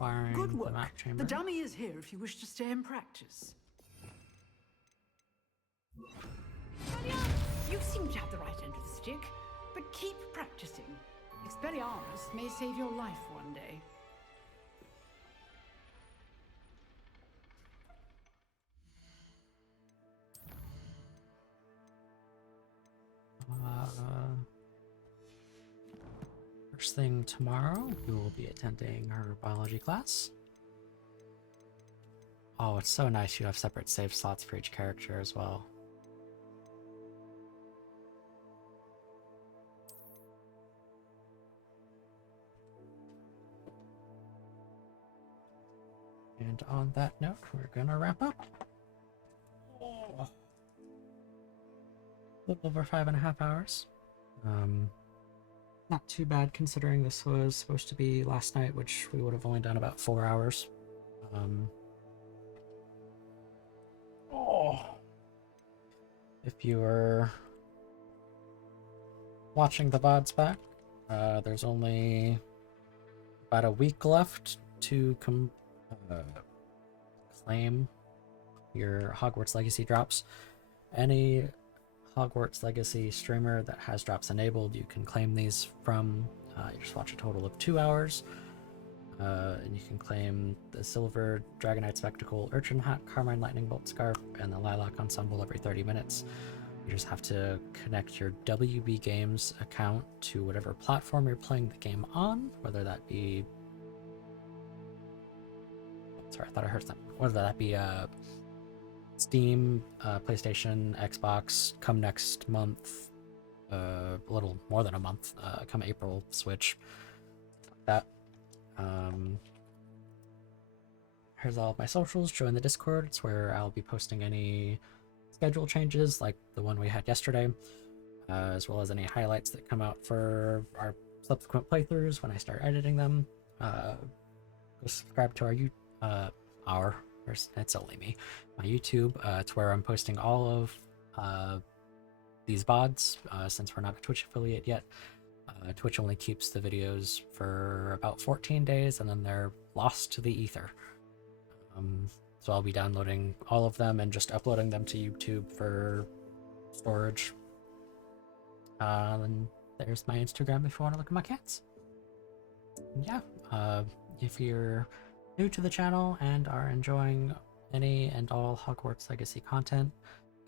firing Good the work. map chamber. The dummy is here if you wish to stay and practice. You seem to have the right end of the stick, but keep practicing. Expelliarmus may save your life one day. First thing tomorrow, we will be attending her biology class. Oh, it's so nice you have separate save slots for each character as well. And on that note, we're gonna wrap up. Oh. A little over 5.5 hours. Not too bad considering this was supposed to be last night, which we would have only done about 4 hours. if you were watching the VODs back, there's only about a week left to claim your Hogwarts Legacy drops. Any Hogwarts Legacy streamer that has drops enabled, you can claim these from. You just watch a total of 2 hours, and you can claim the Silver Dragonite Spectacle Urchin Hat, Carmine Lightning Bolt Scarf, and the Lilac Ensemble every 30 minutes. You just have to connect your WB Games account to whatever platform you're playing the game on, whether that be... Sorry, I thought I heard something. Whether that be Steam, PlayStation, Xbox, come next month, a little more than a month, come April, Switch, like that. Here's all of my socials. Join the Discord. It's where I'll be posting any schedule changes like the one we had yesterday, as well as any highlights that come out for our subsequent playthroughs when I start editing them. Go subscribe to it's only me, my YouTube. It's where I'm posting all of these VODs, since we're not a Twitch affiliate yet. Twitch only keeps the videos for about 14 days and then they're lost to the ether. So I'll be downloading all of them and just uploading them to YouTube for storage. And there's my Instagram if you want to look at my cats. And yeah, if you're new to the channel and are enjoying any and all Hogwarts Legacy content,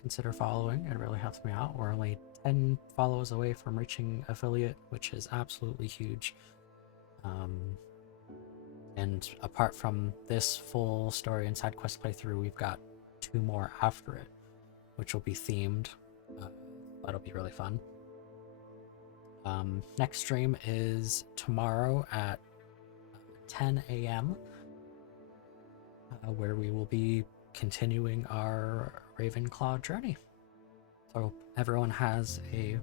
consider following. It really helps me out. We're only 10 follows away from reaching affiliate, which is absolutely huge. And apart from this full story and side quest playthrough, we've got 2 more after it, which will be themed. That'll be really fun. Next stream is tomorrow at 10 a.m. Where we will be continuing our Ravenclaw journey. So everyone has a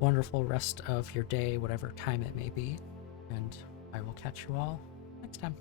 wonderful rest of your day, whatever time it may be, and I will catch you all next time.